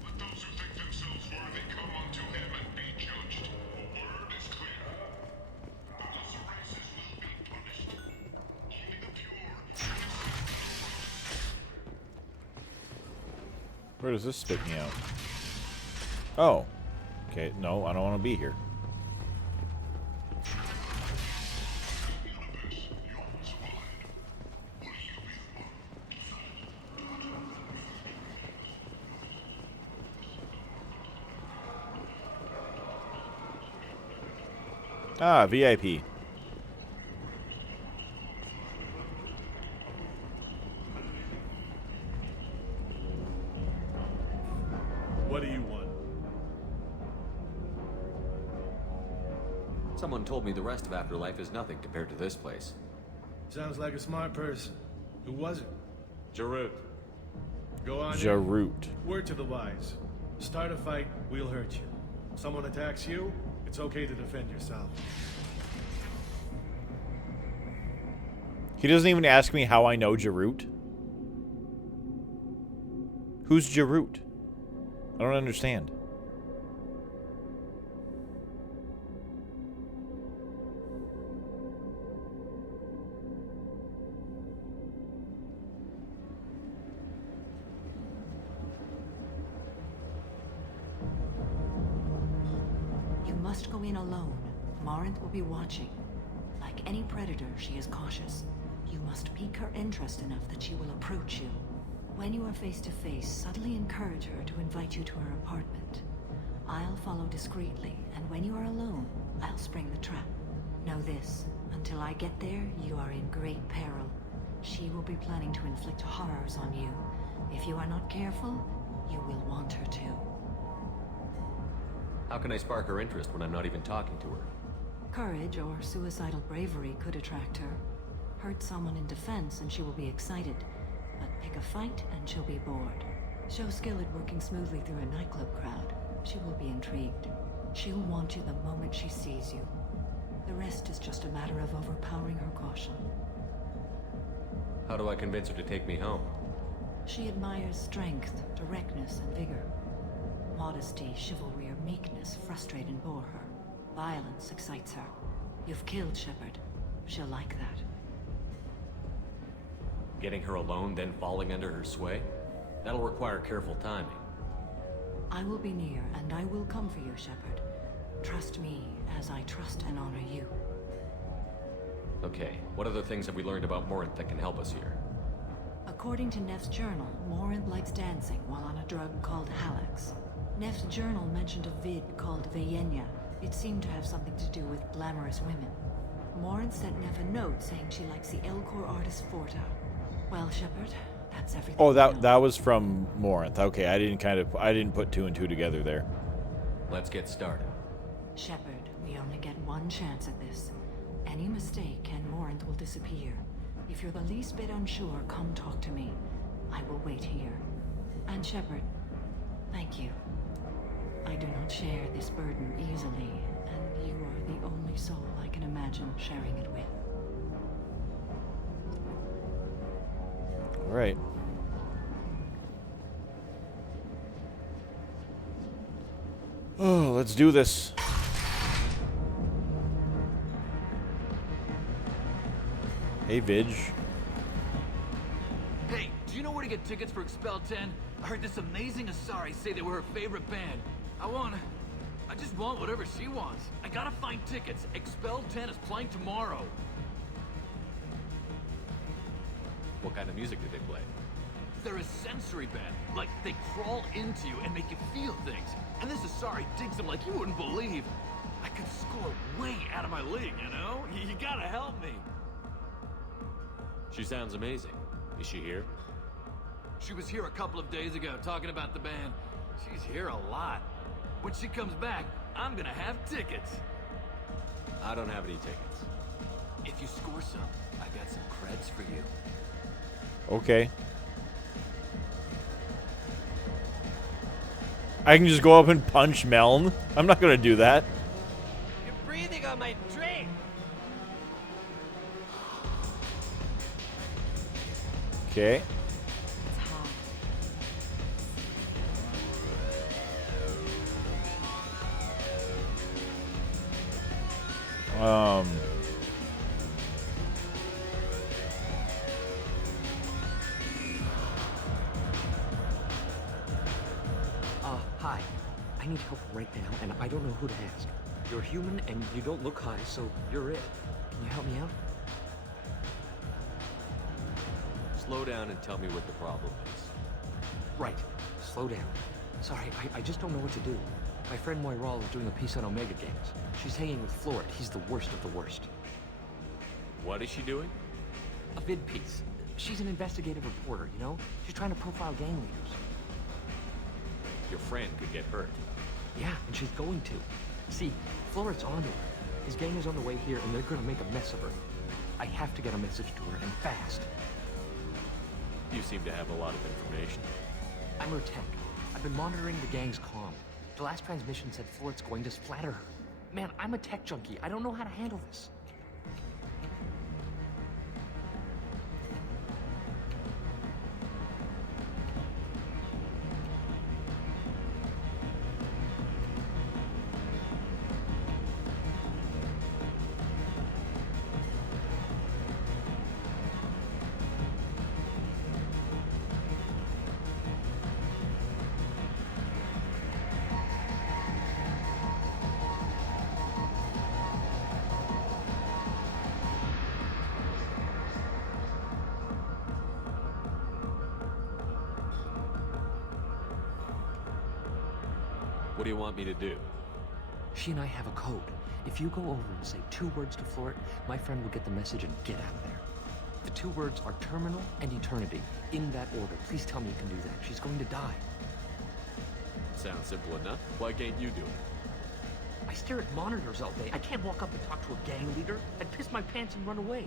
Let those who think themselves worthy come unto him and be judged. The word is clear. The lesser races will be punished. Only the Where does this spit me out? Oh. Okay, no, I don't want to be here. Ah, VIP. What do you want? Someone told me the rest of Afterlife is nothing compared to this place. Sounds like a smart person. Who was it? Jarut. Go on. Jarut. Word to the wise. Start a fight, we'll hurt you. Someone attacks you, it's okay to defend yourself. He doesn't even ask me how I know Jarut. Who's Jarut? I don't understand. You must go in alone. Morinth will be watching. Like any predator, she is cautious. You must pique her interest enough that she will approach you. When you are face to face, subtly encourage her to invite you to her apartment. I'll follow discreetly, and when you are alone, I'll spring the trap. Know this, until I get there, you are in great peril. She will be planning to inflict horrors on you. If you are not careful, you will want her to. How can I spark her interest when I'm not even talking to her? Courage or suicidal bravery could attract her. Hurt someone in defense and she will be excited. But pick a fight and she'll be bored. Show skill at working smoothly through a nightclub crowd. She will be intrigued. She'll want you the moment she sees you. The rest is just a matter of overpowering her caution. How do I convince her to take me home? She admires strength, directness, and vigor. Modesty, chivalry, or meekness frustrate and bore her. Violence excites her. You've killed Shepard. She'll like that. Getting her alone, then falling under her sway? That'll require careful timing. I will be near, and I will come for you, Shepard. Trust me, as I trust and honor you. Okay, what other things have we learned about Morinth that can help us here? According to Neff's journal, Morinth likes dancing while on a drug called Halax. Neff's journal mentioned a vid called Veyenya. It seemed to have something to do with glamorous women. Morinth sent Neff a note saying she likes the Elcor artist Forta. Well, Shepard, that's everything. Oh, that was from Morinth. Okay, I didn't put two and two together there. Let's get started. Shepard, we only get one chance at this. Any mistake and Morinth will disappear. If you're the least bit unsure, come talk to me. I will wait here. And Shepard, thank you. I do not share this burden easily, and you are the only soul I can imagine sharing it with. All right. Oh, let's do this. Hey, Vidge. Hey, do you know where to get tickets for Expel 10? I heard this amazing Asari say they were her favorite band. I just want whatever she wants. I gotta find tickets. Expel 10 is playing tomorrow. What kind of music did they play? They're a sensory band. Like, they crawl into you and make you feel things. And this Asari digs them like you wouldn't believe. I could score way out of my league, you know? You gotta help me. She sounds amazing. Is she here? She was here a couple of days ago talking about the band. She's here a lot. When she comes back, I'm gonna have tickets. I don't have any tickets. If you score some, I got some creds for you. Okay. I can just go up and punch Meln. I'm not gonna do that. You're breathing on my drink. Okay. Hi. I need help right now, and I don't know who to ask. You're human, and you don't look high, so you're it. Can you help me out? Slow down and tell me what the problem is. Right. Slow down. Sorry, I just don't know what to do. My friend Moiral is doing a piece on Omega Games. She's hanging with Floret. He's the worst of the worst. What is she doing? A vid piece. She's an investigative reporter, you know? She's trying to profile gang leaders. Your friend could get hurt. Yeah, and she's going to. See, Floret's onto her. His gang is on the way here, and they're gonna make a mess of her. I have to get a message to her, and fast. You seem to have a lot of information. I'm her tech. I've been monitoring the gang's comm. The last transmission said Floret's going to splatter her. Man, I'm a tech junkie. I don't know how to handle this. What do you want me to do? She and I have a code. If you go over and say 2 words to Floret, my friend will get the message and get out of there. The 2 words are terminal and eternity. In that order. Please tell me you can do that. She's going to die. Sounds simple enough. Why can't you do it? I stare at monitors all day. I can't walk up and talk to a gang leader. I'd piss my pants and run away.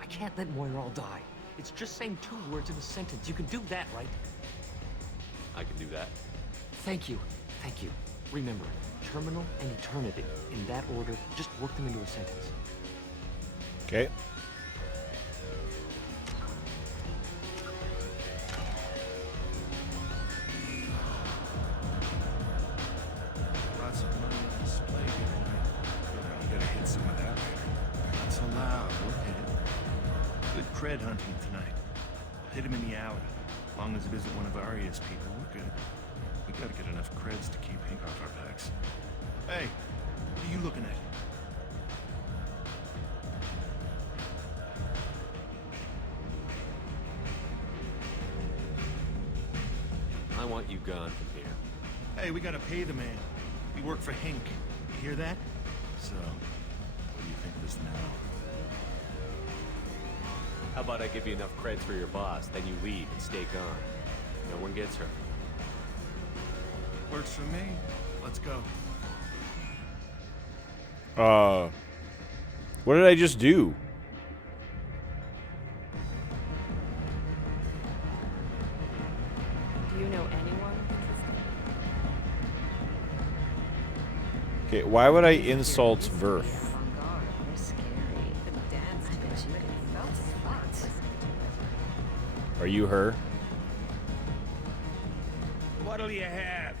I can't let Moiral die. It's just saying 2 words in a sentence. You can do that, right? I can do that. Thank you. Thank you. Remember, terminal and eternity. In that order, just work them into a sentence. Okay. Lots of money on display here tonight. You gotta hit some of that later. Not so loud, we'll hit it. Good cred hunting tonight. We'll hit him in the alley. As long as it isn't one of Arya's people, we're good. We gotta get enough creds to keep Hank off our backs. Hey, what are you looking at? I want you gone from here. Hey, we gotta pay the man. We work for Hank. You hear that? So, what do you think of this now? How about I give you enough creds for your boss, then you leave and stay gone. No one gets hurt. Works for me. Let's go. What did I just do? Do you know anyone? Okay, why would I insult Verf? Are you her? What'll you have?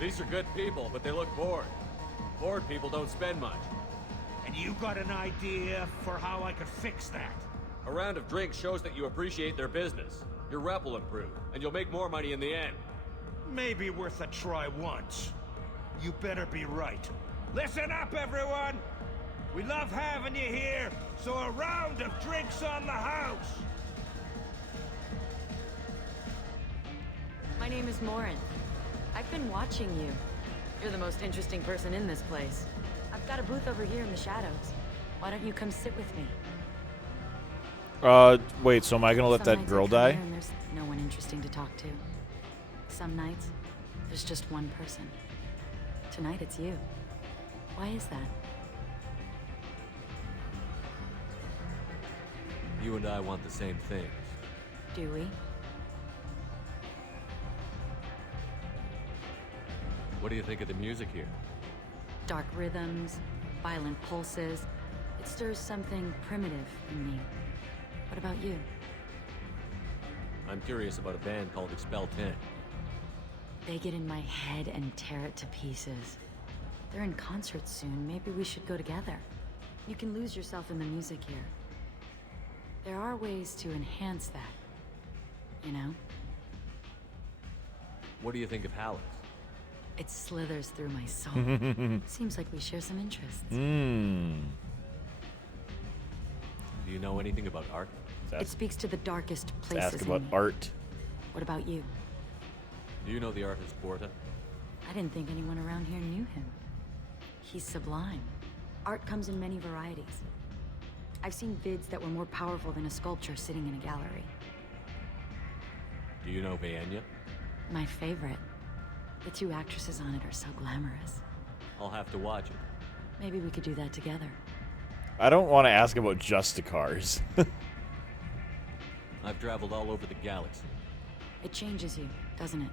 These are good people, but they look bored. Bored people don't spend much. And you got an idea for how I could fix that? A round of drinks shows that you appreciate their business. Your rep will improve, and you'll make more money in the end. Maybe worth a try once. You better be right. Listen up, everyone! We love having you here, so a round of drinks on the house! My name is Morin. I've been watching you. You're the most interesting person in this place. I've got a booth over here in the shadows. Why don't you come sit with me? Wait, so am I gonna let Some that nights girl I come die? here and there's no one interesting to talk to. Some nights, there's just one person. Tonight it's you. Why is that? You and I want the same things. Do we? What do you think of the music here? Dark rhythms, violent pulses. It stirs something primitive in me. What about you? I'm curious about a band called Expel 10. They get in my head and tear it to pieces. They're in concert soon. Maybe we should go together. You can lose yourself in the music here. There are ways to enhance that. you know? What do you think of Hallex? It slithers through my soul. Seems like we share some interests. Do you know anything about art? It speaks to the darkest places. Ask about in me. art. What about you? Do you know the artist Porta? I didn't think anyone around here knew him. He's sublime. Art comes in many varieties. I've seen vids that were more powerful than a sculpture sitting in a gallery. Do you know Vaenya? My favorite. The two actresses on it are so glamorous. I'll have to watch it. Maybe we could do that together. I don't want to ask about Justicars. I've traveled all over the galaxy. It changes you, doesn't it?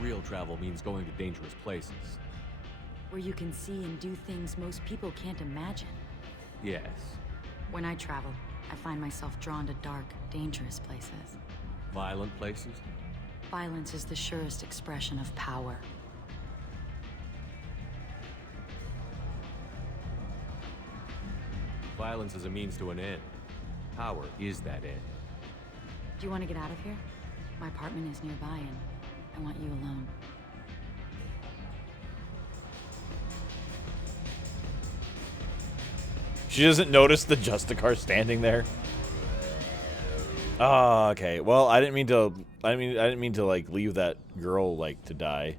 Real travel means going to dangerous places. Where you can see and do things most people can't imagine. Yes. When I travel, I find myself drawn to dark, dangerous places. Violent places? Violence is the surest expression of power. Violence is a means to an end. Power is that end. Do you want to get out of here? My apartment is nearby and I want you alone. She doesn't notice the Justicar standing there. Oh, okay. Well, I didn't mean to like leave that girl like to die.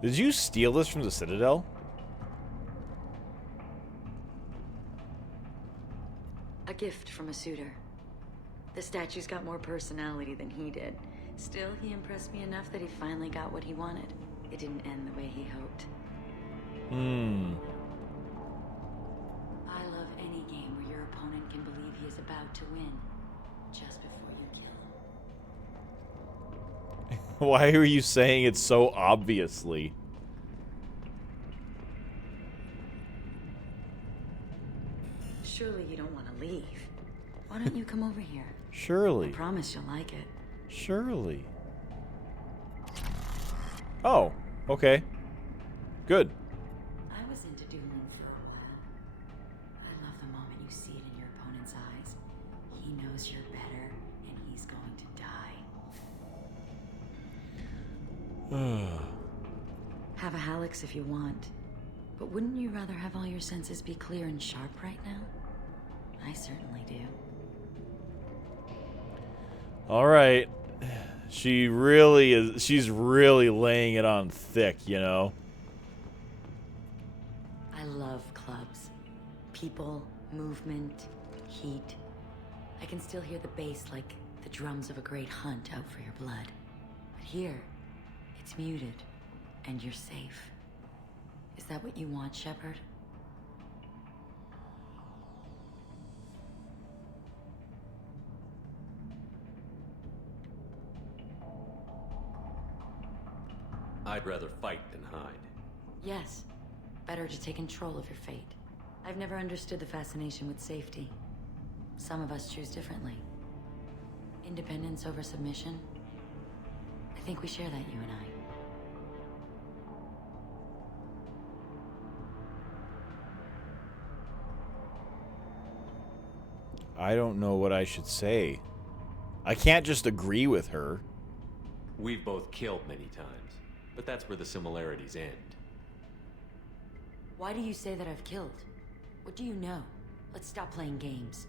Did you steal this from the Citadel? A gift from a suitor. The statue's got more personality than he did. Still, he impressed me enough that he finally got what he wanted. It didn't end the way he hoped. I love any game where your opponent can believe he is about to win, just before you kill him. Why are you saying it so obviously? Surely you don't want to leave. Why don't you come over here? Surely. I promise you'll like it. Surely. Oh, okay. Good. I was into dueling for a while. I love the moment you see it in your opponent's eyes. He knows you're better, and he's going to die. Have a Hallex if you want. But wouldn't you rather have all your senses be clear and sharp right now? I certainly do. All right. She really is. She's really laying it on thick, you know? I love clubs. People, movement, heat. I can still hear the bass like the drums of a great hunt out for your blood. But here, it's muted, and you're safe. Is that what you want, Shepard? I'd rather fight than hide. Yes. Better to take control of your fate. I've never understood the fascination with safety. Some of us choose differently. Independence over submission. I think we share that, you and I. I don't know what I should say. I can't just agree with her. We've both killed many times, but that's where the similarities end. Why do you say that I've killed? What do you know? Let's stop playing games.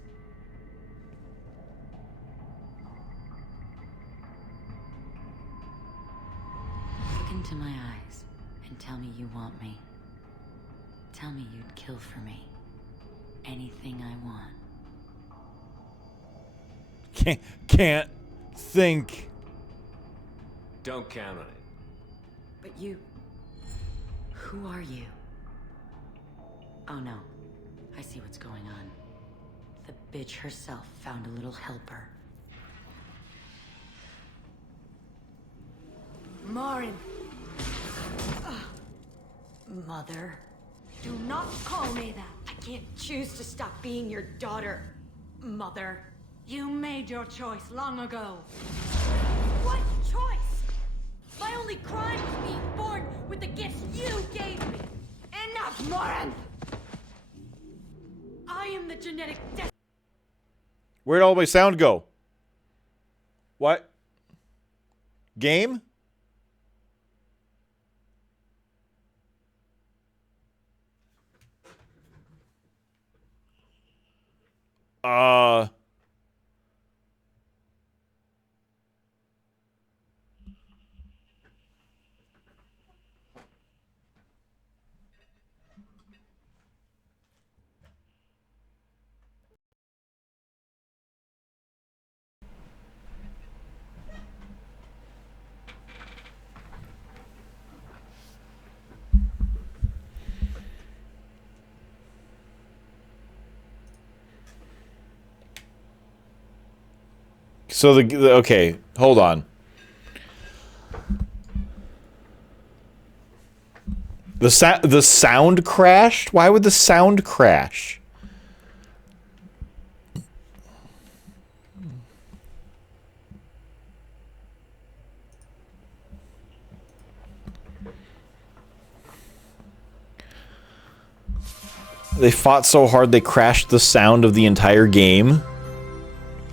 Look into my eyes and tell me you want me. Tell me you'd kill for me. Anything I want. Can't think. Don't count on it. But you... Who are you? Oh no. I see what's going on. The bitch herself found a little helper. Marin! Mother. Do not call me that! I can't choose to stop being your daughter. Mother. You made your choice long ago. What? choice. My only crime was being born with the gifts you gave me. Enough, Morinth! I am the genetic Where'd all my sound go? What? Game? So okay, hold on. The sound crashed? Why would the sound crash? They fought so hard they crashed the sound of the entire game.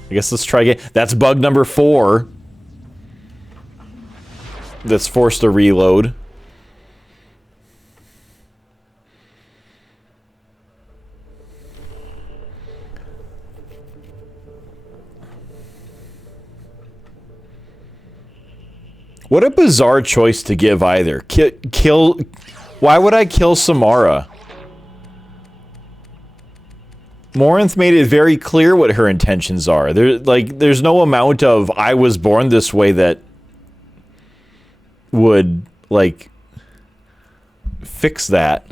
I guess let's try again. That's bug number 4. That's forced to reload. What a bizarre choice to give either. Kill... Why would I kill Samara? Morinth made it very clear what her intentions are. There's no amount of I was born this way that would, like, fix that.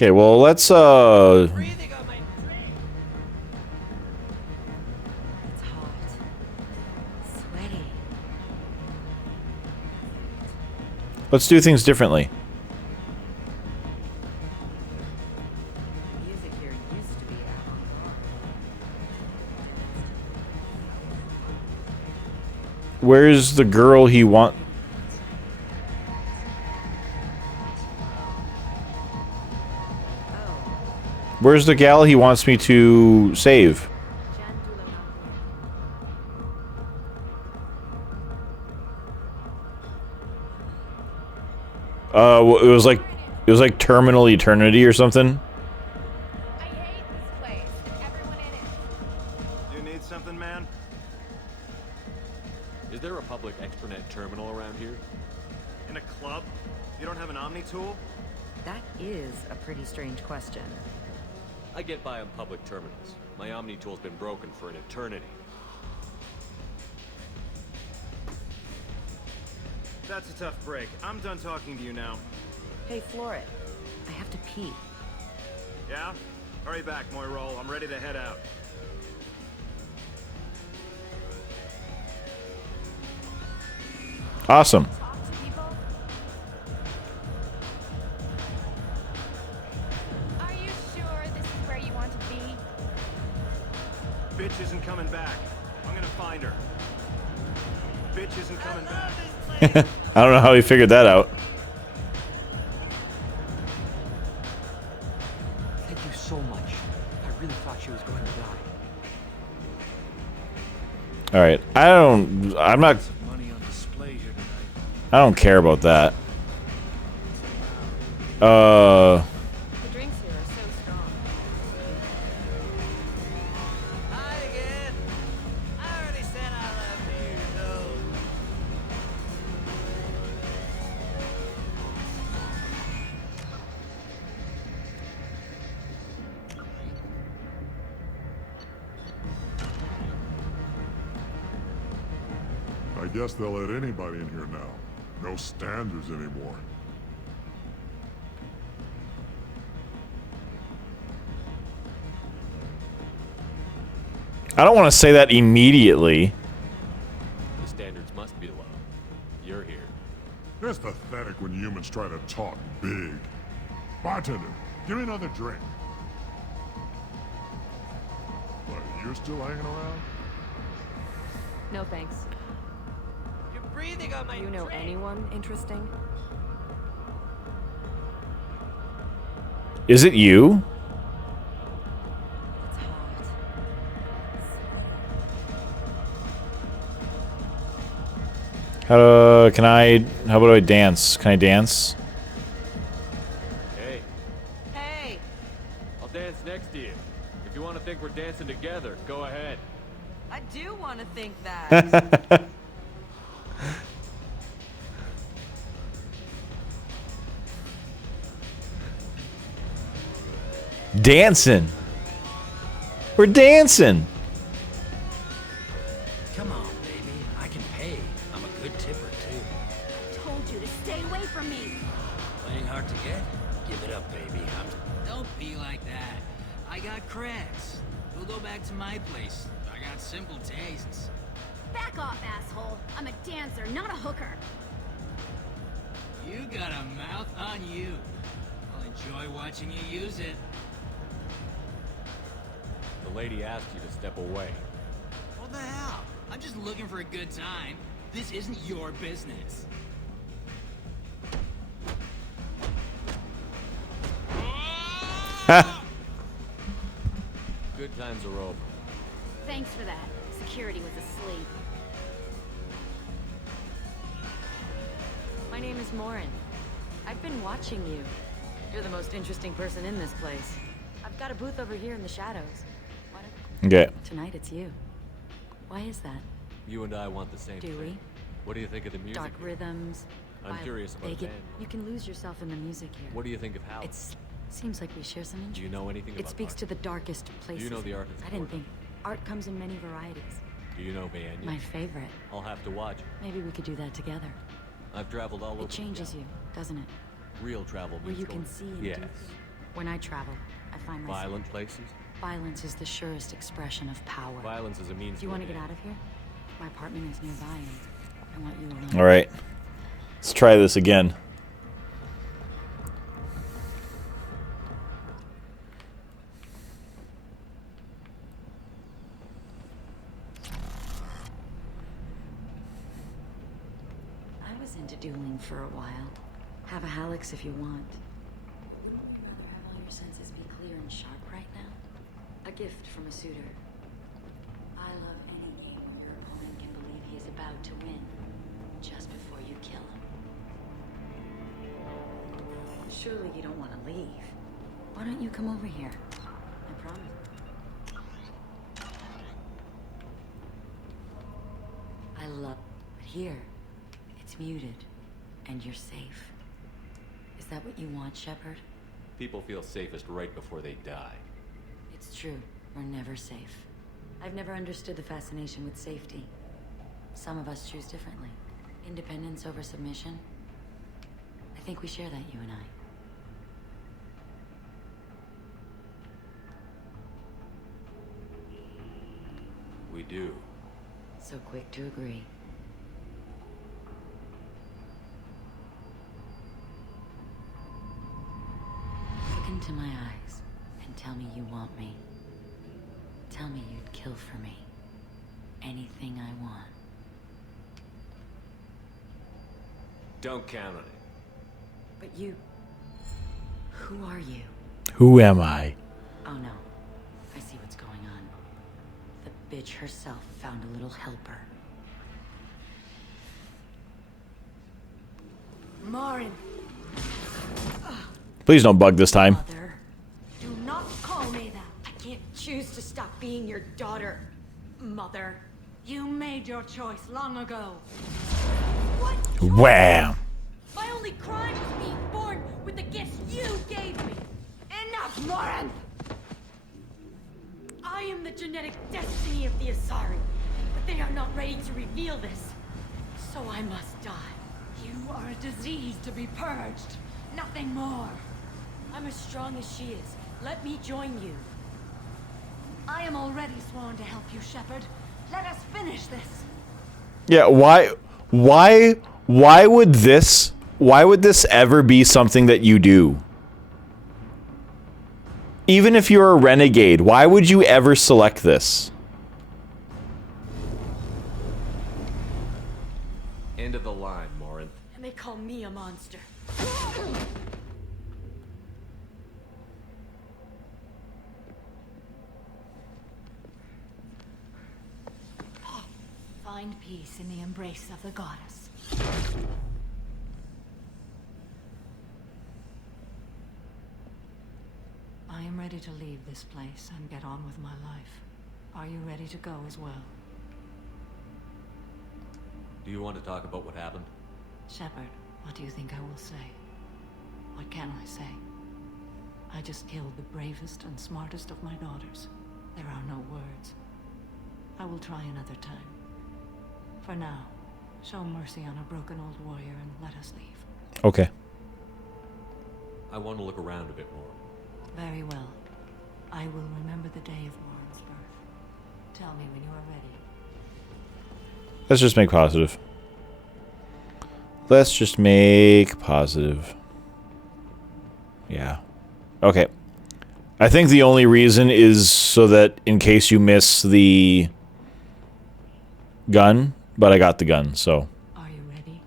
Okay, well, let's, let's do things differently. Where's the girl he want? Where's the gal he wants me to save? It was like Terminal Eternity or something. You need something, man? Is there a public extranet terminal around here? In a club? You don't have an Omni tool? That is a pretty strange question. I get by on public terminals. My Omni tool's been broken for an eternity. That's a tough break. I'm done talking to you now. Hey, Floret. I have to pee. Yeah? Hurry back, Moirol. I'm ready to head out. Awesome. Are you sure this is where you want to be? Bitch isn't coming back. I'm gonna find her. Bitch isn't coming back. I don't know how he figured that out. Thank you so much. I really thought she was going to die. Alright, I'm not... I don't care about that. The drinks here are so strong. Hi again. I already said I love you, though. I guess they'll let anybody in here now. No standards anymore. I don't want to say that immediately. The standards must be low. You're here. It's pathetic when humans try to talk big. Bartender, give me another drink. What, you're still hanging around? No thanks. You're breathing on my You know anyone interesting? Is it you? How about I dance? Can I dance? Hey. Hey! I'll dance next to you. If you want to think we're dancing together, go ahead. I do want to think that. Dancing. We're dancing. Come on, baby. I can pay. I'm a good tipper, too. Told you to stay away from me. Playing hard to get? Give it up, baby. Don't be like that. I got creds. We'll go back to my place. I got simple tastes. Back off, asshole. I'm a dancer, not a hooker. You got a mouth on you. I'll enjoy watching you use it. The lady asked you to step away. What the hell? I'm just looking for a good time. This isn't your business. Good times are over. Thanks for that. Security was asleep. My name is Morin. I've been watching you. You're the most interesting person in this place. I've got a booth over here in the shadows. Okay. Tonight it's you. Why is that? You and I want the same Do thing. we? What do you think of the music? Dark here? rhythms. I'm curious about they the get, band. You can lose yourself in the music here. What do you think of Hal? It seems like we share some interest. Do you know anything It about speaks art? to the darkest places. you know the art is I didn't important? think. Art comes in many varieties. Do you know Vanya? My favorite. I'll have to watch. Maybe we could do that together. I've traveled all over. It changes you, doesn't it? Real travel Where means you going- can see and Yes. do. When I travel, I find myself. Violent places? Violence is the surest expression of power. Violence is a means Do you to want to an get end. out of here? My apartment is nearby, and I want you alone. All right. Let's try this again. I was into dueling for a while. Have a Hallex if you want. Would you rather have all your senses be clear and sharp right now? A gift from a suitor. I love any game where your opponent can believe he is about to win, just before you kill him. Surely you don't want to leave. Why don't you come over here? I promise. I love but here. It's muted, and you're safe. Is that what you want, Shepard? People feel safest right before they die. It's true. We're never safe. I've never understood the fascination with safety. Some of us choose differently. Independence over submission. I think we share that, you and I. We do. So quick to agree. Look into my eyes and tell me you want me. Tell me you'd kill for me. Anything I want. Don't count on it. But you... Who are you? Who am I? Oh no. I see what's going on. The bitch herself found a little helper. Morin, Please don't bug this time. Mother, do not call me that. I can't choose to stop being your daughter, Mother. You made your choice long ago. Wham! My only crime was being born with the gifts you gave me. Enough, Morin! I am the genetic destiny of the Asari, but they are not ready to reveal this. So I must die. You are a disease to be purged. Nothing more. I'm as strong as she is. Let me join you. I am already sworn to help you, Shepard. Let us finish this. Yeah, why would this ever be something that you do? Even if you're a renegade, why would you ever select this? End of the line, Morinth. And they call me a monster. Find peace in the embrace of the goddess. I am ready to leave this place and get on with my life. Are you ready to go as well? Do you want to talk about what happened? Shepard, what do you think I will say? What can I say? I just killed the bravest and smartest of my daughters. There are no words. I will try another time. For now, show mercy on a broken old warrior and let us leave. Okay. I want to look around a bit more. Very well. I will remember the day of Warren's birth. Tell me when you are ready. Let's just make positive. Let's just make positive. Yeah. Okay. I think the only reason is so that in case you miss the gun, but I got the gun, so. Are you ready?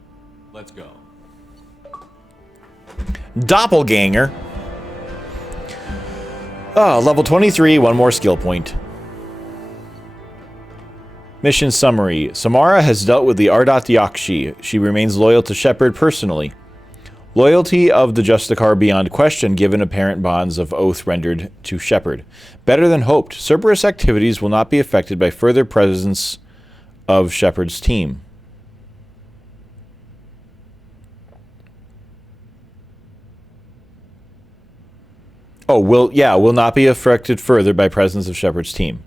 Let's go. Doppelganger. Level 23, one more skill point. Mission summary. Samara has dealt with the Ardat Yakshi. She remains loyal to Shepard personally. Loyalty of the Justicar beyond question, given apparent bonds of oath rendered to Shepard. Better than hoped. Cerberus activities will not be affected by further presence of Shepard's team. Oh, will not be affected further by presence of Shepard's team.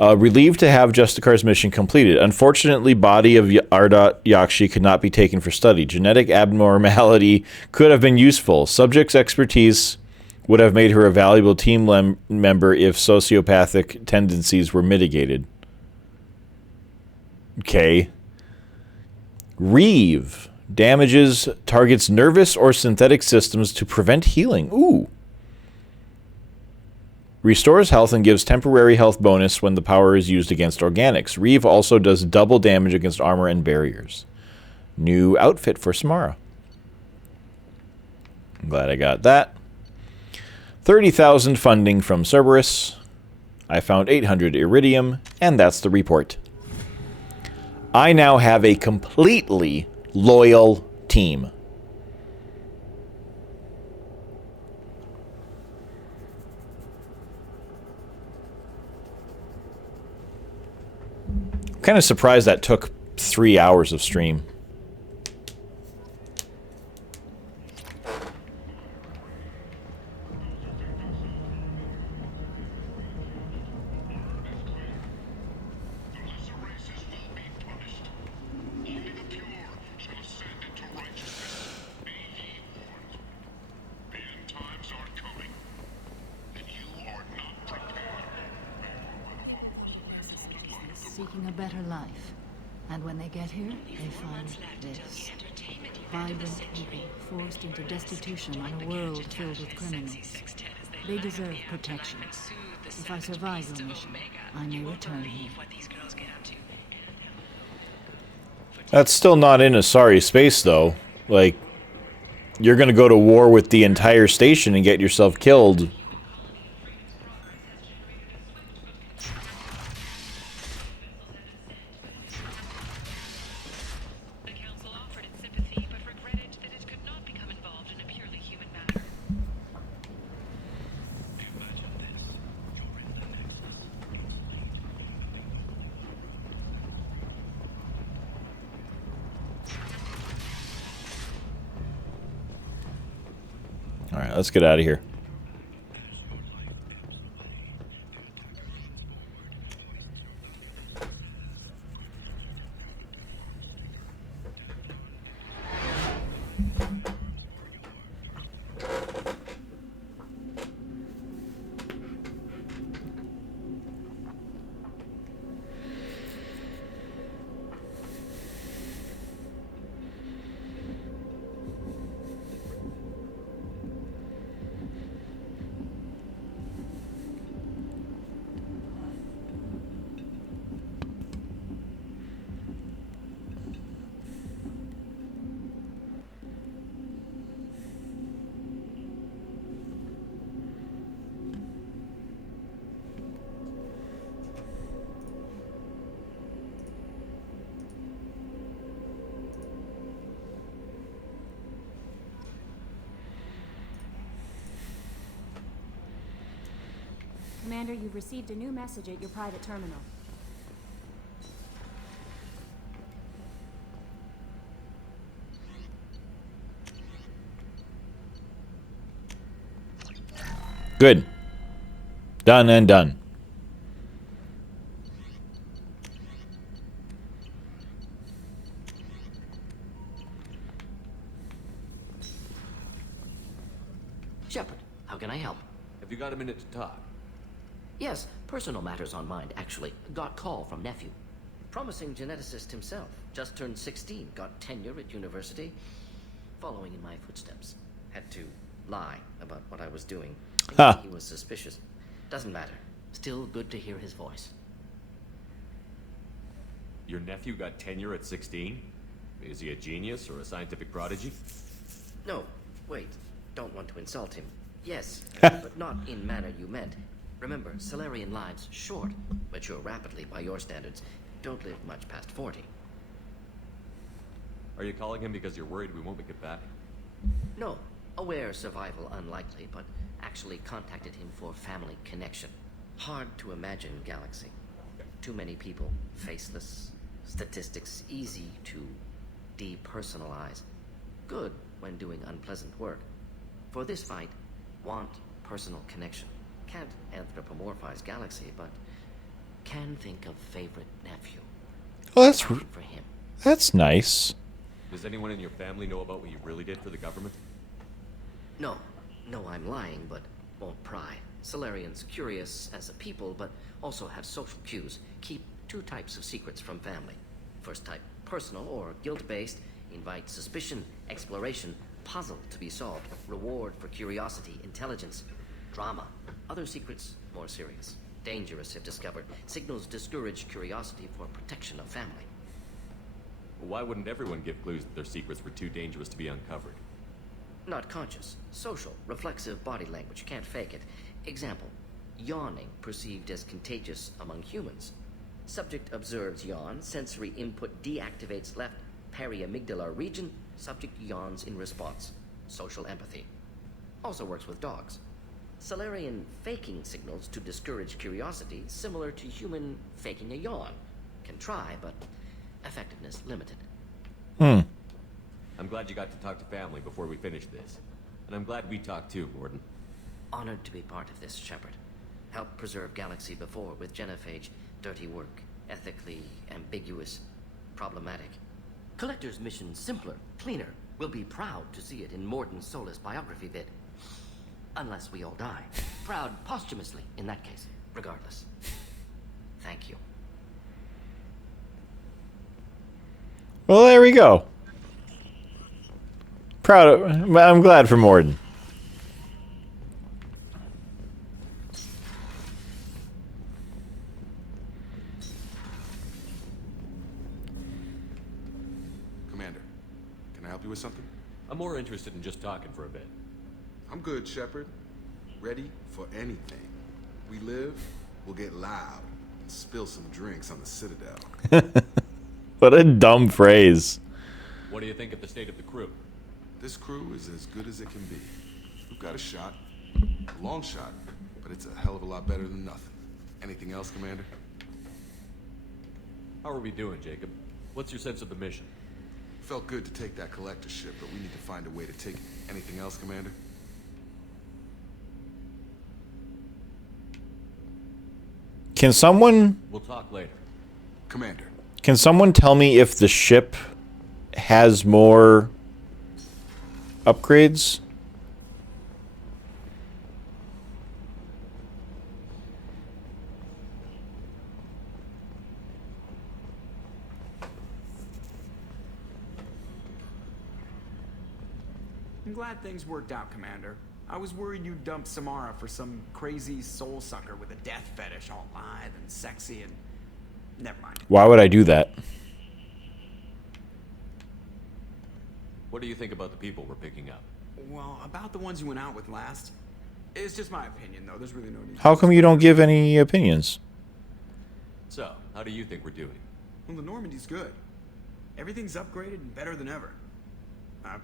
Relieved to have Justicar's mission completed. Unfortunately, body of Ardat Yakshi could not be taken for study. Genetic abnormality could have been useful. Subject's expertise would have made her a valuable team member if sociopathic tendencies were mitigated. Okay. Reeve. Damages targets nervous or synthetic systems to prevent healing. Ooh. Restores health and gives temporary health bonus when the power is used against organics. Reeve also does double damage against armor and barriers. New outfit for Samara. I'm glad I got that. 30,000 funding from Cerberus. I found 800 iridium, and that's the report. I now have a completely loyal team. I'm kind of surprised that took 3 hours of stream. Seeking a better life. And when they get here, they find this. Vibrant people forced into destitution on a world filled with criminals. They deserve protection. If I survive your mission, I may return here. That's still not in Asari space, though. Like, you're gonna go to war with the entire station and get yourself killed. Alright, let's get out of here. Commander, you've received a new message at your private terminal. Good. Done and done. Shepard, how can I help? Have you got a minute to talk? Yes, personal matters on mind, actually. Got call from nephew. Promising geneticist himself. Just turned 16, got tenure at university. Following in my footsteps. Had to lie about what I was doing. He was suspicious. Doesn't matter. Still good to hear his voice. Your nephew got tenure at 16? Is he a genius or a scientific prodigy? No, wait. Don't want to insult him. Yes, but not in manner you meant. Remember, Salarian lives short, mature rapidly by your standards. Don't live much past 40. Are you calling him because you're worried we won't make it back? No, aware survival unlikely, but actually contacted him for family connection. Hard to imagine galaxy. Too many people, faceless, statistics easy to depersonalize. Good when doing unpleasant work. For this fight, want personal connection. Can't anthropomorphize galaxy, but can think of favorite nephew. Oh, that's for him. That's nice. Does anyone in your family know about what you really did for the government? No, I'm lying, but won't pry. Solarians curious as a people, but also have social cues. Keep two types of secrets from family. First type, personal or guilt-based, invite suspicion, exploration, puzzle to be solved, reward for curiosity, intelligence, drama. Other secrets, more serious. Dangerous if discovered. Signals discourage curiosity for protection of family. Why wouldn't everyone give clues that their secrets were too dangerous to be uncovered? Not conscious. Social, reflexive body language. Can't fake it. Example. Yawning perceived as contagious among humans. Subject observes yawn. Sensory input deactivates left periamygdala region. Subject yawns in response. Social empathy. Also works with dogs. Salarian faking signals to discourage curiosity, similar to human faking a yawn. Can try, but effectiveness limited. I'm glad you got to talk to family before we finish this. And I'm glad we talked too, Gordon. Honored to be part of this, Shepard. Helped preserve Galaxy before with genophage. Dirty work. Ethically ambiguous. Problematic. Collector's mission simpler, cleaner. We'll be proud to see it in Mordin Solus biography vid. Unless we all die. Proud posthumously, in that case. Regardless. Thank you. Well, there we go. Proud of, I'm glad for Mordin. Commander, can I help you with something? I'm more interested in just talking for a bit. I'm good, Shepard. Ready for anything. We live, we'll get loud and spill some drinks on the Citadel. What a dumb phrase. What do you think of the state of the crew? This crew is as good as it can be. We've got a shot. A long shot, but it's a hell of a lot better than nothing. Anything else, Commander? How are we doing, Jacob? What's your sense of the mission? Felt good to take that collector ship, but we need to find a way to take it. Anything else, Commander? Can someone... We'll talk later. Commander. Can someone tell me if the ship has more upgrades? I'm glad things worked out, Commander. I was worried you'd dump Samara for some crazy soul sucker with a death fetish, all lithe and sexy and... Never mind. Why would I do that? What do you think about the people we're picking up? Well, about the ones you went out with last. It's just my opinion, though. There's really no need. How come you don't give any opinions? So, how do you think we're doing? Well, the Normandy's good. Everything's upgraded and better than ever. If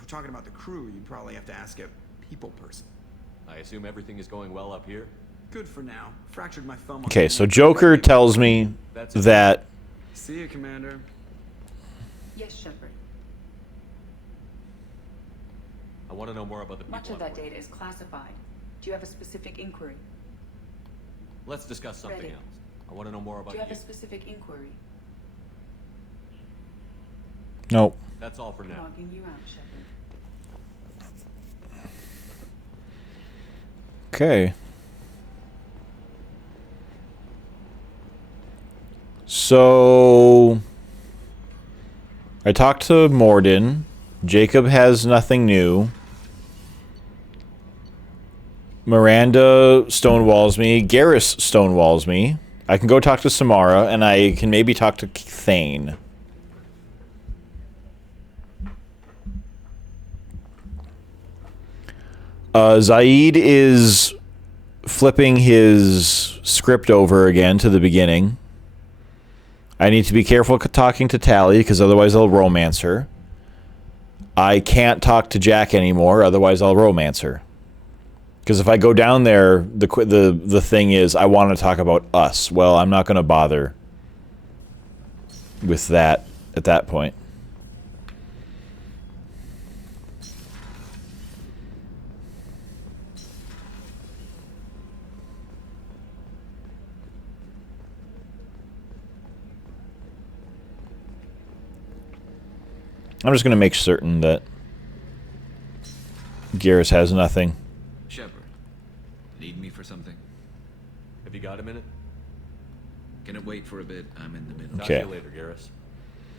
we're talking about the crew, you'd probably have to ask a people person. I assume everything is going well up here? Good for now. Fractured my thumb on Okay, so Joker tells me that See you, Commander. Yes, Shepard. I want to know more about the people. Much of that data is classified. Do you have a specific inquiry? Let's discuss something Ready. else. I want to know more about Do you have you. a specific inquiry? nope. That's all for now. Logging you out, Shepard. Okay. So I talked to Mordin. Jacob has nothing new. Miranda stonewalls me. Garrus stonewalls me. I can go talk to Samara, and I can maybe talk to Thane. Zaid is flipping his script over again to the beginning. I need to be careful talking to Tally, because otherwise I'll romance her. I can't talk to Jack anymore, otherwise I'll romance her. Because if I go down there, the thing is, I want to talk about us. Well, I'm not going to bother with that at that point. I'm just going to make certain that Garrus has nothing. Shepard, need me for something? Have you got a minute? Can it wait for a bit? I'm in the middle. Talk to Okay. you later, Garrus.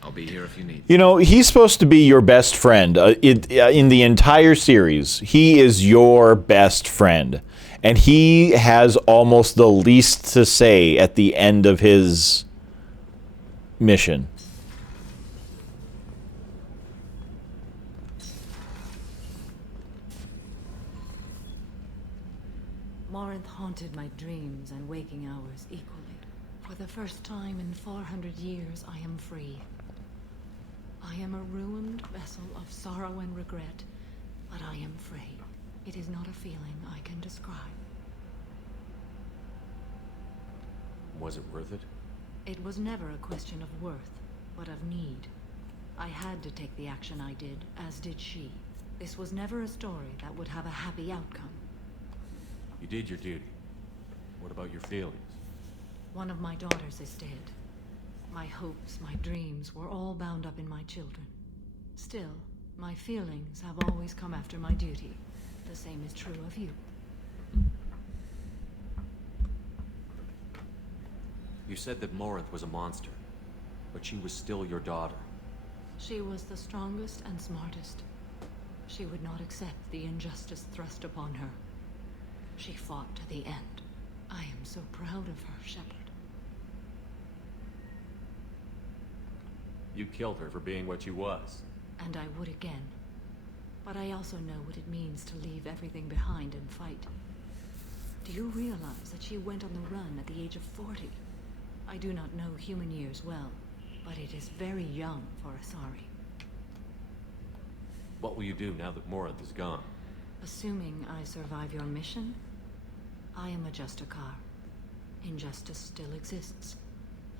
I'll be here if you need. You know, he's supposed to be your best friend. In the entire series, he is your best friend. And he has almost the least to say at the end of his mission. Morinth haunted my dreams and waking hours equally. For the first time in 400 years, I am free. I am a ruined vessel of sorrow and regret, but I am free. It is not a feeling I can describe. Was it worth it? It was never a question of worth, but of need. I had to take the action I did, as did she. This was never a story that would have a happy outcome. You did your duty. What about your feelings? One of my daughters is dead. My hopes, my dreams were all bound up in my children. Still, my feelings have always come after my duty. The same is true of you. You said that Morinth was a monster, but she was still your daughter. She was the strongest and smartest. She would not accept the injustice thrust upon her. She fought to the end. I am so proud of her, Shepard. You killed her for being what she was. And I would again. But I also know what it means to leave everything behind and fight. Do you realize that she went on the run at the age of 40? I do not know human years well, but it is very young for Asari. What will you do now that Morinth is gone? Assuming I survive your mission, I am a Justicar. Injustice still exists,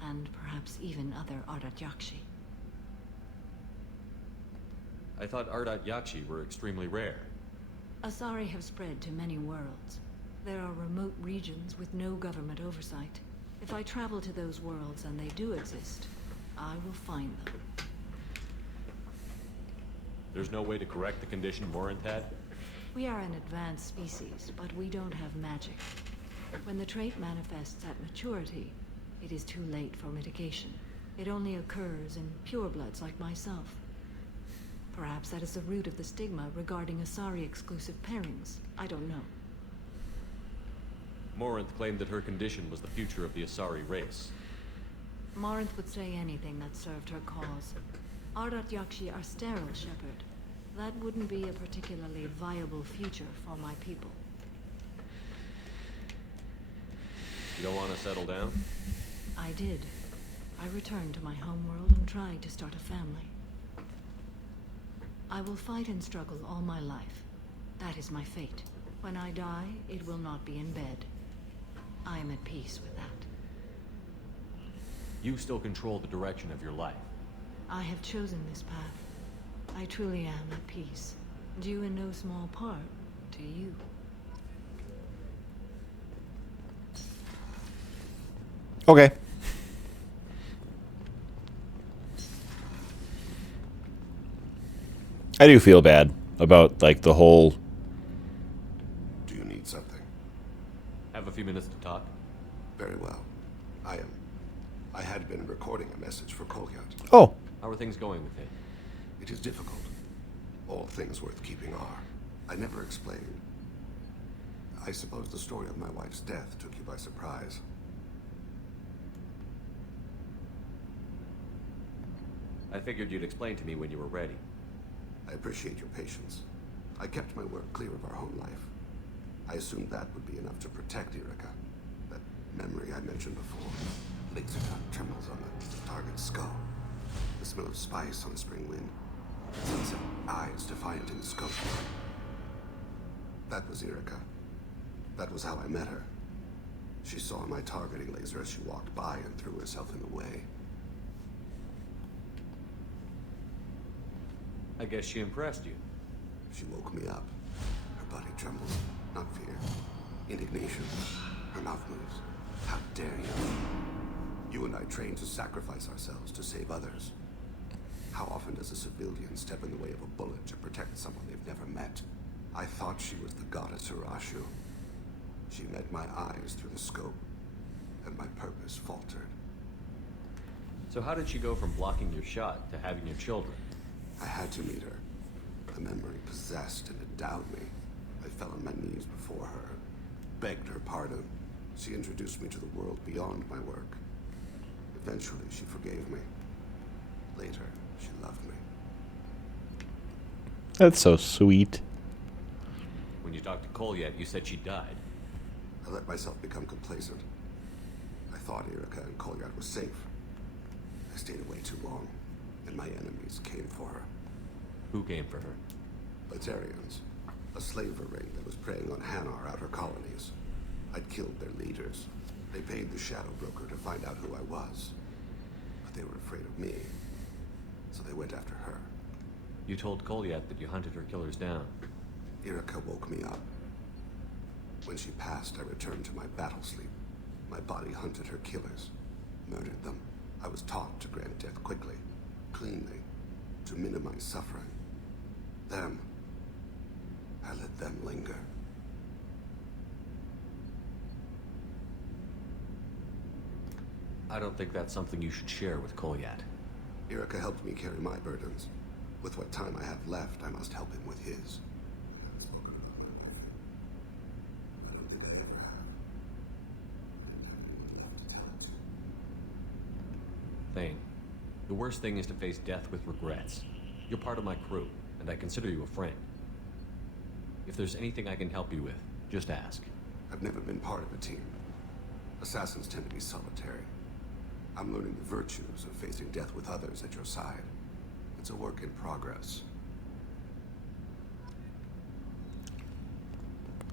and perhaps even other Ardat Yakshi. I thought Ardat Yakshi were extremely rare. Asari have spread to many worlds. There are remote regions with no government oversight. If I travel to those worlds and they do exist, I will find them. There's no way to correct the condition Morinth had? We are an advanced species, but we don't have magic. When the trait manifests at maturity, it is too late for mitigation. It only occurs in purebloods like myself. Perhaps that is the root of the stigma regarding Asari-exclusive pairings. I don't know. Morinth claimed that her condition was the future of the Asari race. Morinth would say anything that served her cause. Ardat Yakshi are sterile, Shepard. That wouldn't be a particularly viable future for my people. You don't want to settle down? I did. I returned to my homeworld and tried to start a family. I will fight and struggle all my life. That is my fate. When I die, it will not be in bed. I am at peace with that. You still control the direction of your life. I have chosen this path. I truly am at peace. Due in no small part to you. Okay. I do feel bad about, like, the whole... Do you need something? Have a few minutes to talk? Very well. I had been recording a message for Kolyat. Oh. How are things going with it? It is difficult. All things worth keeping are. I never explained. I suppose the story of my wife's death took you by surprise. I figured you'd explain to me when you were ready. I appreciate your patience. I kept my work clear of our home life. I assumed that would be enough to protect Erica. That memory I mentioned before. Laser gun trembles on the target's skull. The smell of spice on a spring wind. Sunset eyes defiant in the scope. That was Erica. That was how I met her. She saw my targeting laser as she walked by and threw herself in the way. I guess she impressed you. She woke me up. Her body trembles. Not fear. Indignation. Her mouth moves. How dare you? You and I trained to sacrifice ourselves to save others. How often does a civilian step in the way of a bullet to protect someone they've never met? I thought she was the goddess Urashu. She met my eyes through the scope, and my purpose faltered. So how did she go from blocking your shot to having your children? I had to meet her. The memory possessed and endowed me. I fell on my knees before her, begged her pardon. She introduced me to the world beyond my work. Eventually, she forgave me. Later, she loved me. That's so sweet. When you talked to Kolyat, you said she died. I let myself become complacent. I thought Erica and Kolyat were safe. I stayed away too long, and my enemies came for her. Who came for her? Batarians. A slaver ring that was preying on Hanar outer colonies. I'd killed their leaders. They paid the Shadow Broker to find out who I was. But they were afraid of me. So they went after her. You told Kolyat that you hunted her killers down. Erica woke me up. When she passed, I returned to my battle sleep. My body hunted her killers. Murdered them. I was taught to grant death quickly. Cleanly. To minimize suffering. Them. I let them linger. I don't think that's something you should share with Kolyat. Erica helped me carry my burdens. With what time I have left, I must help him with his. I don't think I ever have. Thane, the worst thing is to face death with regrets. You're part of my crew, and I consider you a friend. If there's anything I can help you with, just ask. I've never been part of a team. Assassins tend to be solitary. I'm learning the virtues of facing death with others at your side. It's a work in progress.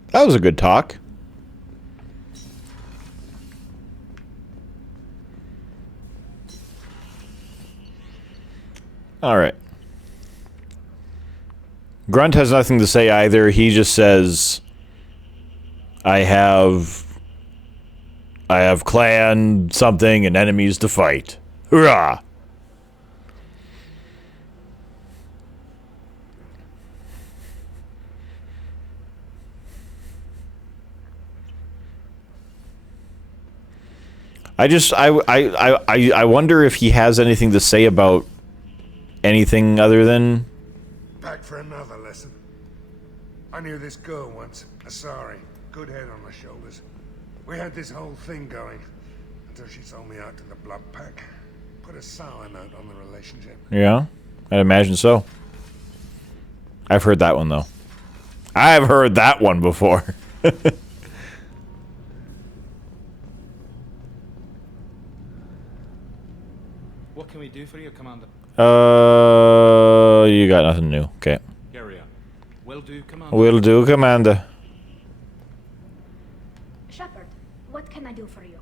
That was a good talk. All right. Grunt has nothing to say either. He just says, I have clan something and enemies to fight. Hurrah! I wonder if he has anything to say about anything other than... Back for another lesson. I knew this girl once, Asari. Good head on her shoulders. We had this whole thing going until she sold me out to the Blood Pack. Put a sour note on the relationship. Yeah, I'd imagine so. I've heard that one, though. I've heard that one before. What can we do for you, Commander? You got nothing new. Okay. Carry on. Will do, Commander. Will do, Commander. Shepard, what can I I do for you?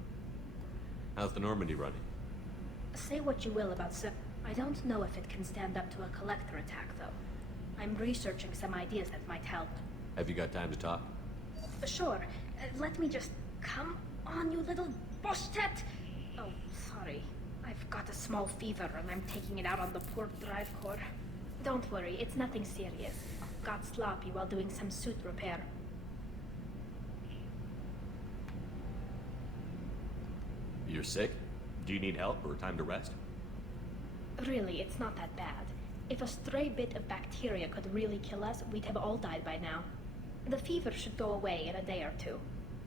How's the Normandy running? Say what you will about I don't know if it can stand up to a collector attack, though. I'm researching some ideas that might help. Have you got time to talk? Sure. Let me just... Come on, you little boshtet! Oh, sorry. I've got a small fever and I'm taking it out on the port drive core. Don't worry, it's nothing serious. Got sloppy while doing some suit repair. You're sick? Do you need help or time to rest? Really, it's not that bad. If a stray bit of bacteria could really kill us, we'd have all died by now. The fever should go away in a day or two.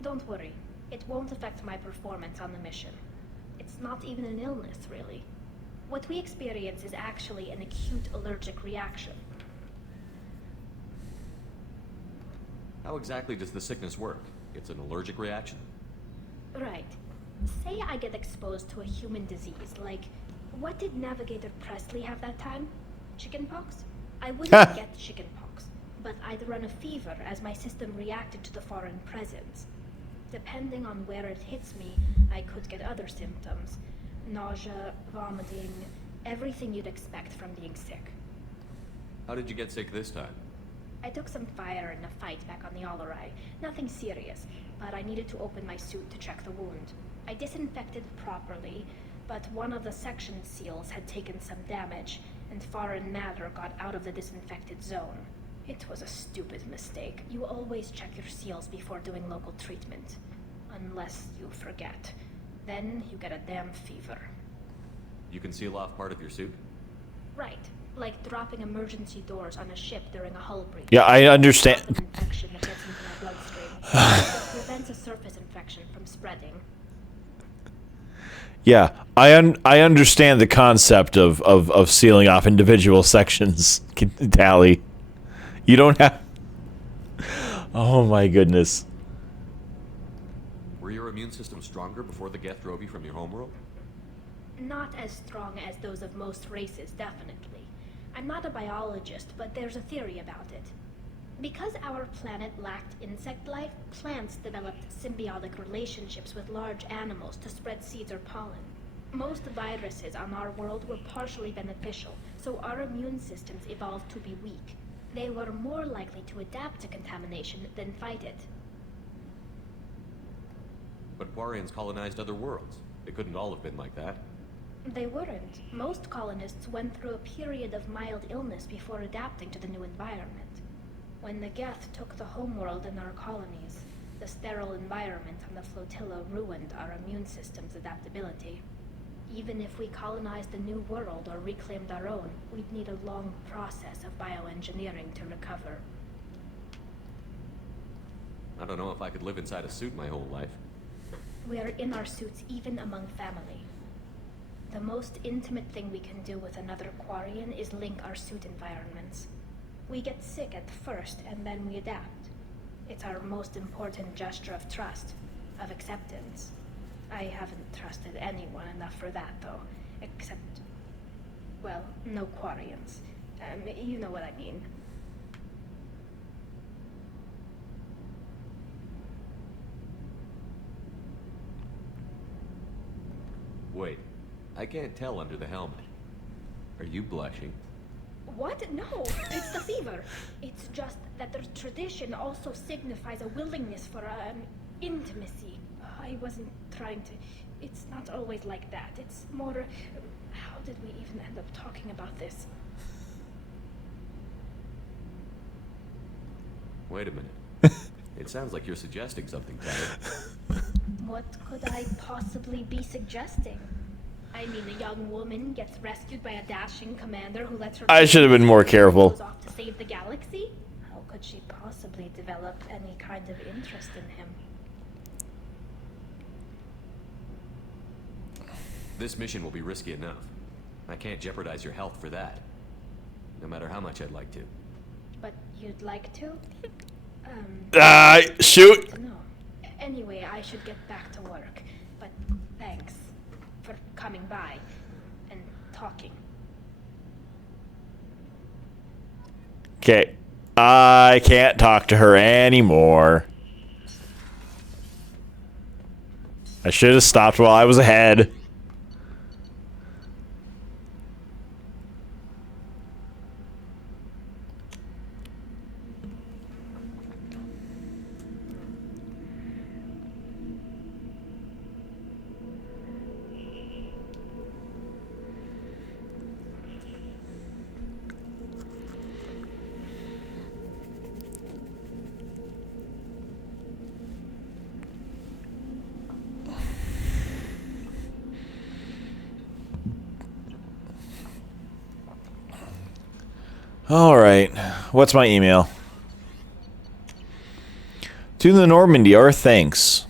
Don't worry. It won't affect my performance on the mission. It's not even an illness, really. What we experience is actually an acute allergic reaction. How exactly does the sickness work? It's an allergic reaction? Right. Say I get exposed to a human disease, like... What did Navigator Presley have that time? Chickenpox? I wouldn't get chickenpox, but I'd run a fever as my system reacted to the foreign presence. Depending on where it hits me, I could get other symptoms. Nausea, vomiting, everything you'd expect from being sick. How did you get sick this time? I took some fire in a fight back on the Allerai. Nothing serious, but I needed to open my suit to check the wound. I disinfected properly, but one of the section seals had taken some damage, and foreign matter got out of the disinfected zone. It was a stupid mistake. You always check your seals before doing local treatment. Unless you forget. Then you get a damn fever. You can seal off part of your suit? Right. Like dropping emergency doors on a ship during a hull breach. Yeah, I understand. Infection that gets into my bloodstream. It prevents a surface infection from spreading. Yeah, I understand the concept of sealing off individual sections, Tally. You don't have... Oh my goodness. Were your immune system stronger before the Geth drove you from your homeworld? Not as strong as those of most races, definitely. I'm not a biologist, but there's a theory about it. Because our planet lacked insect life, plants developed symbiotic relationships with large animals to spread seeds or pollen. Most viruses on our world were partially beneficial, so our immune systems evolved to be weak. They were more likely to adapt to contamination than fight it. But Quarians colonized other worlds. They couldn't all have been like that. They weren't. Most colonists went through a period of mild illness before adapting to the new environment. When the Geth took the homeworld in our colonies, the sterile environment on the flotilla ruined our immune system's adaptability. Even if we colonized the new world or reclaimed our own, we'd need a long process of bioengineering to recover. I don't know if I could live inside a suit my whole life. We are in our suits even among family. The most intimate thing we can do with another Quarian is link our suit environments. We get sick at first, and then we adapt. It's our most important gesture of trust, of acceptance. I haven't trusted anyone enough for that, though. Except... well, no Quarians. You know what I mean. Wait, I can't tell under the helmet. Are you blushing? What? No, it's the fever. It's just that the tradition also signifies a willingness for intimacy. I wasn't trying to... It's not always like that. It's more... How did we even end up talking about this? Wait a minute. It sounds like you're suggesting something, Tyler. What could I possibly be suggesting? I mean, a young woman gets rescued by a dashing commander who lets her... I should have been more careful. ...goes off to save the galaxy? How could she possibly develop any kind of interest in him? This mission will be risky enough. I can't jeopardize your health for that. No matter how much I'd like to. But you'd like to? Shoot! No. Anyway, I should get back to work. But thanks for coming by and talking. Okay. I can't talk to her anymore. I should have stopped while I was ahead. All right. What's my email? To the Normandy, our thanks.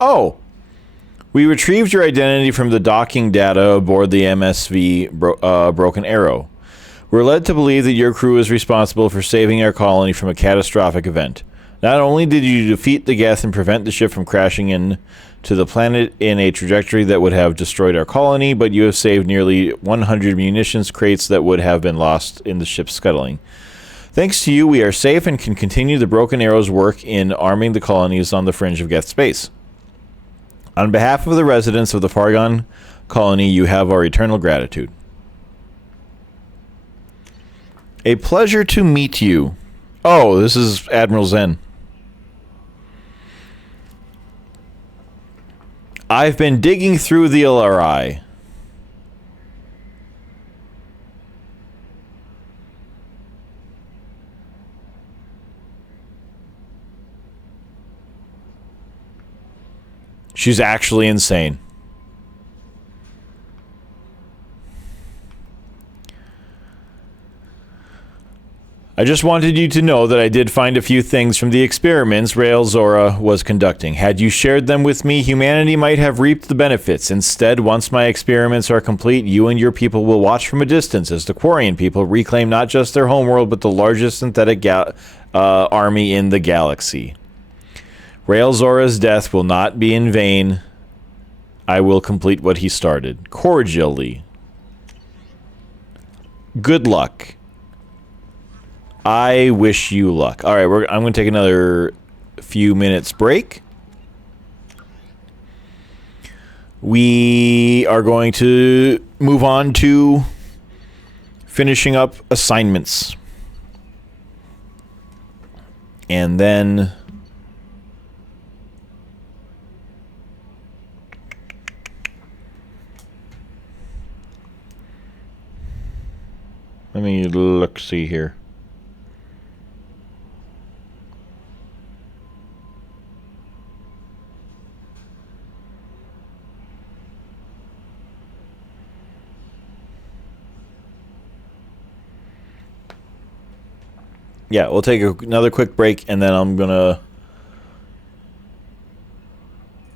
Oh. We retrieved your identity from the docking data aboard the MSV Broken Arrow. We're led to believe that your crew is responsible for saving our colony from a catastrophic event. Not only did you defeat the Geth and prevent the ship from crashing in to the planet in a trajectory that would have destroyed our colony, but you have saved nearly 100 munitions crates that would have been lost in the ship's scuttling. Thanks to you, we are safe and can continue the Broken Arrow's work in arming the colonies on the fringe of Geth space. On behalf of the residents of the Fargon colony, you have our eternal gratitude. A pleasure to meet you. Oh, this is Admiral Zen. I've been digging through the LRI. She's actually insane. I just wanted you to know that I did find a few things from the experiments Rael Zora was conducting. Had you shared them with me, humanity might have reaped the benefits. Instead, once my experiments are complete, you and your people will watch from a distance as the Quarian people reclaim not just their homeworld, but the largest synthetic army in the galaxy. Rael Zora's death will not be in vain. I will complete what he started. Cordially. Good luck. I wish you luck. All right, I'm going to take another few minutes break. We are going to move on to finishing up assignments. And then let me see here. Yeah, we'll take another quick break, and then I'm gonna...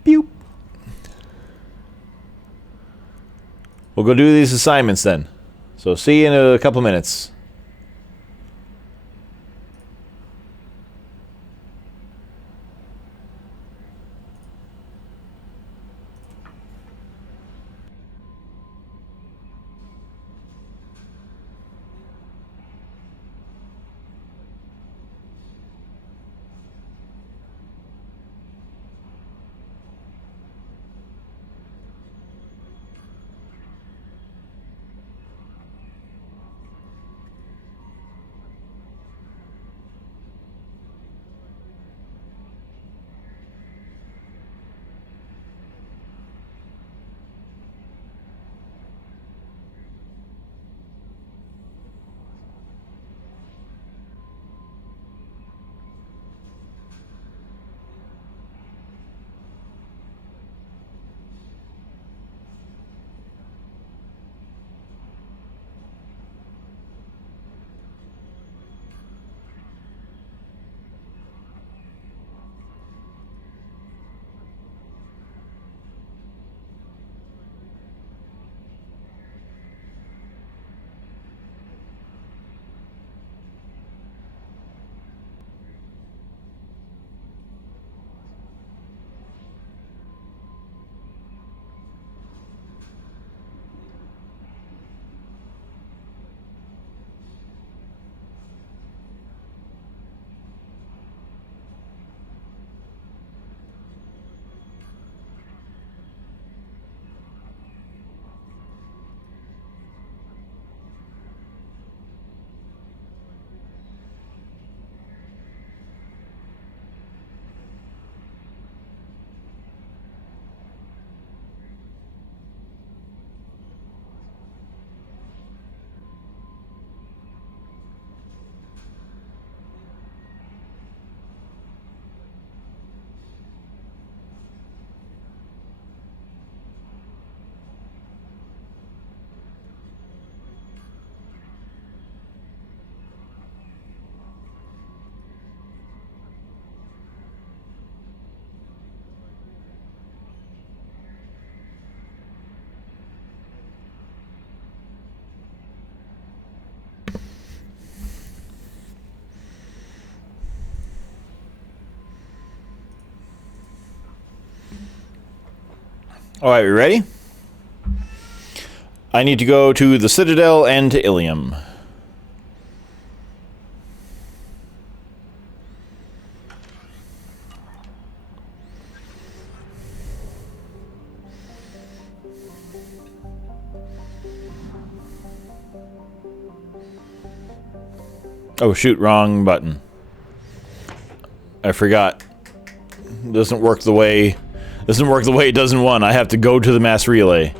Pew. We'll go do these assignments then. So see you in a couple minutes. Alright, we ready? I need to go to the Citadel and to Ilium. Oh shoot, wrong button. I forgot. Doesn't work the way it does in 1. I have to go to the mass relay.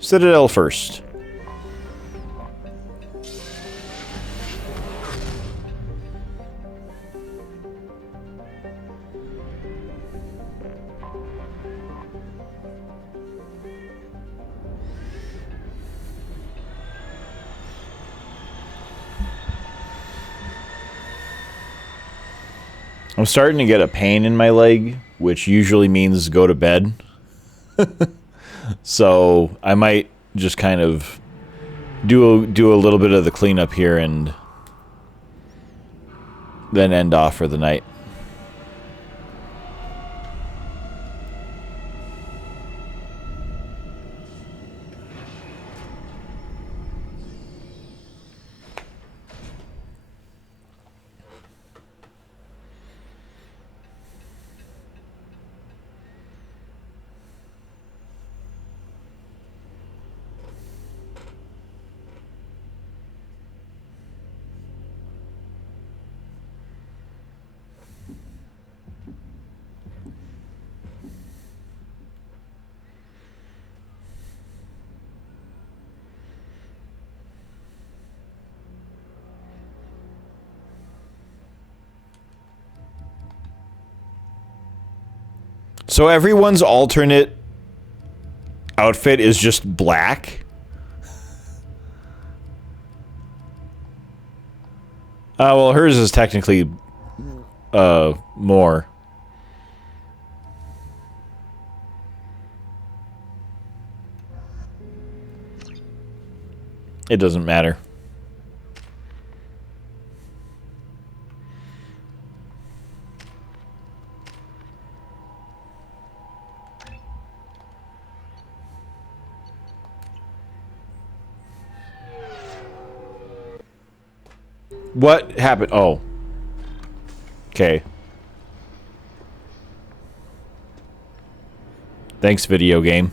Citadel first. I'm starting to get a pain in my leg, which usually means go to bed. So I might just kind of do a little bit of the cleanup here and then end off for the night. So everyone's alternate outfit is just black? Well, hers is technically more. It doesn't matter. What happened? Oh. Okay. Thanks, video game.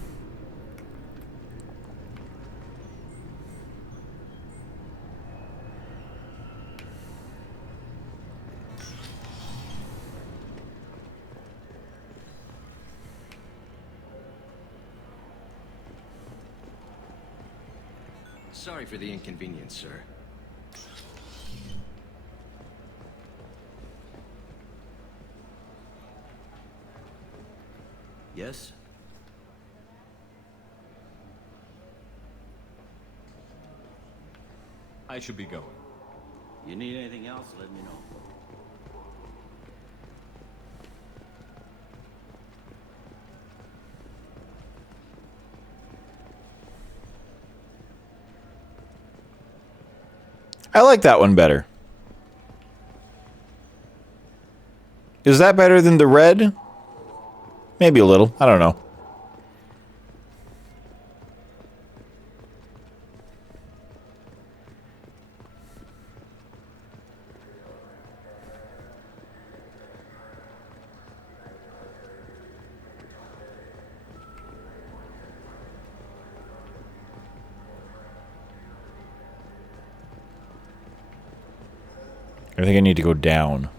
Sorry for the inconvenience, sir. Yes? I should be going. You need anything else, let me know. I like that one better. Is that better than the red? Maybe a little. I don't know. I think I need to go down.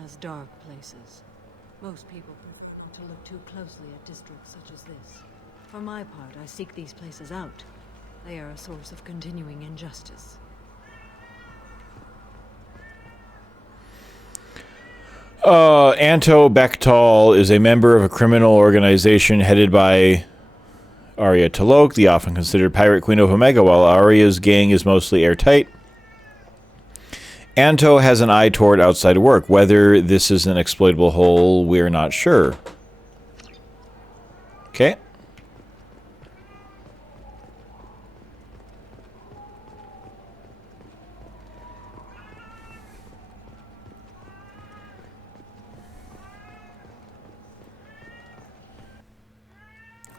Has dark places. Most people prefer not to look too closely at districts such as this. For my part, I seek these places out. They are a source of continuing injustice. Anto Bektal is a member of a criminal organization headed by Arya T'Loak, the often considered Pirate Queen of Omega, while Arya's gang is mostly airtight. Anto has an eye toward outside work. Whether this is an exploitable hole, we're not sure. Okay.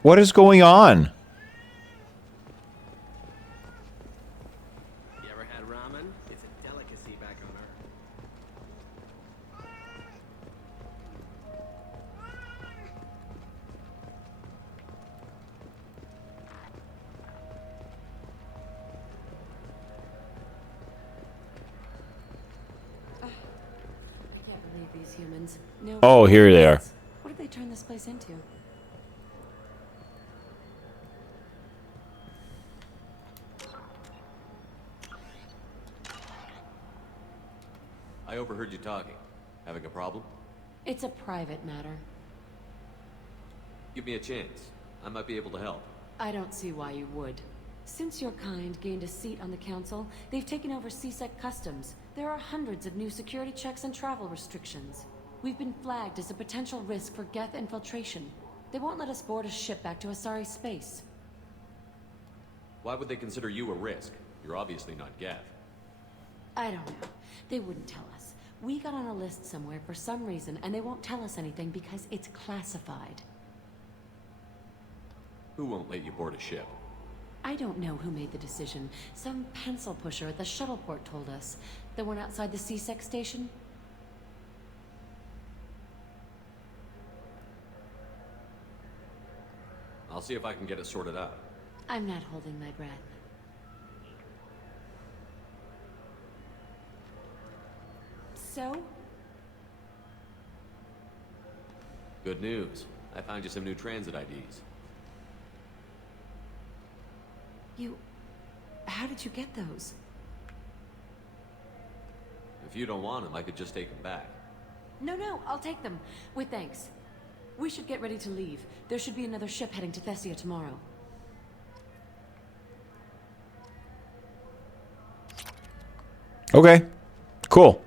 What is going on? You ever had ramen? It's a delicacy back on Earth. I can't believe these humans. No. Oh, here they are. What did they turn this place into? I overheard you talking. Having a problem? It's a private matter. Give me a chance. I might be able to help. I don't see why you would. Since your kind gained a seat on the council, they've taken over CSEC customs. There are hundreds of new security checks and travel restrictions. We've been flagged as a potential risk for Geth infiltration. They won't let us board a ship back to Asari space. Why would they consider you a risk? You're obviously not Geth. I don't know. They wouldn't tell us. We got on a list somewhere for some reason, and they won't tell us anything because it's classified. Who won't let you board a ship? I don't know who made the decision. Some pencil pusher at the shuttleport told us. The one outside the CSEC station? I'll see if I can get it sorted out. I'm not holding my breath. So? Good news. I found you some new transit IDs. How did you get those? If you don't want them, I could just take them back. No, I'll take them. With thanks. We should get ready to leave. There should be another ship heading to Thessia tomorrow. Okay. Cool.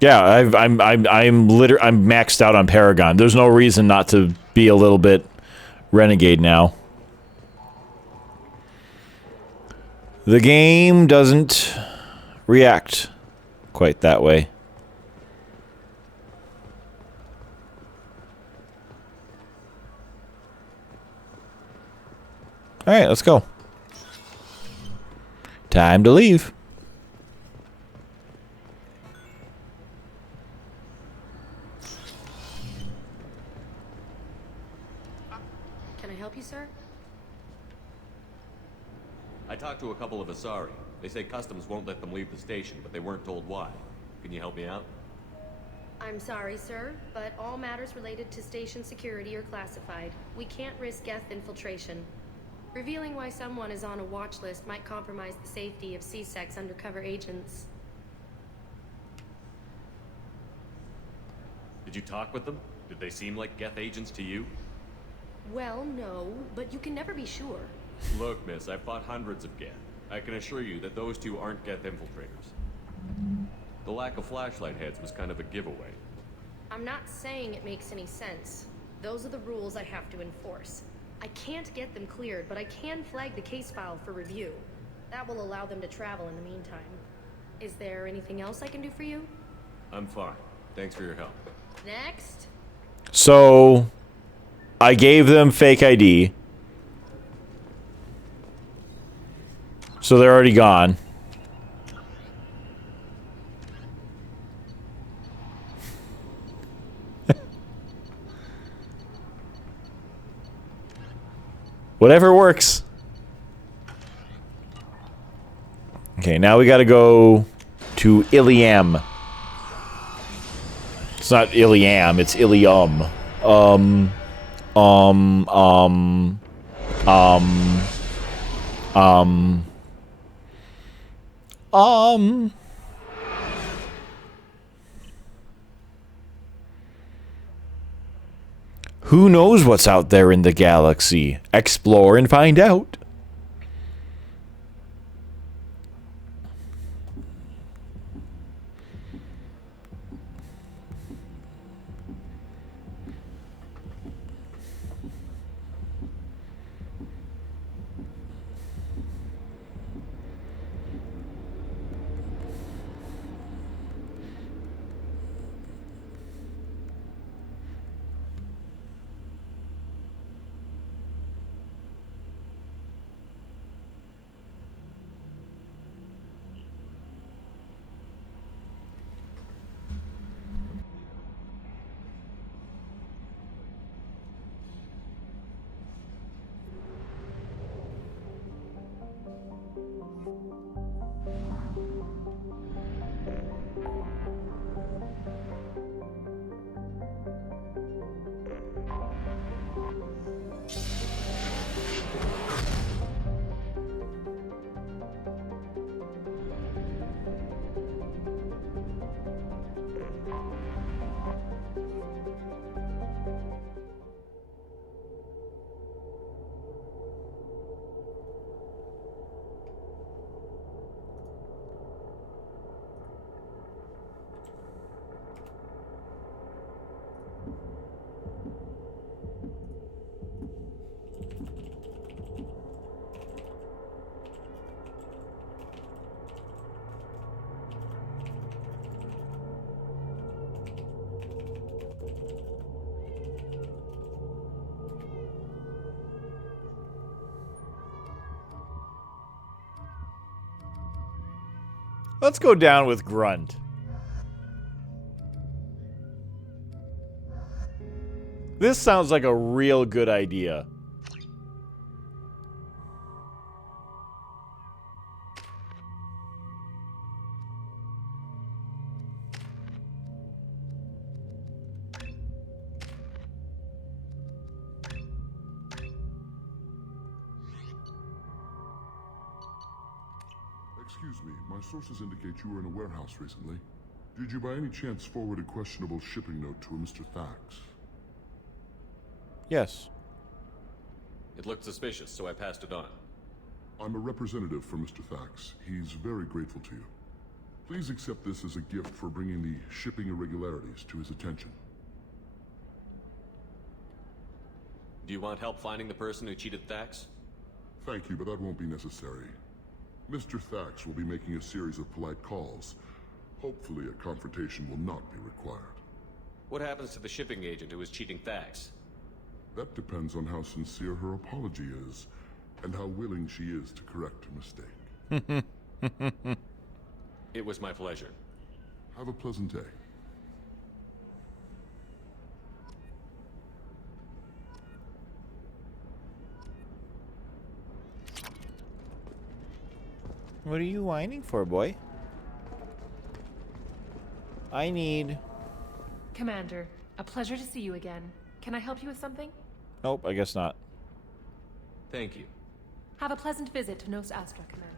Yeah, I'm maxed out on Paragon. There's no reason not to be a little bit renegade now. The game doesn't react quite that way. All right, let's go. Time to leave. Can I help you, sir? I talked to a couple of Asari. They say customs won't let them leave the station, but they weren't told why. Can you help me out? I'm sorry, sir, but all matters related to station security are classified. We can't risk Geth infiltration. Revealing why someone is on a watch list might compromise the safety of CSEC's undercover agents. Did you talk with them? Did they seem like Geth agents to you? Well, no, but you can never be sure. Look, miss, I've fought hundreds of Geth. I can assure you that those two aren't Geth infiltrators. The lack of flashlight heads was kind of a giveaway. I'm not saying it makes any sense. Those are the rules I have to enforce. I can't get them cleared, but I can flag the case file for review. That will allow them to travel in the meantime. Is there anything else I can do for you? I'm fine. Thanks for your help. Next. So, I gave them fake ID. So they're already gone. Whatever works. Okay, now we gotta go to Iliam. It's not Iliam, it's Ilium. Who knows what's out there in the galaxy? Explore and find out. Let's go down with Grunt. This sounds like a real good idea. Excuse me, my sources indicate you were in a warehouse recently. Did you by any chance forward a questionable shipping note to a Mr. Thax? Yes. It looked suspicious, so I passed it on. I'm a representative for Mr. Thax. He's very grateful to you. Please accept this as a gift for bringing the shipping irregularities to his attention. Do you want help finding the person who cheated Thax? Thank you, but that won't be necessary. Mr. Thax will be making a series of polite calls. Hopefully a confrontation will not be required. What happens to the shipping agent who was cheating Thax? That depends on how sincere her apology is, and how willing she is to correct her mistake. It was my pleasure. Have a pleasant day. What are you whining for, boy? I need... Commander, a pleasure to see you again. Can I help you with something? Nope, I guess not. Thank you. Have a pleasant visit to Nos Astra, Commander.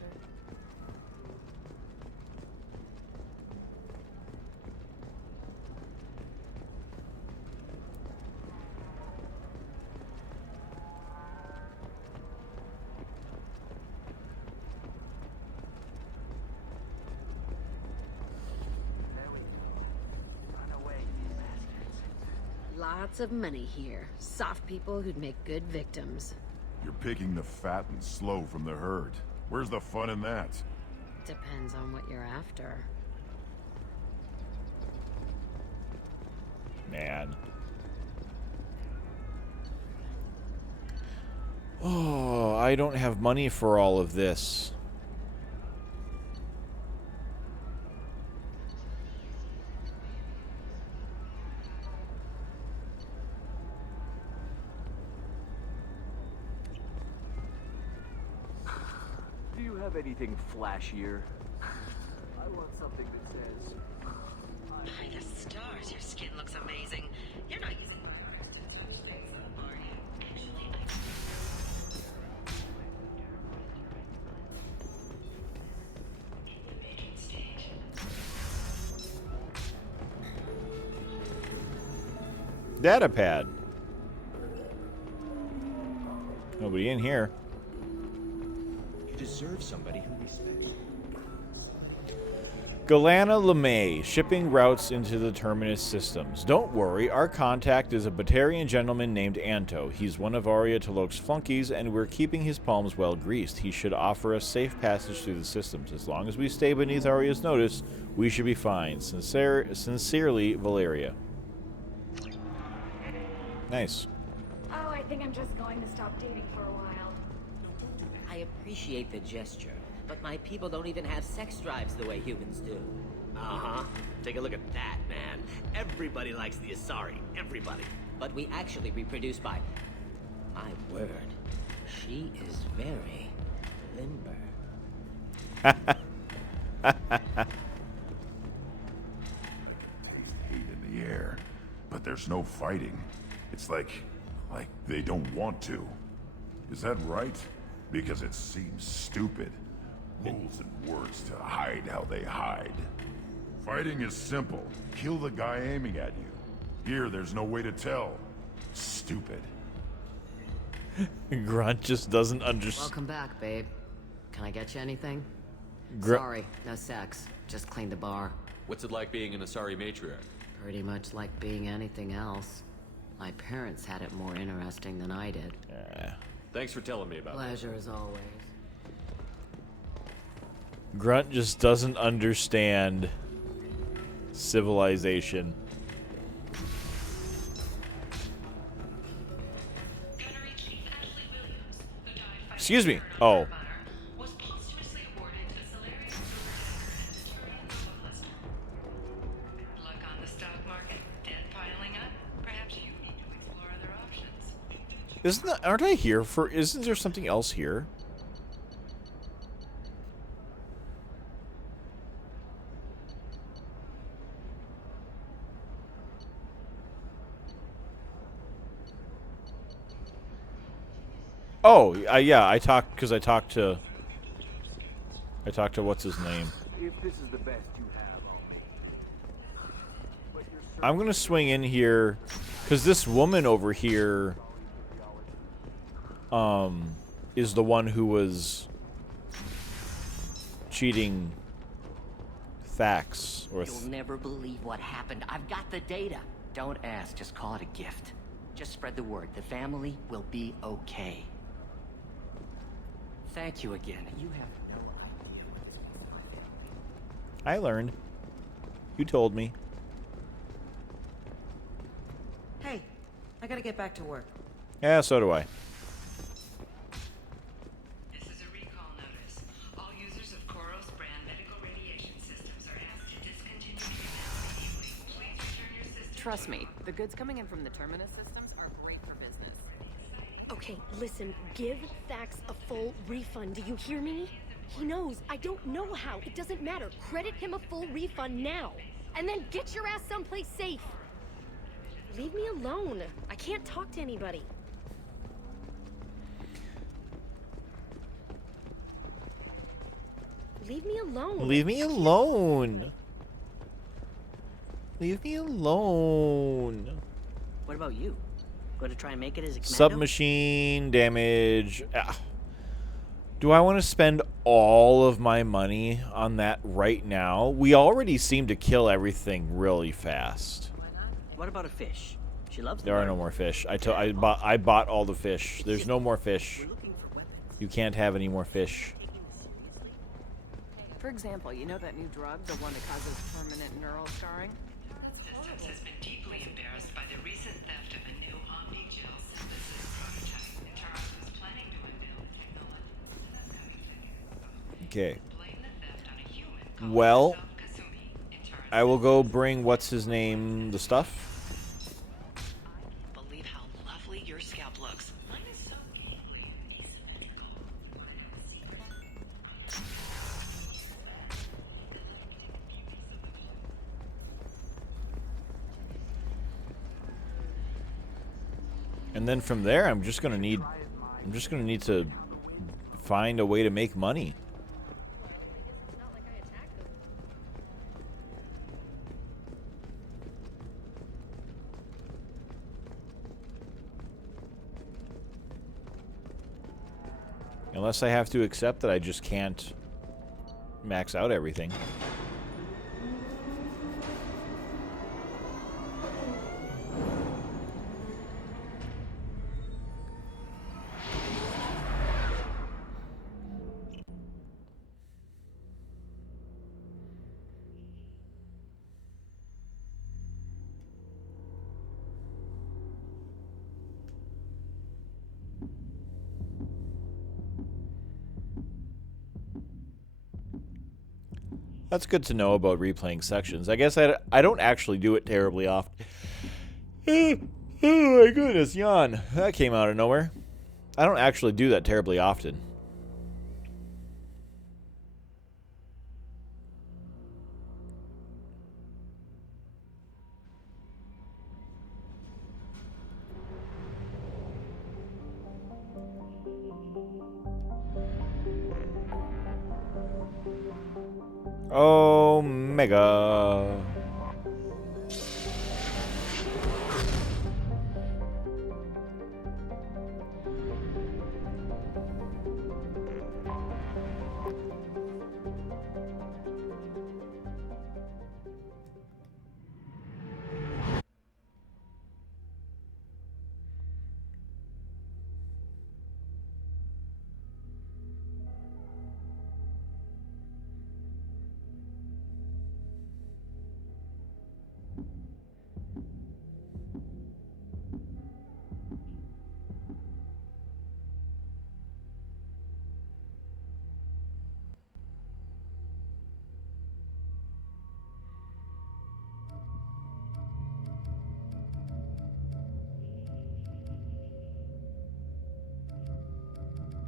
Lots of money here. Soft people who'd make good victims. You're picking the fat and slow from the herd. Where's the fun in that? Depends on what you're after. Man. Oh, I don't have money for all of this. Do you have anything flashier? I want something that says, I By the stars, your skin looks amazing. You're not using markers to touch things up, are you? Actually, Data pad. Nobody in here. You deserve somebody who respects you. Galana LeMay, shipping routes into the Terminus systems. Don't worry, our contact is a Batarian gentleman named Anto. He's one of Arya T'Lok's flunkies, and we're keeping his palms well greased. He should offer us safe passage through the systems. As long as we stay beneath Arya's notice, we should be fine. Sincerely, Valeria. Nice. Oh, I think I'm just going to stop dating for a while. I appreciate the gesture, but my people don't even have sex drives the way humans do. Uh-huh. Take a look at that, man. Everybody likes the Asari. Everybody. But we actually reproduce by... My word. She is very limber. Taste hate in the air, but there's no fighting. It's like they don't want to. Is that right? Because it seems stupid. Rules and words to hide how they hide. Fighting is simple. Kill the guy aiming at you. Here, there's no way to tell. Stupid. Grunt just doesn't understand. Welcome back, babe. Can I get you anything? Gr- Sorry, no sex. Just cleaned the bar. What's it like being an Asari matriarch? Pretty much like being anything else. My parents had it more interesting than I did. Thanks for telling me about Pleasure as always. Grunt just doesn't understand civilization. Excuse me. Oh. was posthumously awarded a Solarian Luck on the stock market, debt piling up. Perhaps you need to explore other options. Aren't I here for... Isn't there something else here? Oh, yeah, I talked to what's his name. If this is the best you have on me. I'm gonna swing in here, because this woman over here, is the one who was cheating Thax. You'll never believe what happened. I've got the data. Don't ask, just call it a gift. Just spread the word. The family will be okay. Thank you again. You have no idea. I learned. You told me. Hey, I gotta get back to work. Yeah, so do I. This is a recall notice. All users of Koros brand medical radiation systems are asked to discontinue treatment immediately. Please return your system. Trust me, the goods coming in from the Terminus systems are great for business. Okay, listen, give Thax a full refund. Do you hear me? He knows. I don't know how. It doesn't matter. Credit him a full refund now. And then get your ass someplace safe. Leave me alone. I can't talk to anybody. Leave me alone. Leave me alone. Leave me alone. What about you? Going to try and make it as a commando? Submachine damage. Do I want to spend all of my money on that right now? We already seem to kill everything really fast. What about a fish? She loves There are no more fish. I bought all the fish. There's no more fish. You can't have any more fish. For example, you know that new drug, the one that causes permanent neural scarring? Systems has been deeply embarrassed by the recent theft of a new Omni-Gel synthesis prototype. Taras was planning to unveil technology. Okay. Well, I will go bring what's his name the stuff. Believe how lovely your scalp looks. Mine is so gaily asymmetrical. And then from there, I'm just gonna need to find a way to make money. Unless I have to accept that I just can't max out everything. That's good to know about replaying sections. I guess I don't actually do it terribly often. Oh my goodness, yawn. That came out of nowhere. I don't actually do that terribly often. Omega.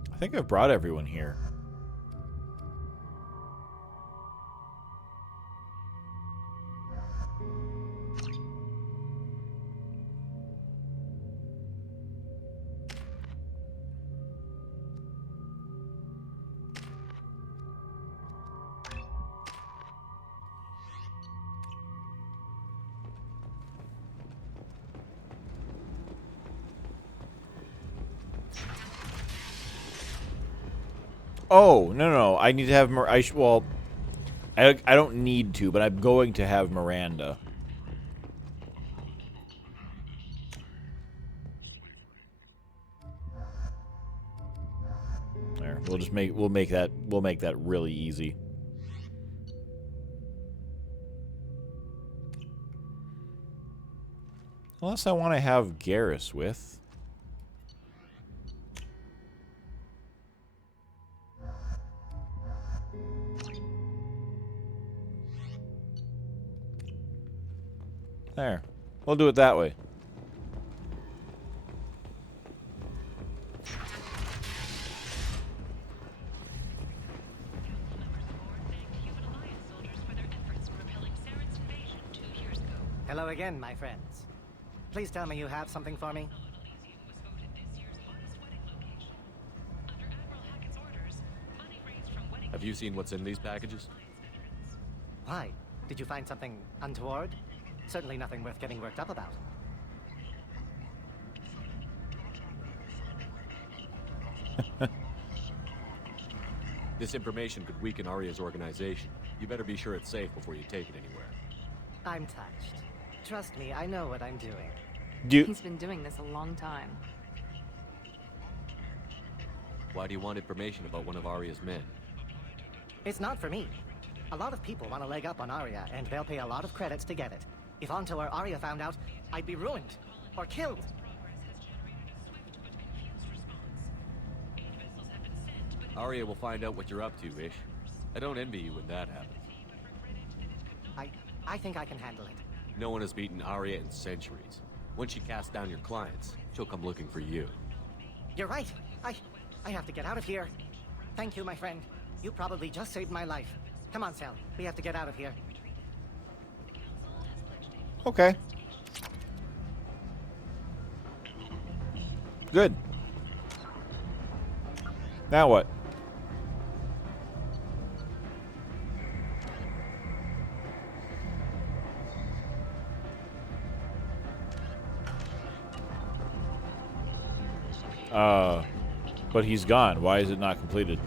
I think I've brought everyone here. Oh, no. I need to have well, I don't need to, but I'm going to have Miranda. There. We'll make that really easy. Unless I want to have Garrus with. There. We'll do it that way. Hello again, my friends. Please tell me you have something for me. Have you seen what's in these packages? Why? Did you find something untoward? Certainly nothing worth getting worked up about. This information could weaken Aria's organization. You better be sure it's safe before you take it anywhere. I'm touched. Trust me, I know what I'm doing. He's been doing this a long time. Why do you want information about one of Aria's men? It's not for me. A lot of people want a leg up on Aria, and they'll pay a lot of credits to get it. If Anto or Aria found out, I'd be ruined. Or killed. Aria will find out what you're up to, Ish. I don't envy you when that happens. I think I can handle it. No one has beaten Aria in centuries. When she casts down your clients, she'll come looking for you. You're right. I have to get out of here. Thank you, my friend. You probably just saved my life. Come on, Sal. We have to get out of here. Okay. Good. Now what? But he's gone. Why is it not completed?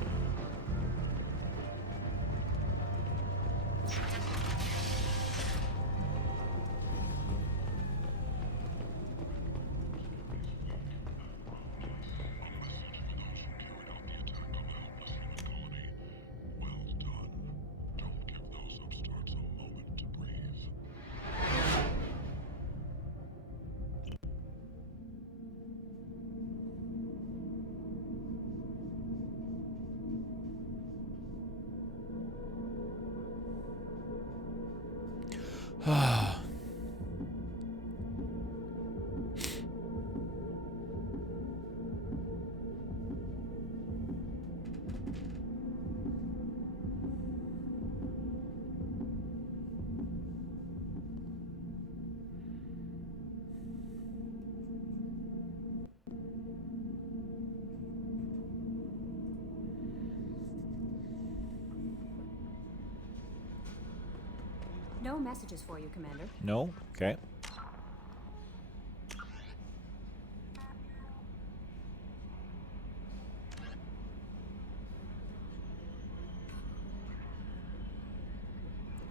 No messages for you, Commander. No? Okay.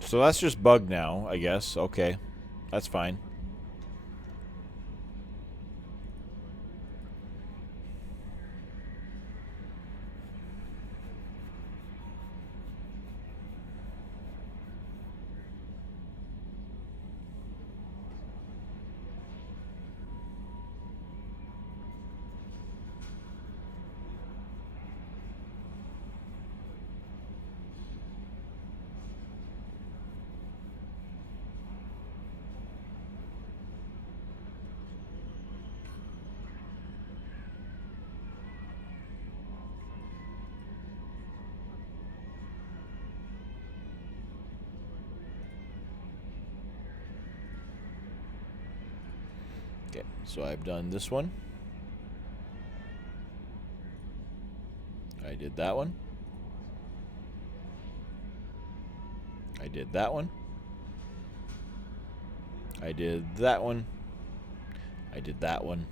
So that's just bugged now, I guess. Okay. That's fine. Okay, so I've done this one. I did that one. I did that one. I did that one. I did that one.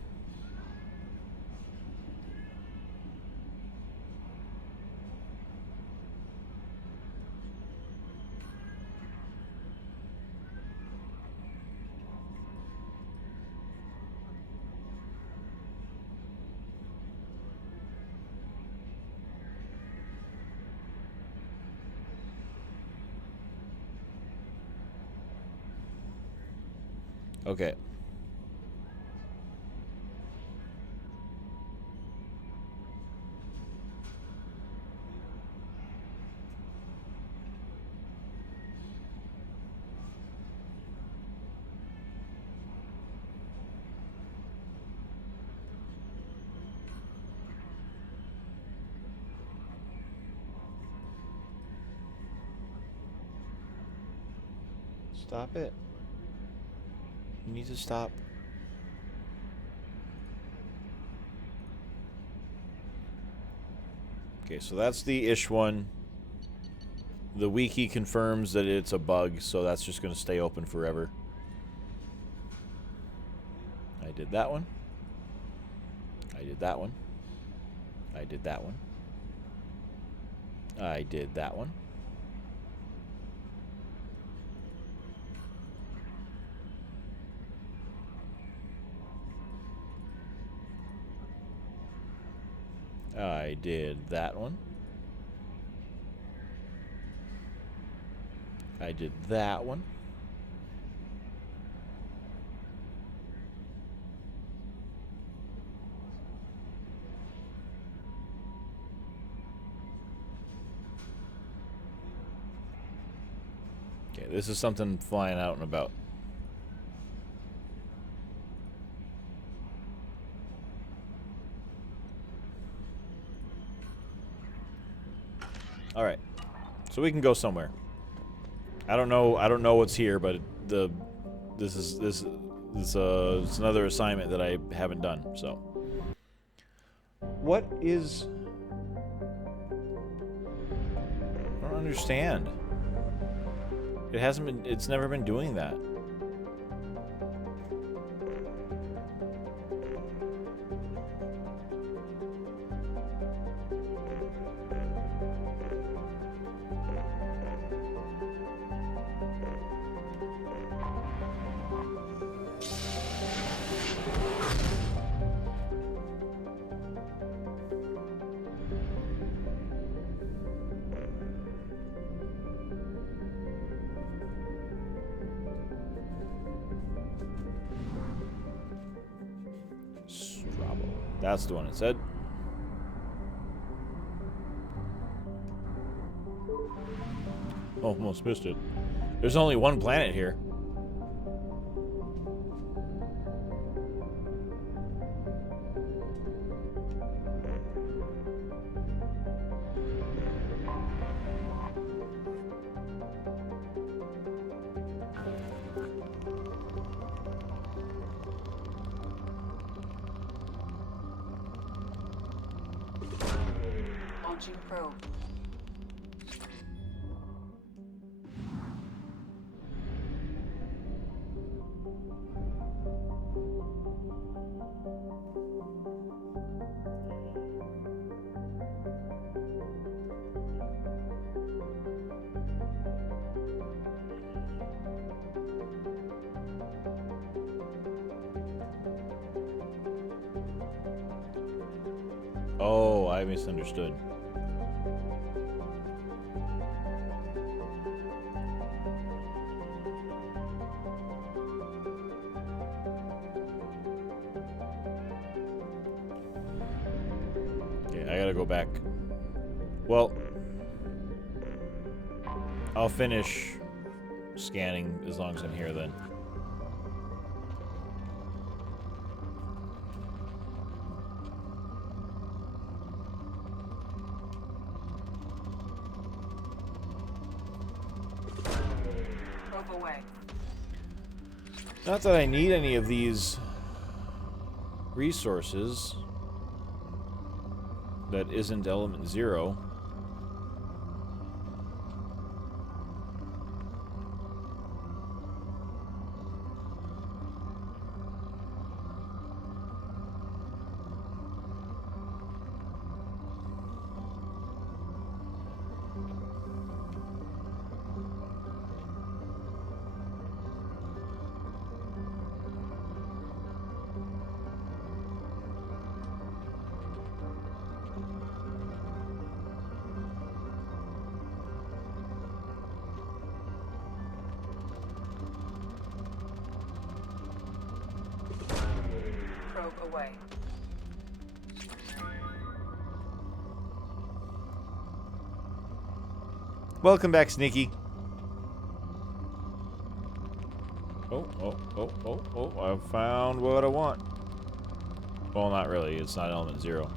Okay. Stop it. You need to stop. Okay, so that's the ish one. The wiki confirms that it's a bug, so that's just going to stay open forever. I did that one. I did that one. I did that one. I did that one. I did that one. I did that one. Okay, this is something flying out and about. All right, so we can go somewhere. I don't know what's here, but it's another assignment that I haven't done. So What is... I don't understand. It hasn't been... It's never been doing that. That's the one it said. Almost missed it. There's only one planet here. Launching probe. Oh, I misunderstood. Okay, I gotta go back. Well, I'll finish scanning as long as I'm here then. Not that I need any of these resources. That isn't element 0. Away. Welcome back, Sneaky. Oh, I found what I want. Well, not really. It's not element 0.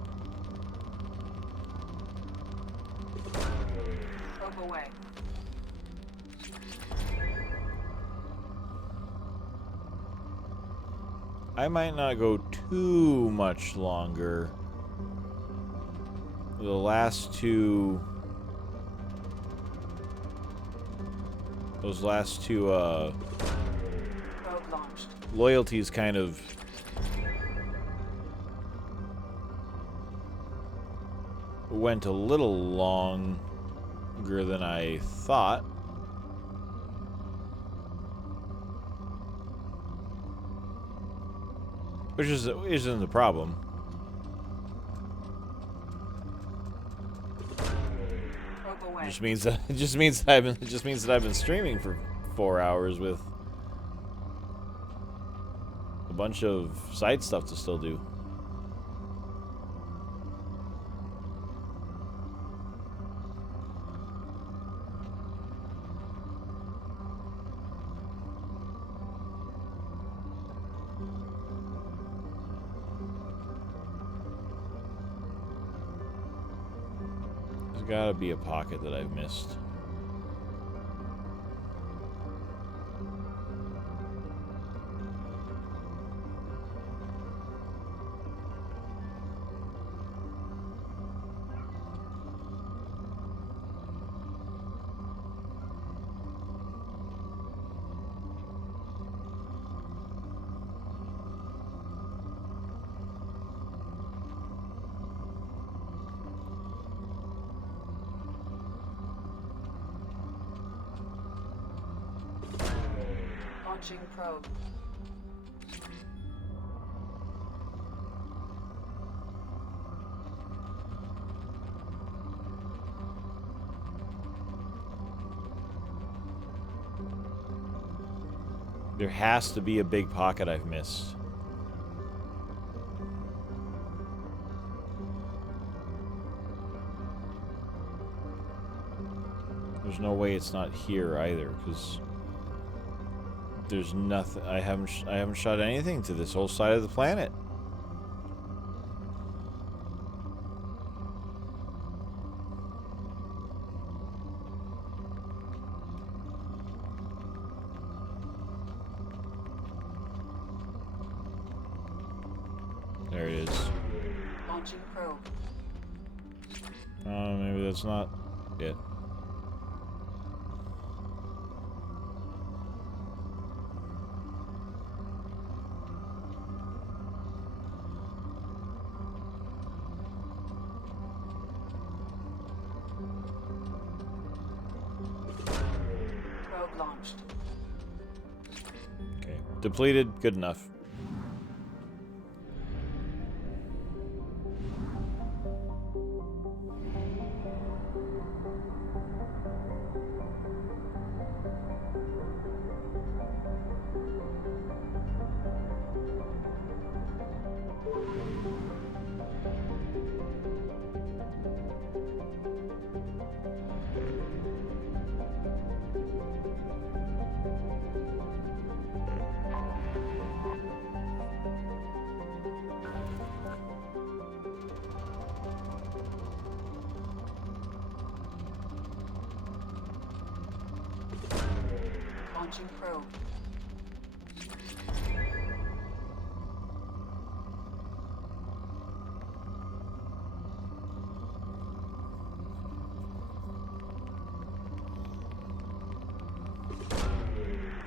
Probe away. I might not go too much longer. The last two... Those last two, Probe launched. loyalties kind of... went a little longer than I thought. Which isn't the problem. Just means that I've been streaming for 4 hours with a bunch of side stuff to still do. Gotta be a pocket that I've missed. Launching probe. There has to be a big pocket I've missed. There's no way it's not here either, because there's nothing. I haven't shot anything to this whole side of the planet. There it is. Launching probe. Maybe that's not it. Probe launched. Okay. Depleted. Good enough. Launching probe.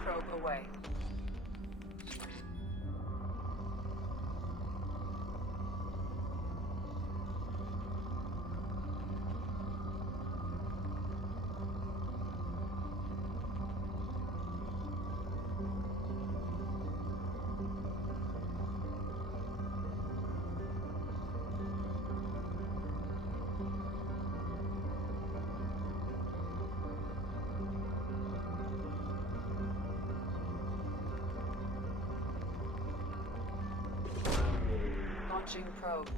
Probe away. Launching probe.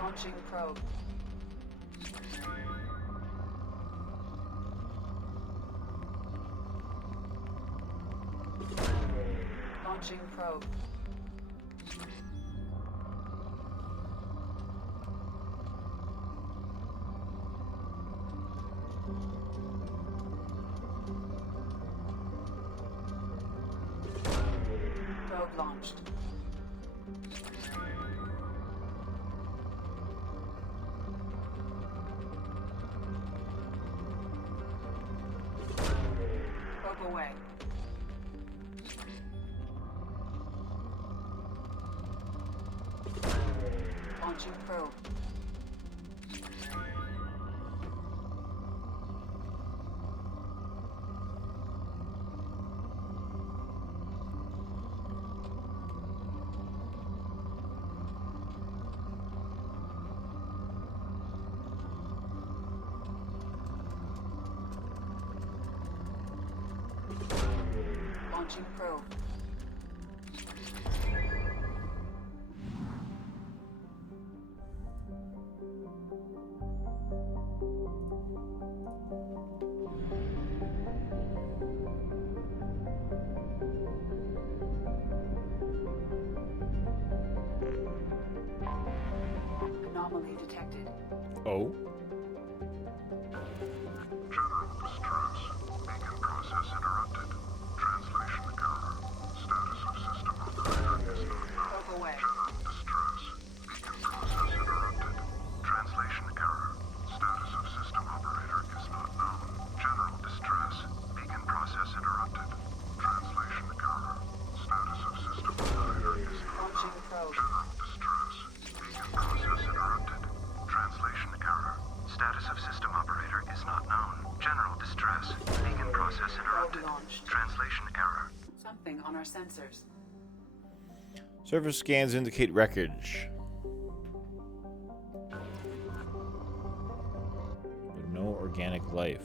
Launching probe. Launching probe. Probe launched. Probe away. Launching probe. Launching probe. Anomaly detected. Oh. General distress. Beacon process interrupted. Translation error. Status of system operator is not known. Probe away. General distress. Beacon process interrupted. Translation error. Status of system operator is not known. General distress. Beacon process interrupted. Translation detected. Translation error. Something on our sensors. Surface scans indicate wreckage. But no organic life.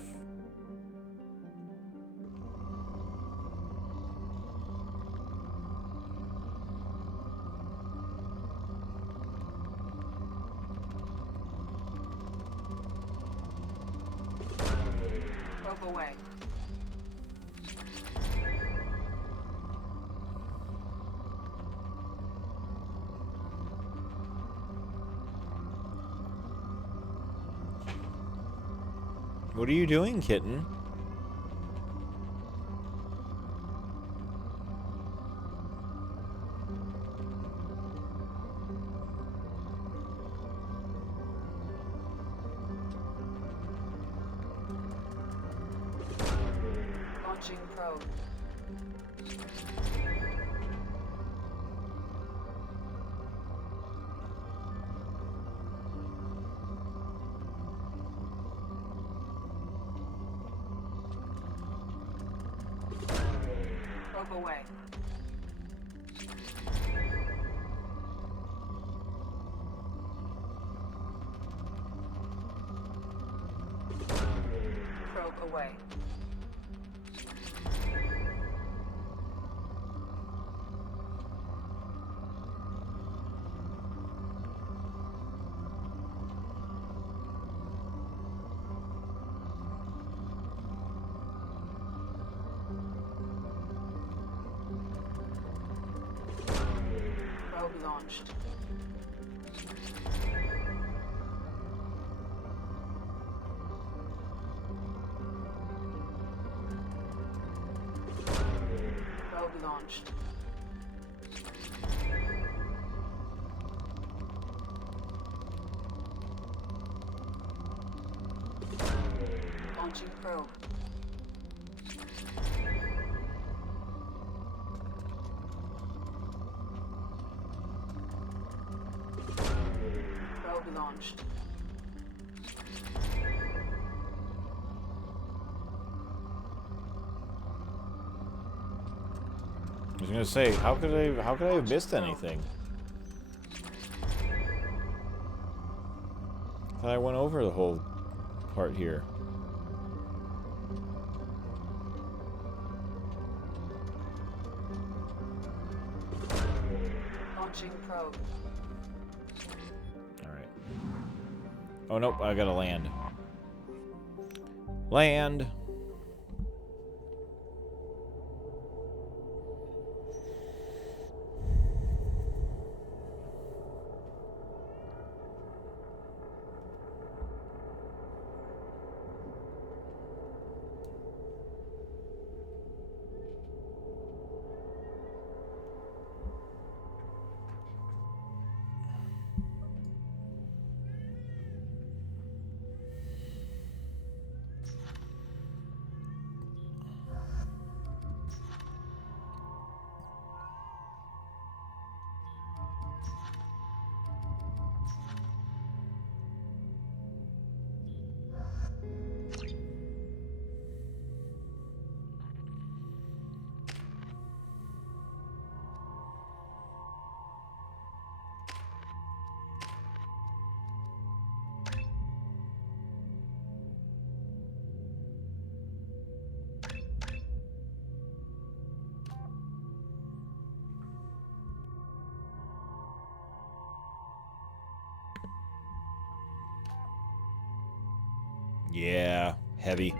Probe away. What are you doing, kitten? Launching probe. Probe away. Probe away. Probe launched. Probe launched. Launching probe. Probe launched. I was gonna say, how could I have missed anything? I thought I went over the whole part here. Launching probe. Alright. Oh nope, I gotta land. Land! Yeah, heavy.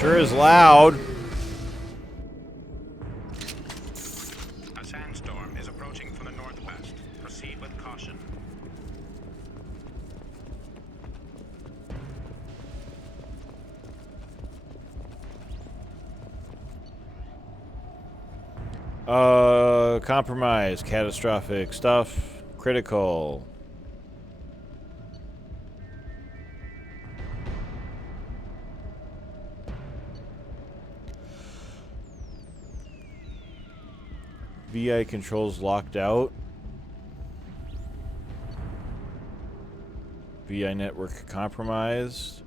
Sure is loud. A sandstorm is approaching from the northwest. Proceed with caution. Compromise, catastrophic stuff, critical. VI controls locked out. VI network compromised.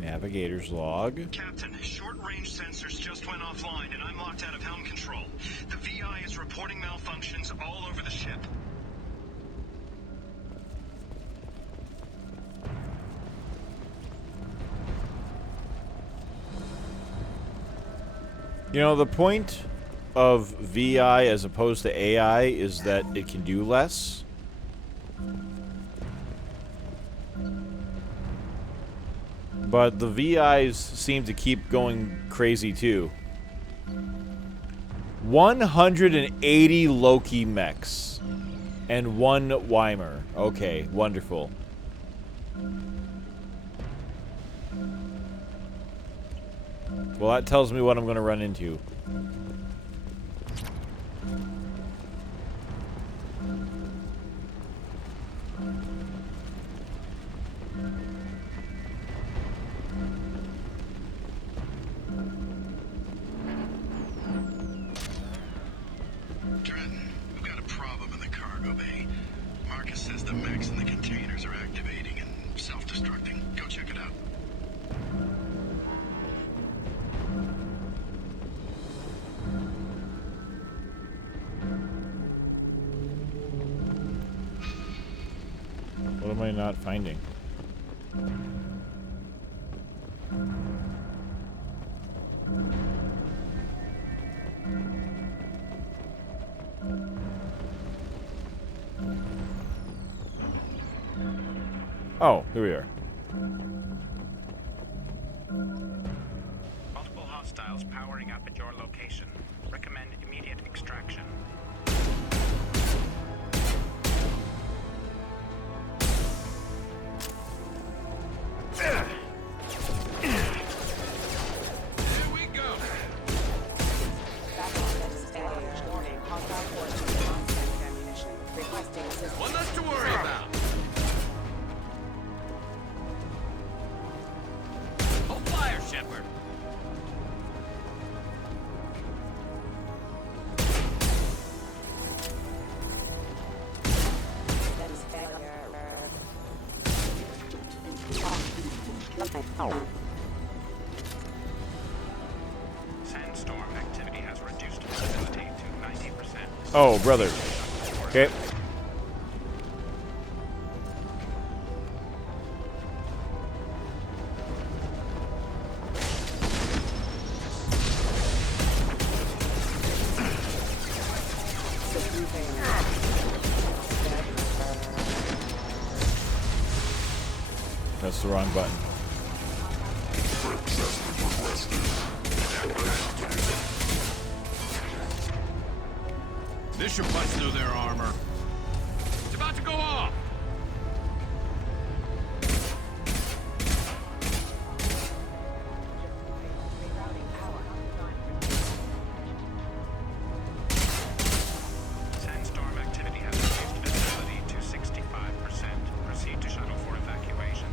Navigator's log. Captain, short-range sensors just went offline and I'm locked out of helm control. The VI is reporting malfunctions all over the ship. You know, the point of VI as opposed to AI is that it can do less. But the VIs seem to keep going crazy too. 180 Loki mechs and 1 Weimer. Okay, wonderful. Well, that tells me what I'm going to run into. Trenton, we've got a problem in the cargo bay. Marcus says the mechs in the containers are activating and self-destructing. Go check it out. What am I not finding? Oh, here we are. Multiple hostiles powering up at your location. Recommend immediate extraction. One less to worry about. Hold fire, Shepard. Sandstorm activity has reduced visibility to 90%. Oh, brother. Okay. That's the wrong button. This should bust through their armor. It's about to go off. Sandstorm activity has reduced visibility to 65%. Proceed to shuttle for evacuation.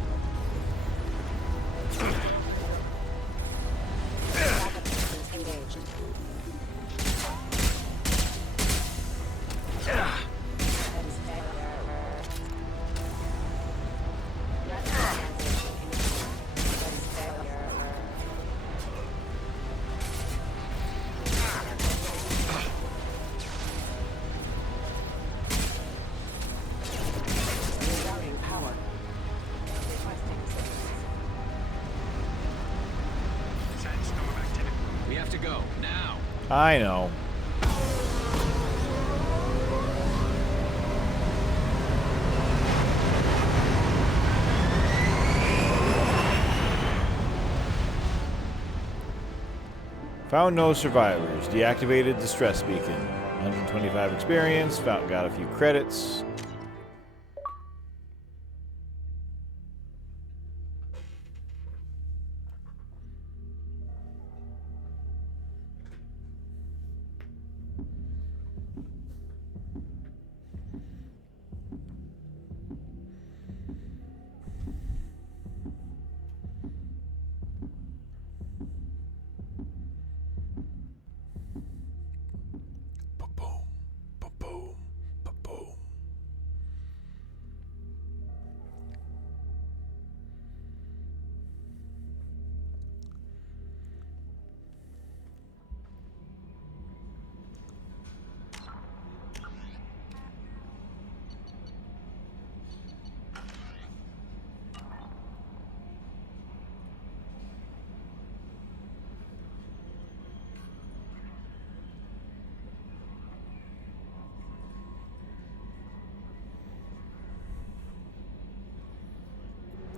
I know. Found no survivors. Deactivated distress beacon. 125 experience. Got a few credits.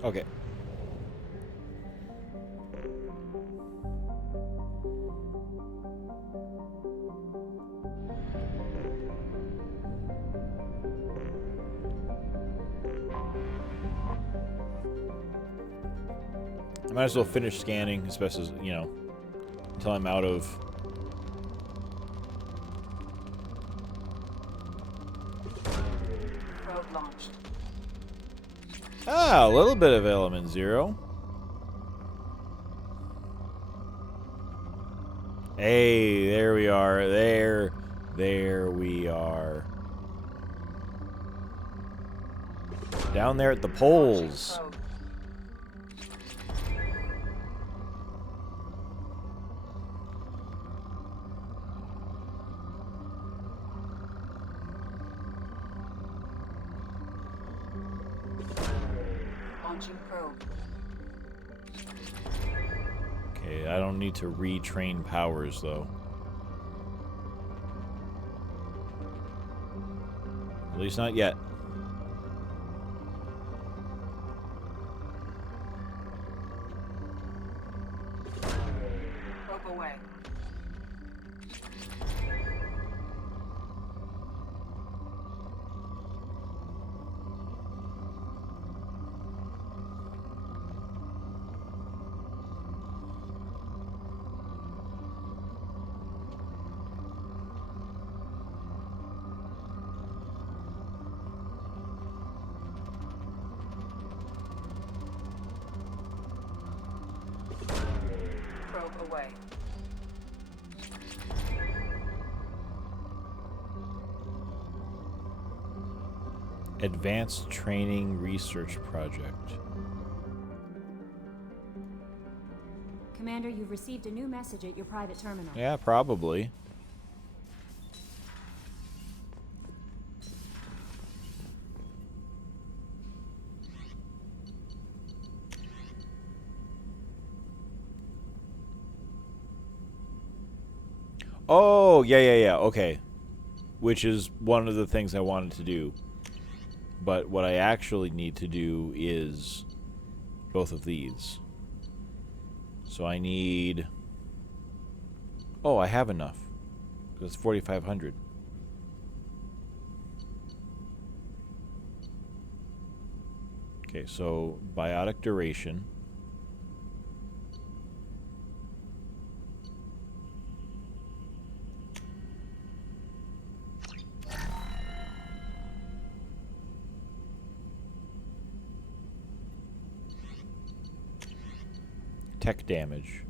Okay. I might as well finish scanning, as best as, you know, until I'm out of... Probe launched. Ah, a little bit of Element Zero. Hey, there we are. There we are. Down there at the poles. Launching probe. Okay, I don't need to retrain powers, though. At least not yet. Probe away. Probe away. Advanced Training Research Project. Commander, you've received a new message at your private terminal. Yeah, probably. Oh, yeah, okay. Which is one of the things I wanted to do. But what I actually need to do is both of these. So I need... Oh, I have enough. Because it's 4,500. Okay, so biotic duration. Tech damage.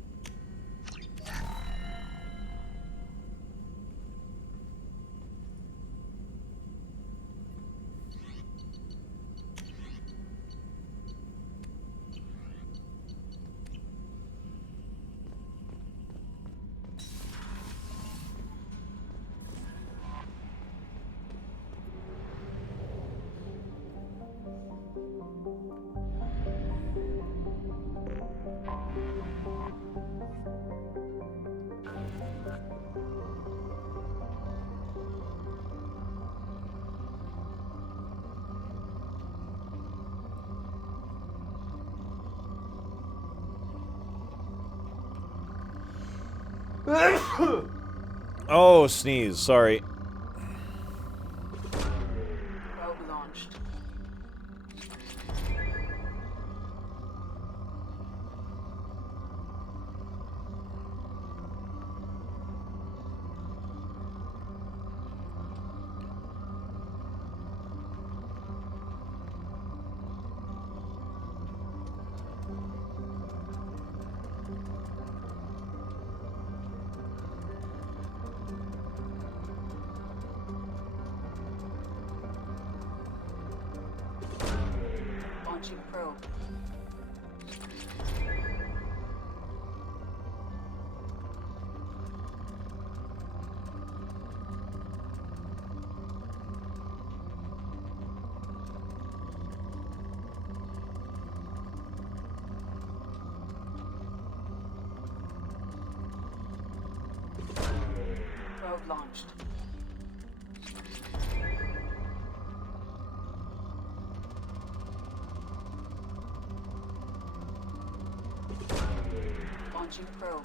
Oh, sneeze. Sorry. Probe launched. Launching probe. Probe launched. Launching probe.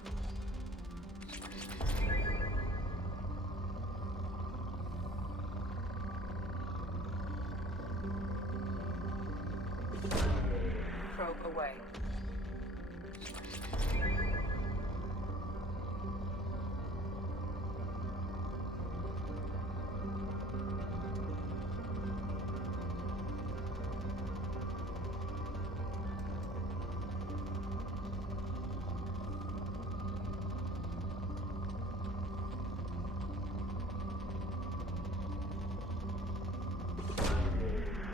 Probe away.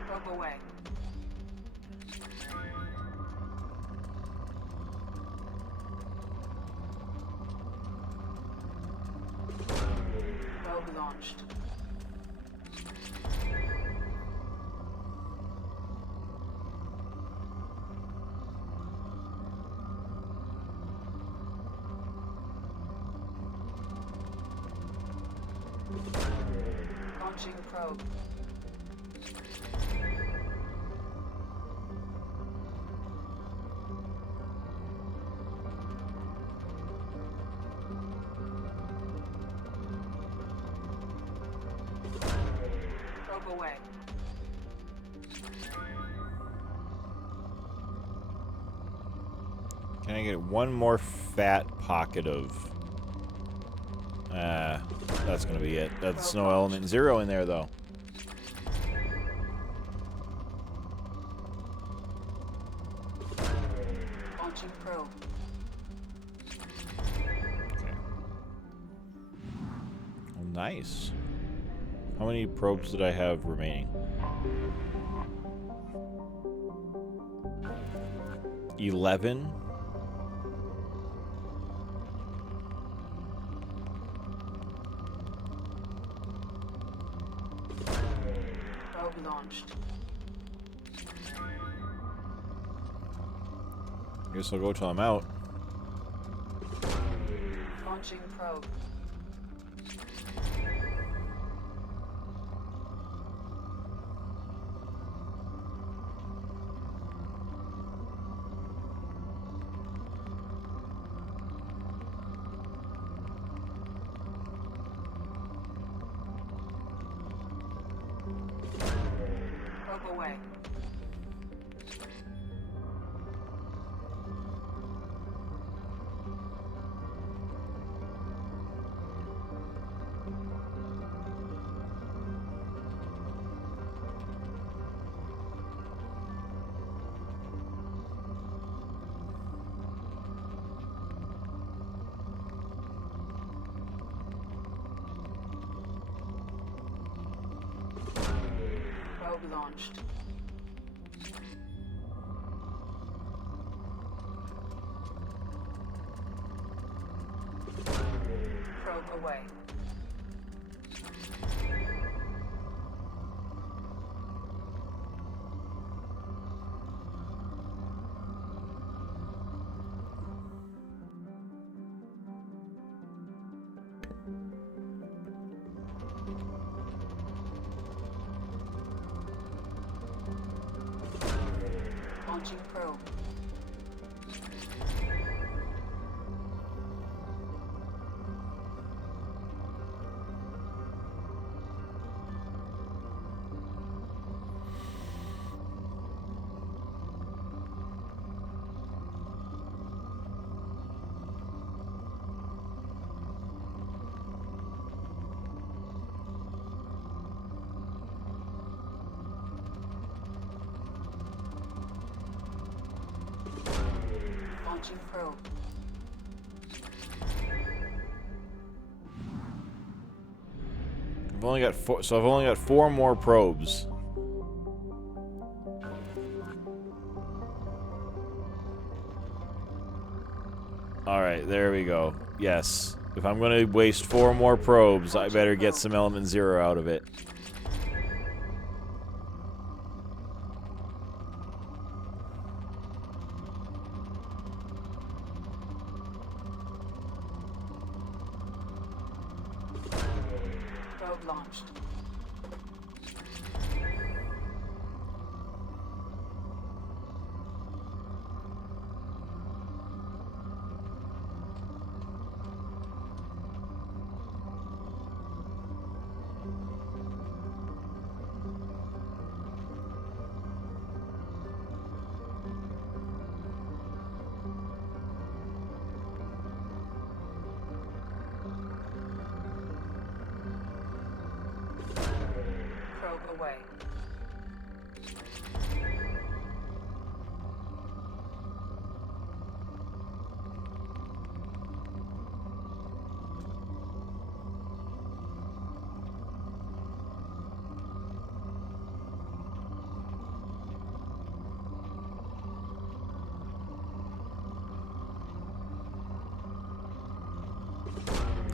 Probe away. Probe launched. Launching probe. Probe away. Can I get one more fat pocket of... that's gonna be it. That's no element 0 in there, though. Launching probe. Okay. Well, nice. How many probes did I have remaining? 11. Probe launched. Guess I'll go till I'm out. Launching probe. Probe away. Probe launched. Probe away. Launching probe. Switching probe. I've only got four, so I've only got 4 more probes. Alright, there we go. Yes. If I'm going to waste 4 more probes, I better get some element 0 out of it. Probe launched. Probe away.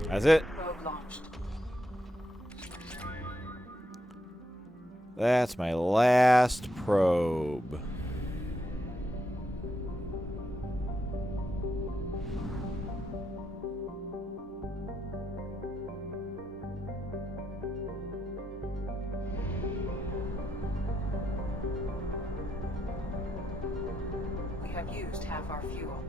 That's it. Probe launched. That's my last probe. We have used half our fuel.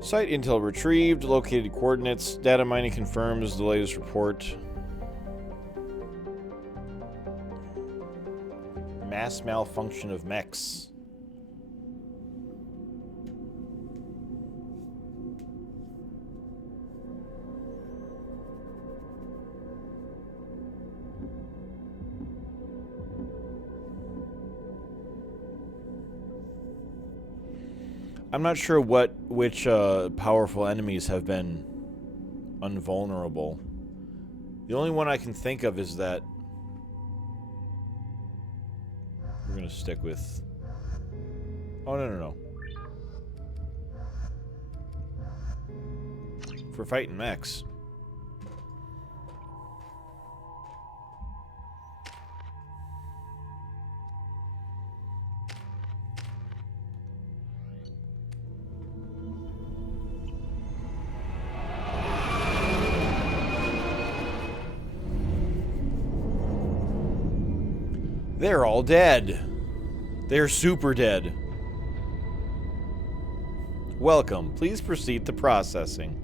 Site intel retrieved. Located coordinates. Data mining confirms the latest report. Mass malfunction of mechs. I'm not sure which powerful enemies have been invulnerable. The only one I can think of is that we're gonna stick with. Oh no. For fighting mechs. They're all dead. They're super dead. Welcome. Please proceed to processing.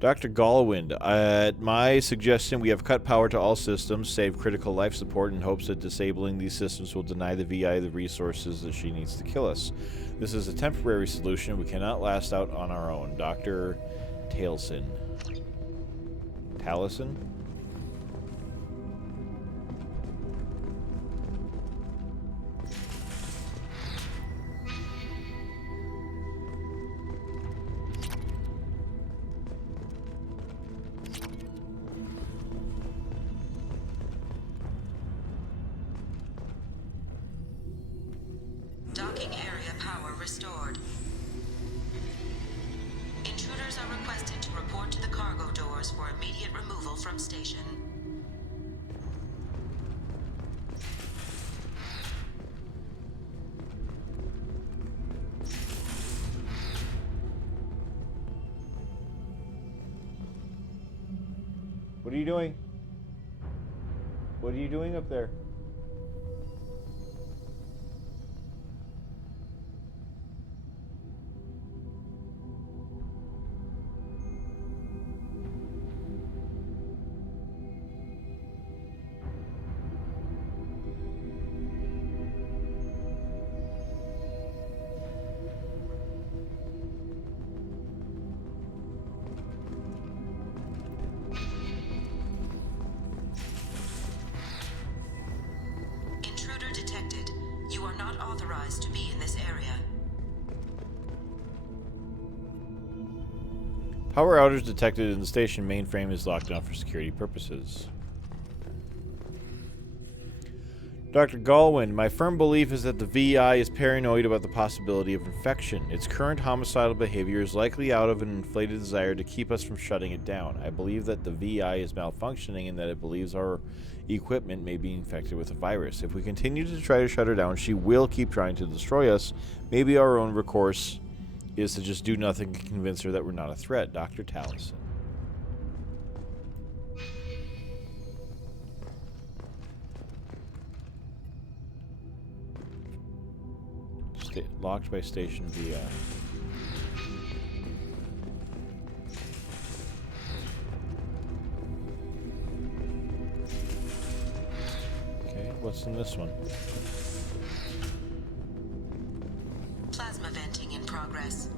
Dr. Galwind, at my suggestion, we have cut power to all systems, save critical life support in hopes that disabling these systems will deny the VI the resources that she needs to kill us. This is a temporary solution. We cannot last out on our own. Dr. Taliesin. Taliesin? restored. Intruders are requested to report to the cargo doors for immediate removal from station. What are you doing? What are you doing up there? Authorized to be in this area. Power outage detected in the station mainframe is locked down for security purposes. Dr. Galwin, my firm belief is that the VI is paranoid about the possibility of infection. Its current homicidal behavior is likely out of an inflated desire to keep us from shutting it down. I believe that the VI is malfunctioning and that it believes our equipment may be infected with a virus. If we continue to try to shut her down, she will keep trying to destroy us. Maybe our own recourse is to just do nothing to convince her that we're not a threat. Dr. Taliesin. Locked by station VI. Okay, what's in this one? Plasma venting in progress.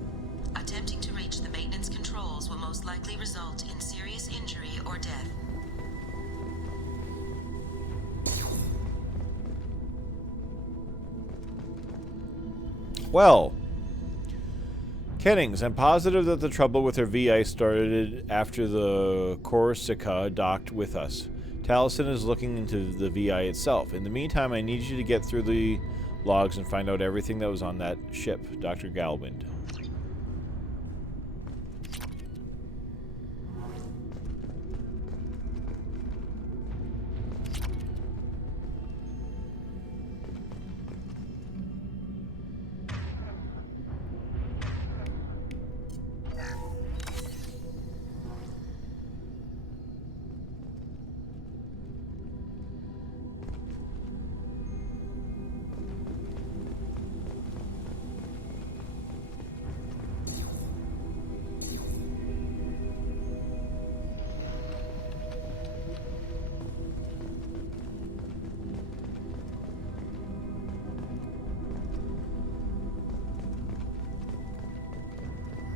Attempting to reach the maintenance controls will most likely result in serious injury or death. Well, Kennings, I'm positive that the trouble with her VI started after the Corsica docked with us. Taliesin is looking into the VI itself. In the meantime, I need you to get through the logs and find out everything that was on that ship, Dr. Galwind.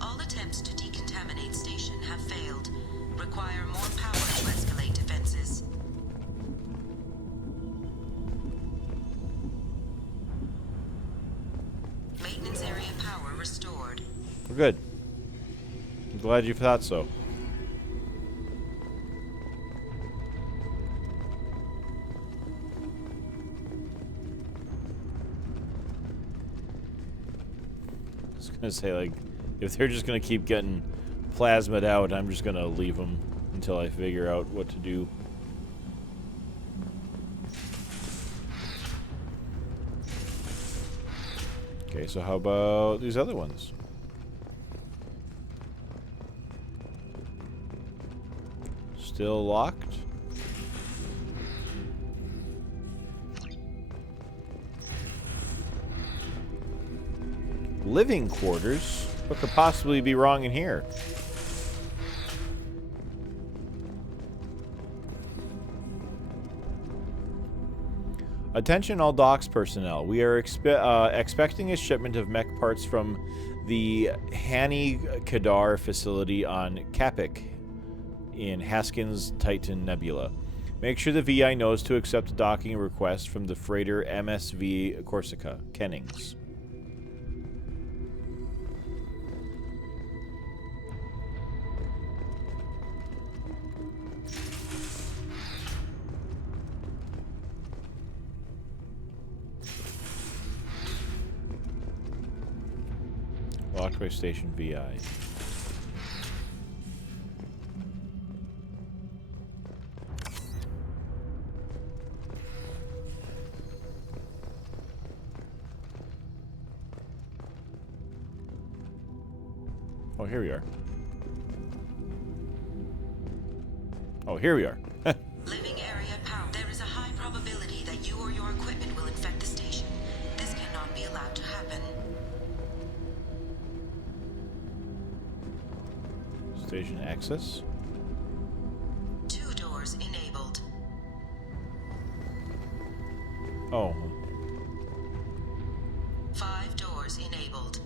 All attempts to decontaminate station have failed. Require more power to escalate defenses. Maintenance area power restored. We're good. I'm glad you thought so. I was gonna say, like, if they're just gonna keep getting plasmid out, I'm just gonna leave them until I figure out what to do. Okay, so how about these other ones? Still locked? Living quarters? What could possibly be wrong in here? Attention all docks personnel. We are expecting a shipment of mech parts from the Hani Kadar facility on Kapik in Haskins Titan Nebula. Make sure the VI knows to accept a docking request from the freighter MSV Corsica, Kennings. Locked by Station VI. Oh, here we are. Oh, here we are. Living area power. There is a high probability that you or your equipment will infect the station. This cannot be allowed to happen. Station access. 2 doors enabled. Oh. 5 doors enabled.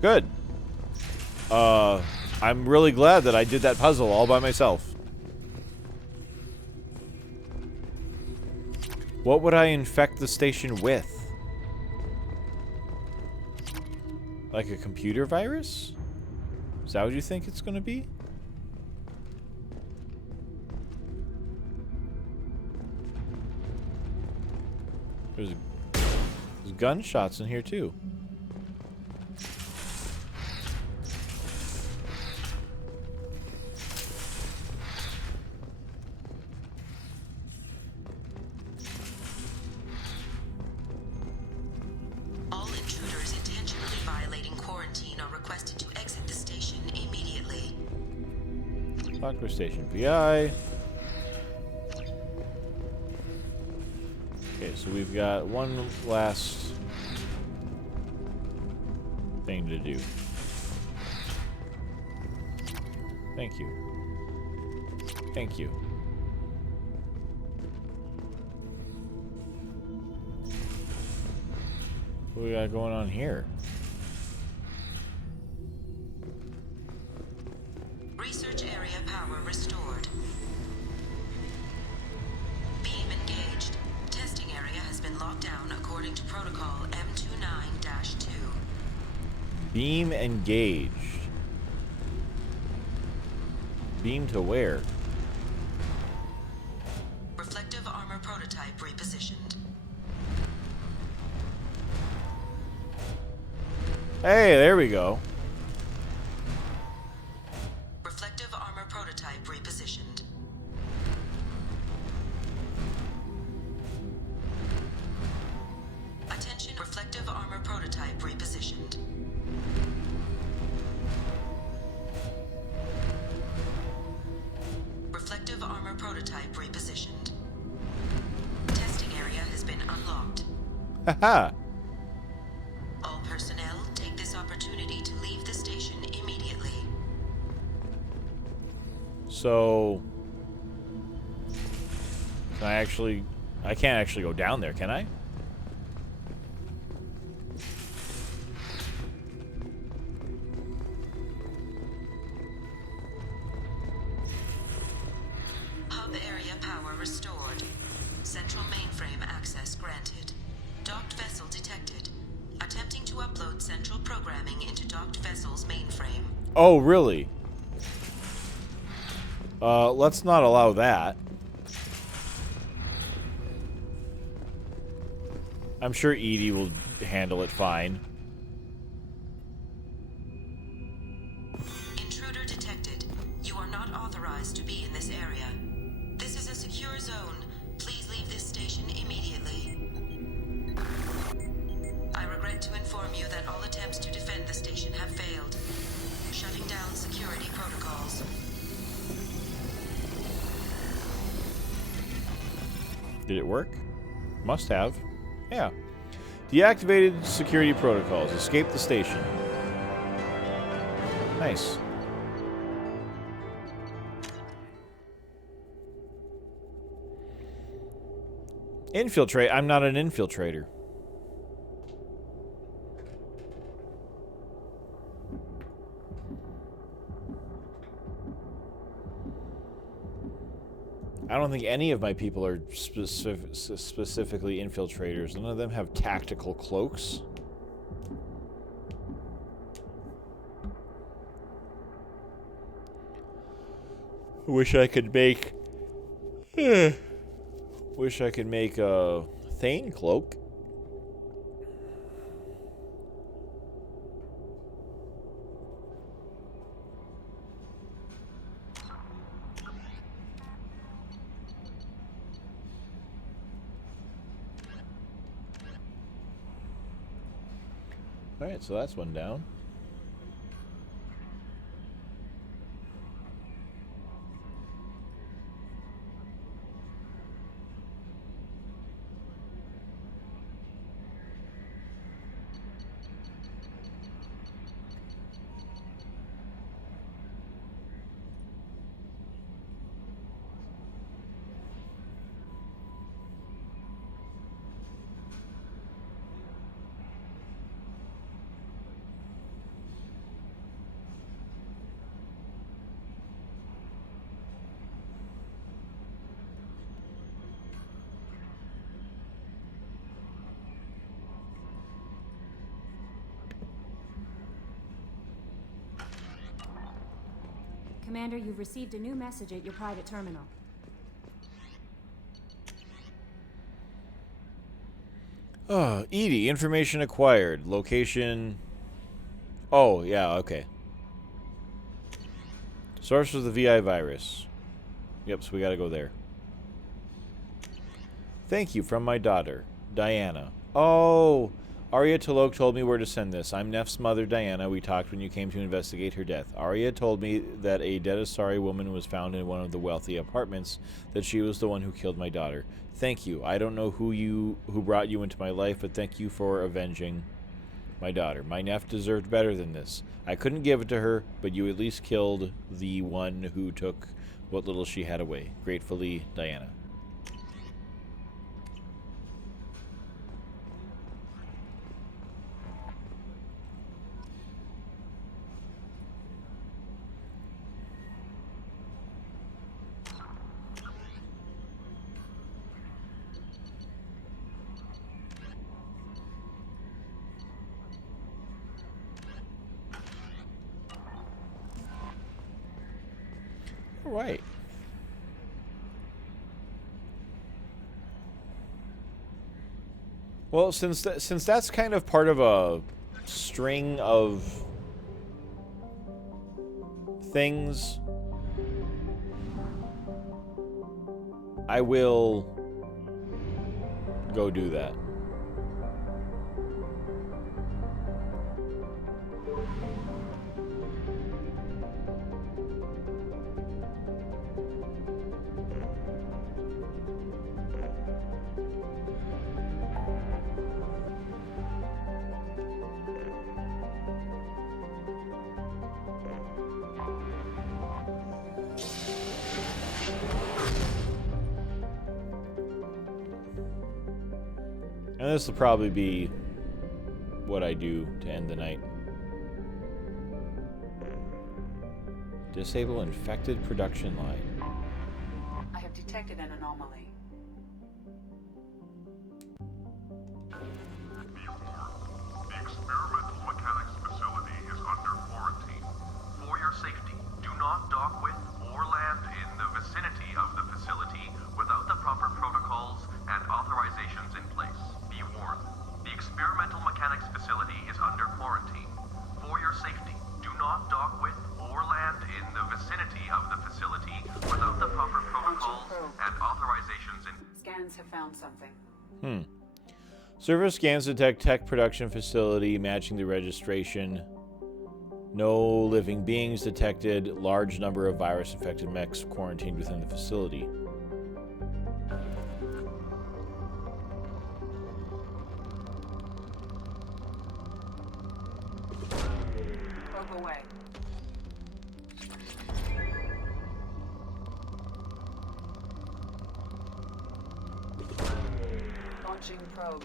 Good. I'm really glad that I did that puzzle all by myself. What would I infect the station with? Like a computer virus? Is that what you think it's going to be? There's gunshots in here too. All intruders intentionally violating quarantine are requested to exit the station immediately. Locked Station VI. Okay, so we've got one last thing to do. Thank you. Thank you. What we got going on here? Research area power restored. Beam engaged. Testing area has been locked down according to protocol M29-2. Beam engaged. Beam to where? Reflective armor prototype repositioned. Hey, there we go. Reflective armor prototype repositioned. Attention, reflective armor prototype repositioned. Reflective armor prototype repositioned. Testing area has been unlocked. Haha. All personnel take this opportunity to leave the station immediately. So, I can't actually go down there, can I? Hub area power restored. Central mainframe access granted. Docked vessel detected. Attempting to upload central programming into docked vessel's mainframe. Oh, really? Let's not allow that. I'm sure Edie will handle it fine. Intruder detected. You are not authorized to be in this area. This is a secure zone. Please leave this station immediately. I regret to inform you that all attempts to defend the station have failed. Shutting down security protocols. Did it work? Must have. Yeah. Deactivated security protocols. Escape the station. Nice. Infiltrate. I'm not an infiltrator. I don't think any of my people are specifically infiltrators. None of them have tactical cloaks. Wish I could make a Thane cloak. Alright, so that's one down. Commander, you've received a new message at your private terminal. Edie, information acquired. Location... Oh, yeah, okay. Source of the VI virus. Yep, so we gotta go there. Thank you from my daughter, Diana. Oh, Arya T'Loak told me where to send this. I'm Neff's mother, Diana. We talked when you came to investigate her death. Arya told me that a dead Asari woman was found in one of the wealthy apartments, that she was the one who killed my daughter. Thank you. I don't know who brought you into my life, but thank you for avenging my daughter. My Neff deserved better than this. I couldn't give it to her, but you at least killed the one who took what little she had away. Gratefully, Diana. Right. Well, since that's kind of part of a string of things, I will go do that. And this will probably be what I do to end the night. Disable infected production line. I have detected an anomaly. The experimental mechanics facility is under quarantine. For your safety, do not dock with or land in the vicinity of the facility without the proper protocols and authorizations in place. Be warned, the experimental mechanics facility is under quarantine. For your safety, do not dock with or land in the vicinity of the facility without the proper protocols and authorizations in... Scans have found something. Server scans detect tech production facility matching the registration. No living beings detected. Large number of virus-infected mechs quarantined within the facility. Probe away. Launching probe.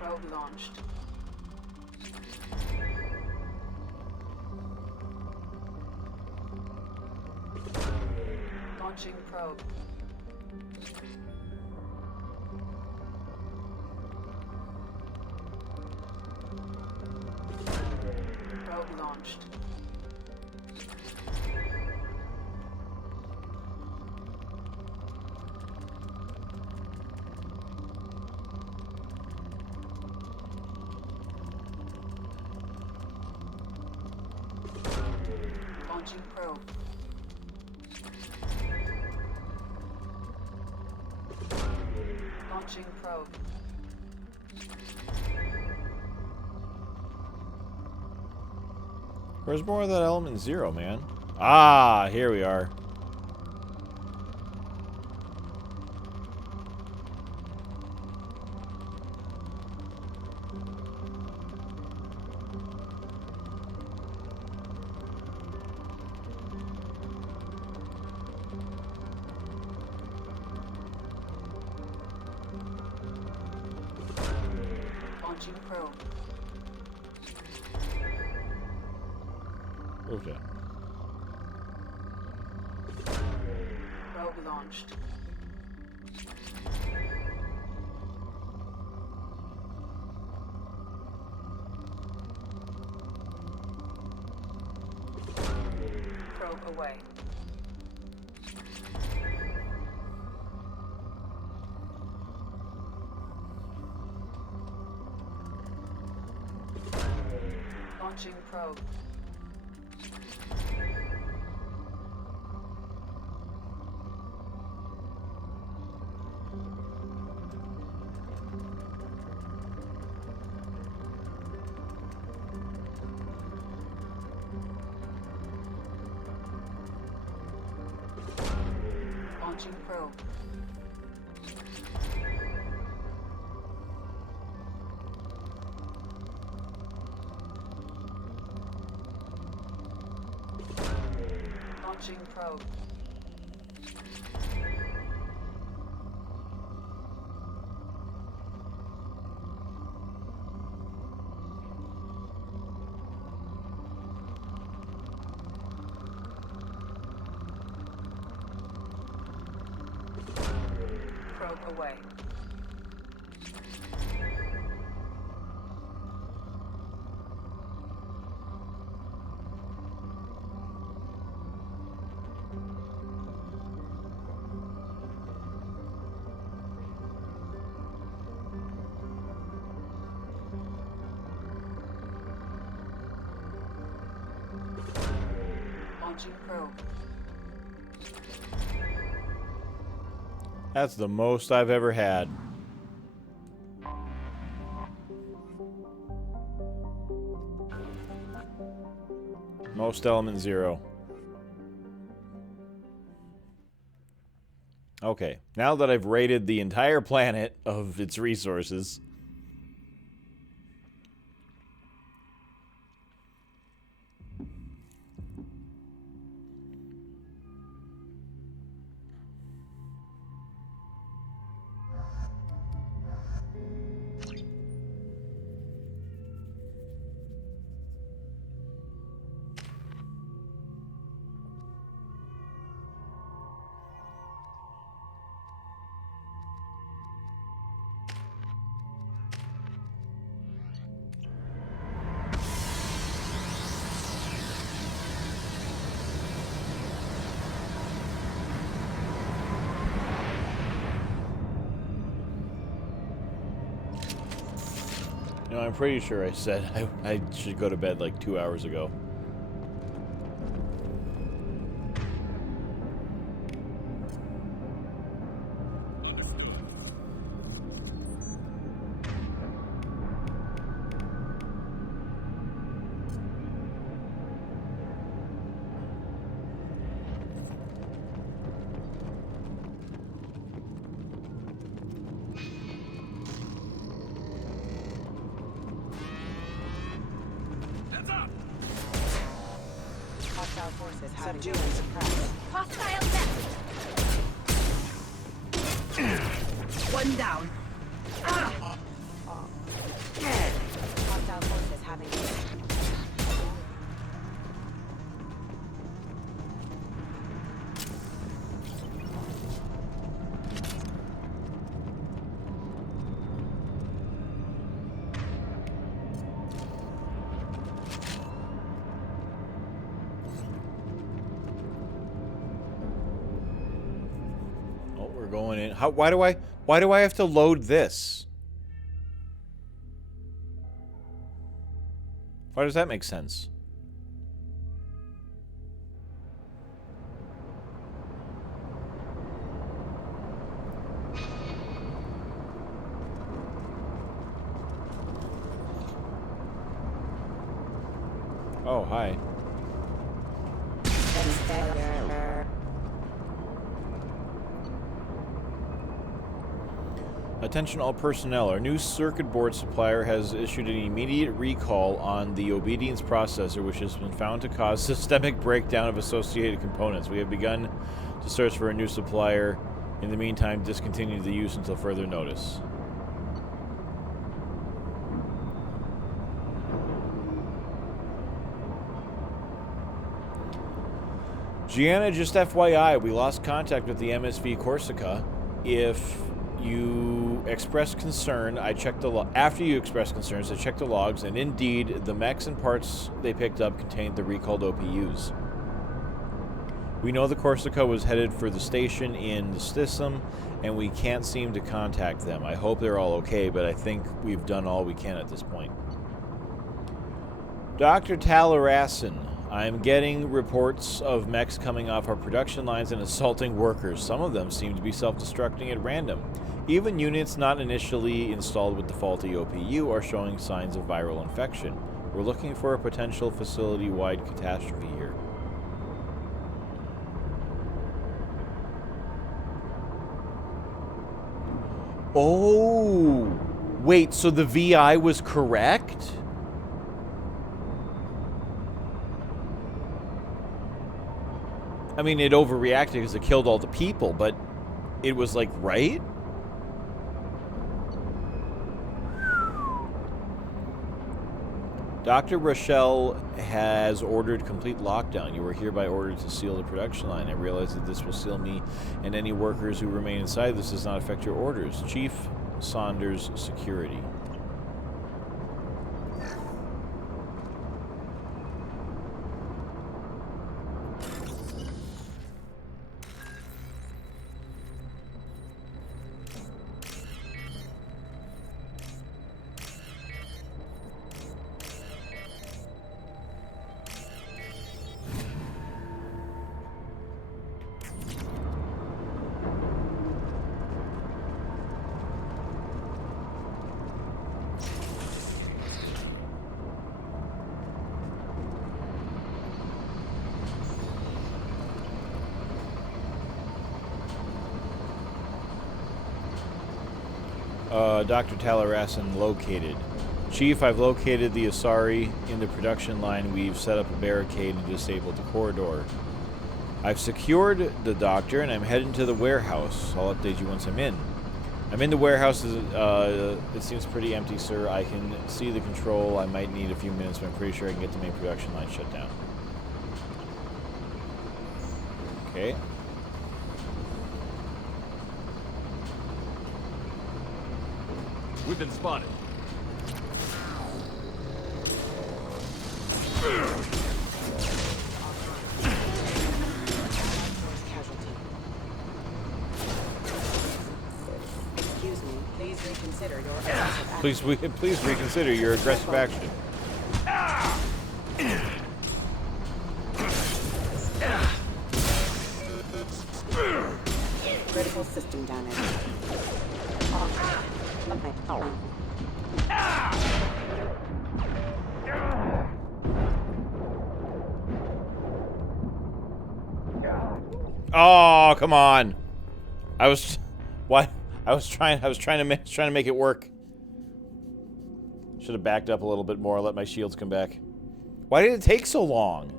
Probe launched. Launching probe. Probe launched. Launching probe. Launching probe. Where's more of that element 0, man? Ah, here we are. Launching probe. Okay. Probe launched. Probe away. Launching probe. Launching probe. Launching probe. Probe away. Launching probe. That's the most I've ever had. Most element 0. Okay, now that I've rated the entire planet of its resources, you know, I'm pretty sure I said I should go to bed like 2 hours ago. Hostile forces subdue and suppressed. Hostile net! One down. Hostile forces having Going in. Why do I have to load this? Why does that make sense? Oh, hi. Attention all personnel. Our new circuit board supplier has issued an immediate recall on the obedience processor, which has been found to cause systemic breakdown of associated components. We have begun to search for a new supplier. In the meantime, discontinue the use until further notice. Gianna, just FYI, we lost contact with the MSV Corsica. If you expressed concern, I checked the after you expressed concerns, I checked the logs, and indeed, the mechs and parts they picked up contained the recalled OPUs. We know the Corsica was headed for the station in the system, and we can't seem to contact them. I hope they're all okay, but I think we've done all we can at this point. Dr. Talarasan, I'm getting reports of mechs coming off our production lines and assaulting workers. Some of them seem to be self-destructing at random. Even units not initially installed with the faulty OPU are showing signs of viral infection. We're looking for a potential facility-wide catastrophe here. Oh! Wait, so the VI was correct? I mean, it overreacted because it killed all the people, but it was, like, right? Dr. Rochelle has ordered complete lockdown. You are hereby ordered to seal the production line. I realize that this will seal me and any workers who remain inside. This does not affect your orders. Chief Saunders, Security. Dr. Talarasan located. Chief, I've located the Asari in the production line. We've set up a barricade and disabled the corridor. I've secured the doctor and I'm heading to the warehouse. I'll update you once I'm in. I'm in the warehouse. It seems pretty empty, sir. I can see the control. I might need a few minutes, but I'm pretty sure I can get the main production line shut down. Okay. We've been spotted. Excuse me, please reconsider your aggressive action. Please reconsider your aggressive action. Critical system damage. Oh, come on. I was trying to make it work. Should have backed up a little bit more, let my shields come back. Why did it take so long?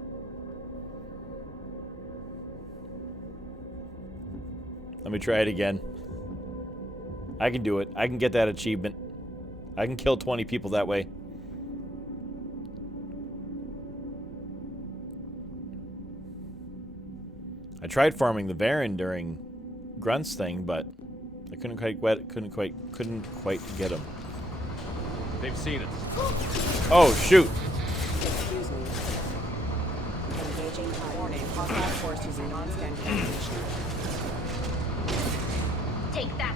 Let me try it again. I can do it. I can get that achievement. I can kill 20 people that way. I tried farming the Baron during Grunt's thing, but I couldn't quite get him. They've seen us. Oh shoot! Excuse me. Engaging warning. Hostile force using non-standard ammunition. Take that.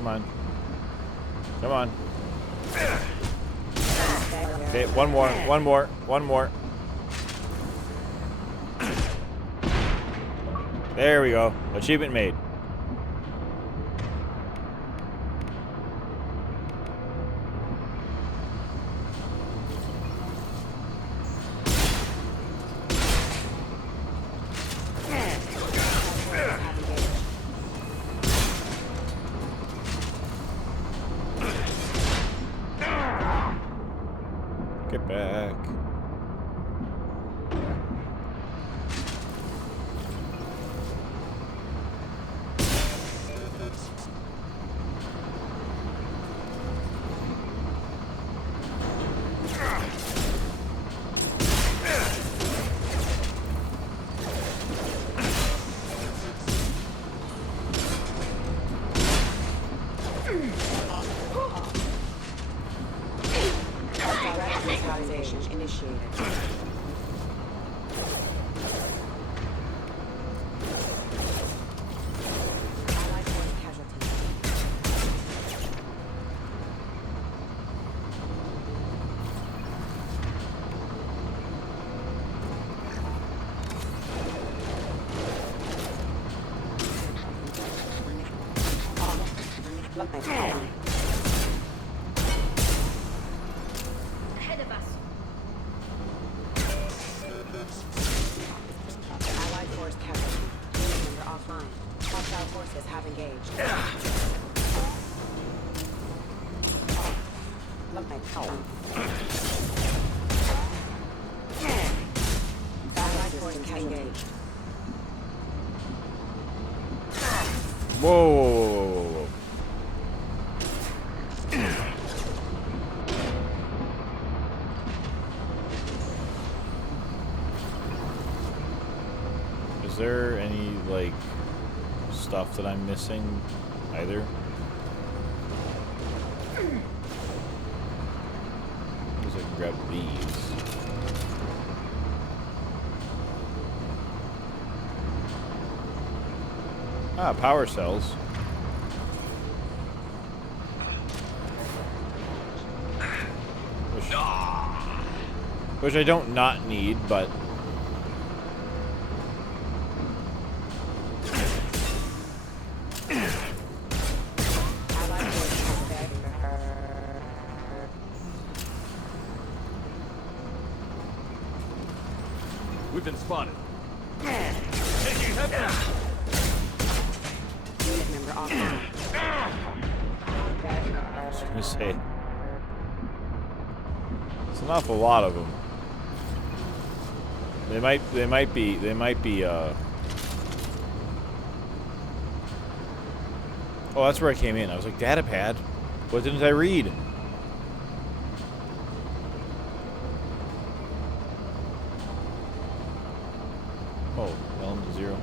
Come on. Come on. Okay, one more. One more. One more. There we go. Achievement made. Get back. Neutralization initiated. Allied force casualty. Ahead of us. Allied force casualty. Unit member offline. Hostile forces have engaged. Allied forces engaged. Whoa, whoa, whoa, whoa, whoa. Is there any, like, stuff that I'm missing either? Because I can grab these. Ah, power cells. Which I don't not need, but... We've been spotted. Unit member offline. I was gonna say... It's an awful lot of them. They might be, Oh, that's where I came in. I was like, data pad? What didn't I read? Oh, Elm to 0.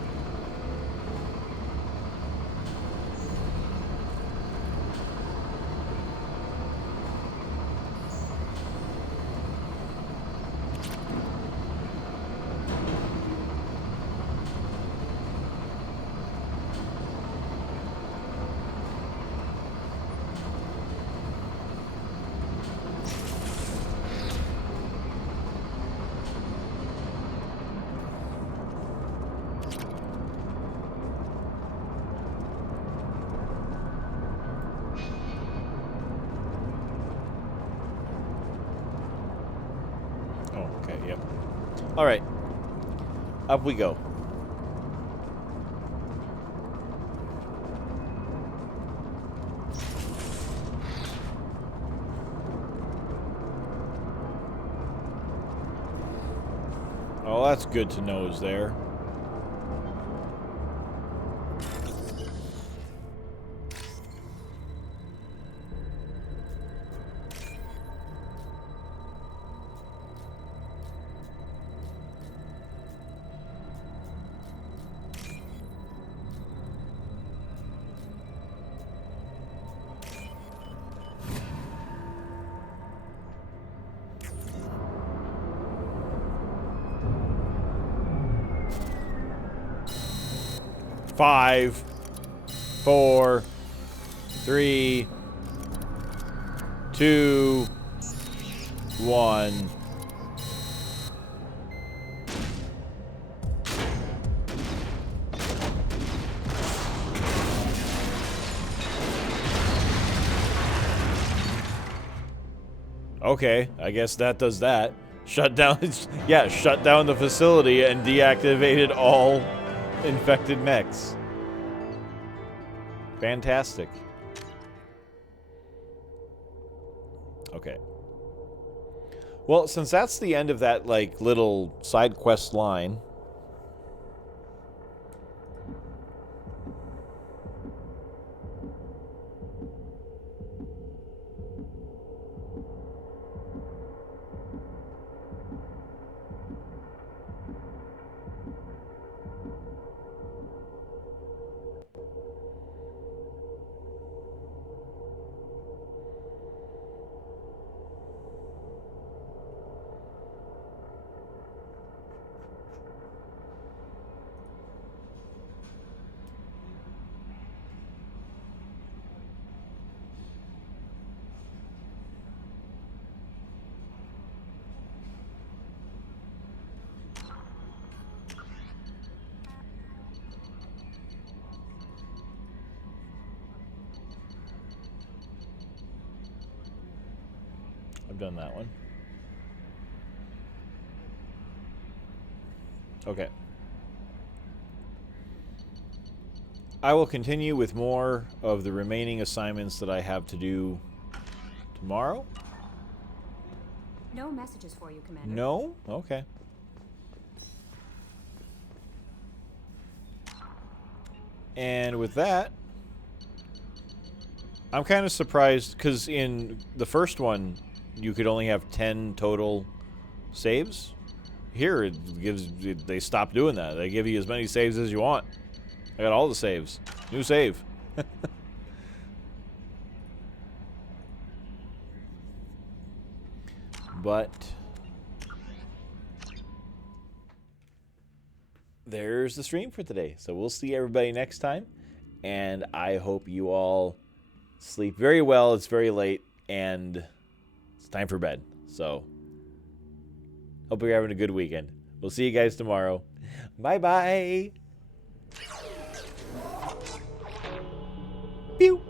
Oh, okay, yep. Alright. Up we go. Oh, that's good to know is there. Five, 4, 3, 2, 1. Okay, I guess that does that. Shut down, yeah, shut down the facility and deactivated all infected mechs. Fantastic. Okay. Well, since that's the end of that, like, little side quest line, I've done that one. Okay. I will continue with more of the remaining assignments that I have to do tomorrow. No messages for you, Commander. No? Okay. And with that, I'm kind of surprised because in the first one, you could only have 10 total saves. Here, it gives, they stopped doing that. They give you as many saves as you want. I got all the saves. New save. But there's the stream for today. So we'll see everybody next time. And I hope you all sleep very well. It's very late and it's time for bed. So hope you're having a good weekend. We'll see you guys tomorrow. Bye-bye. Pew.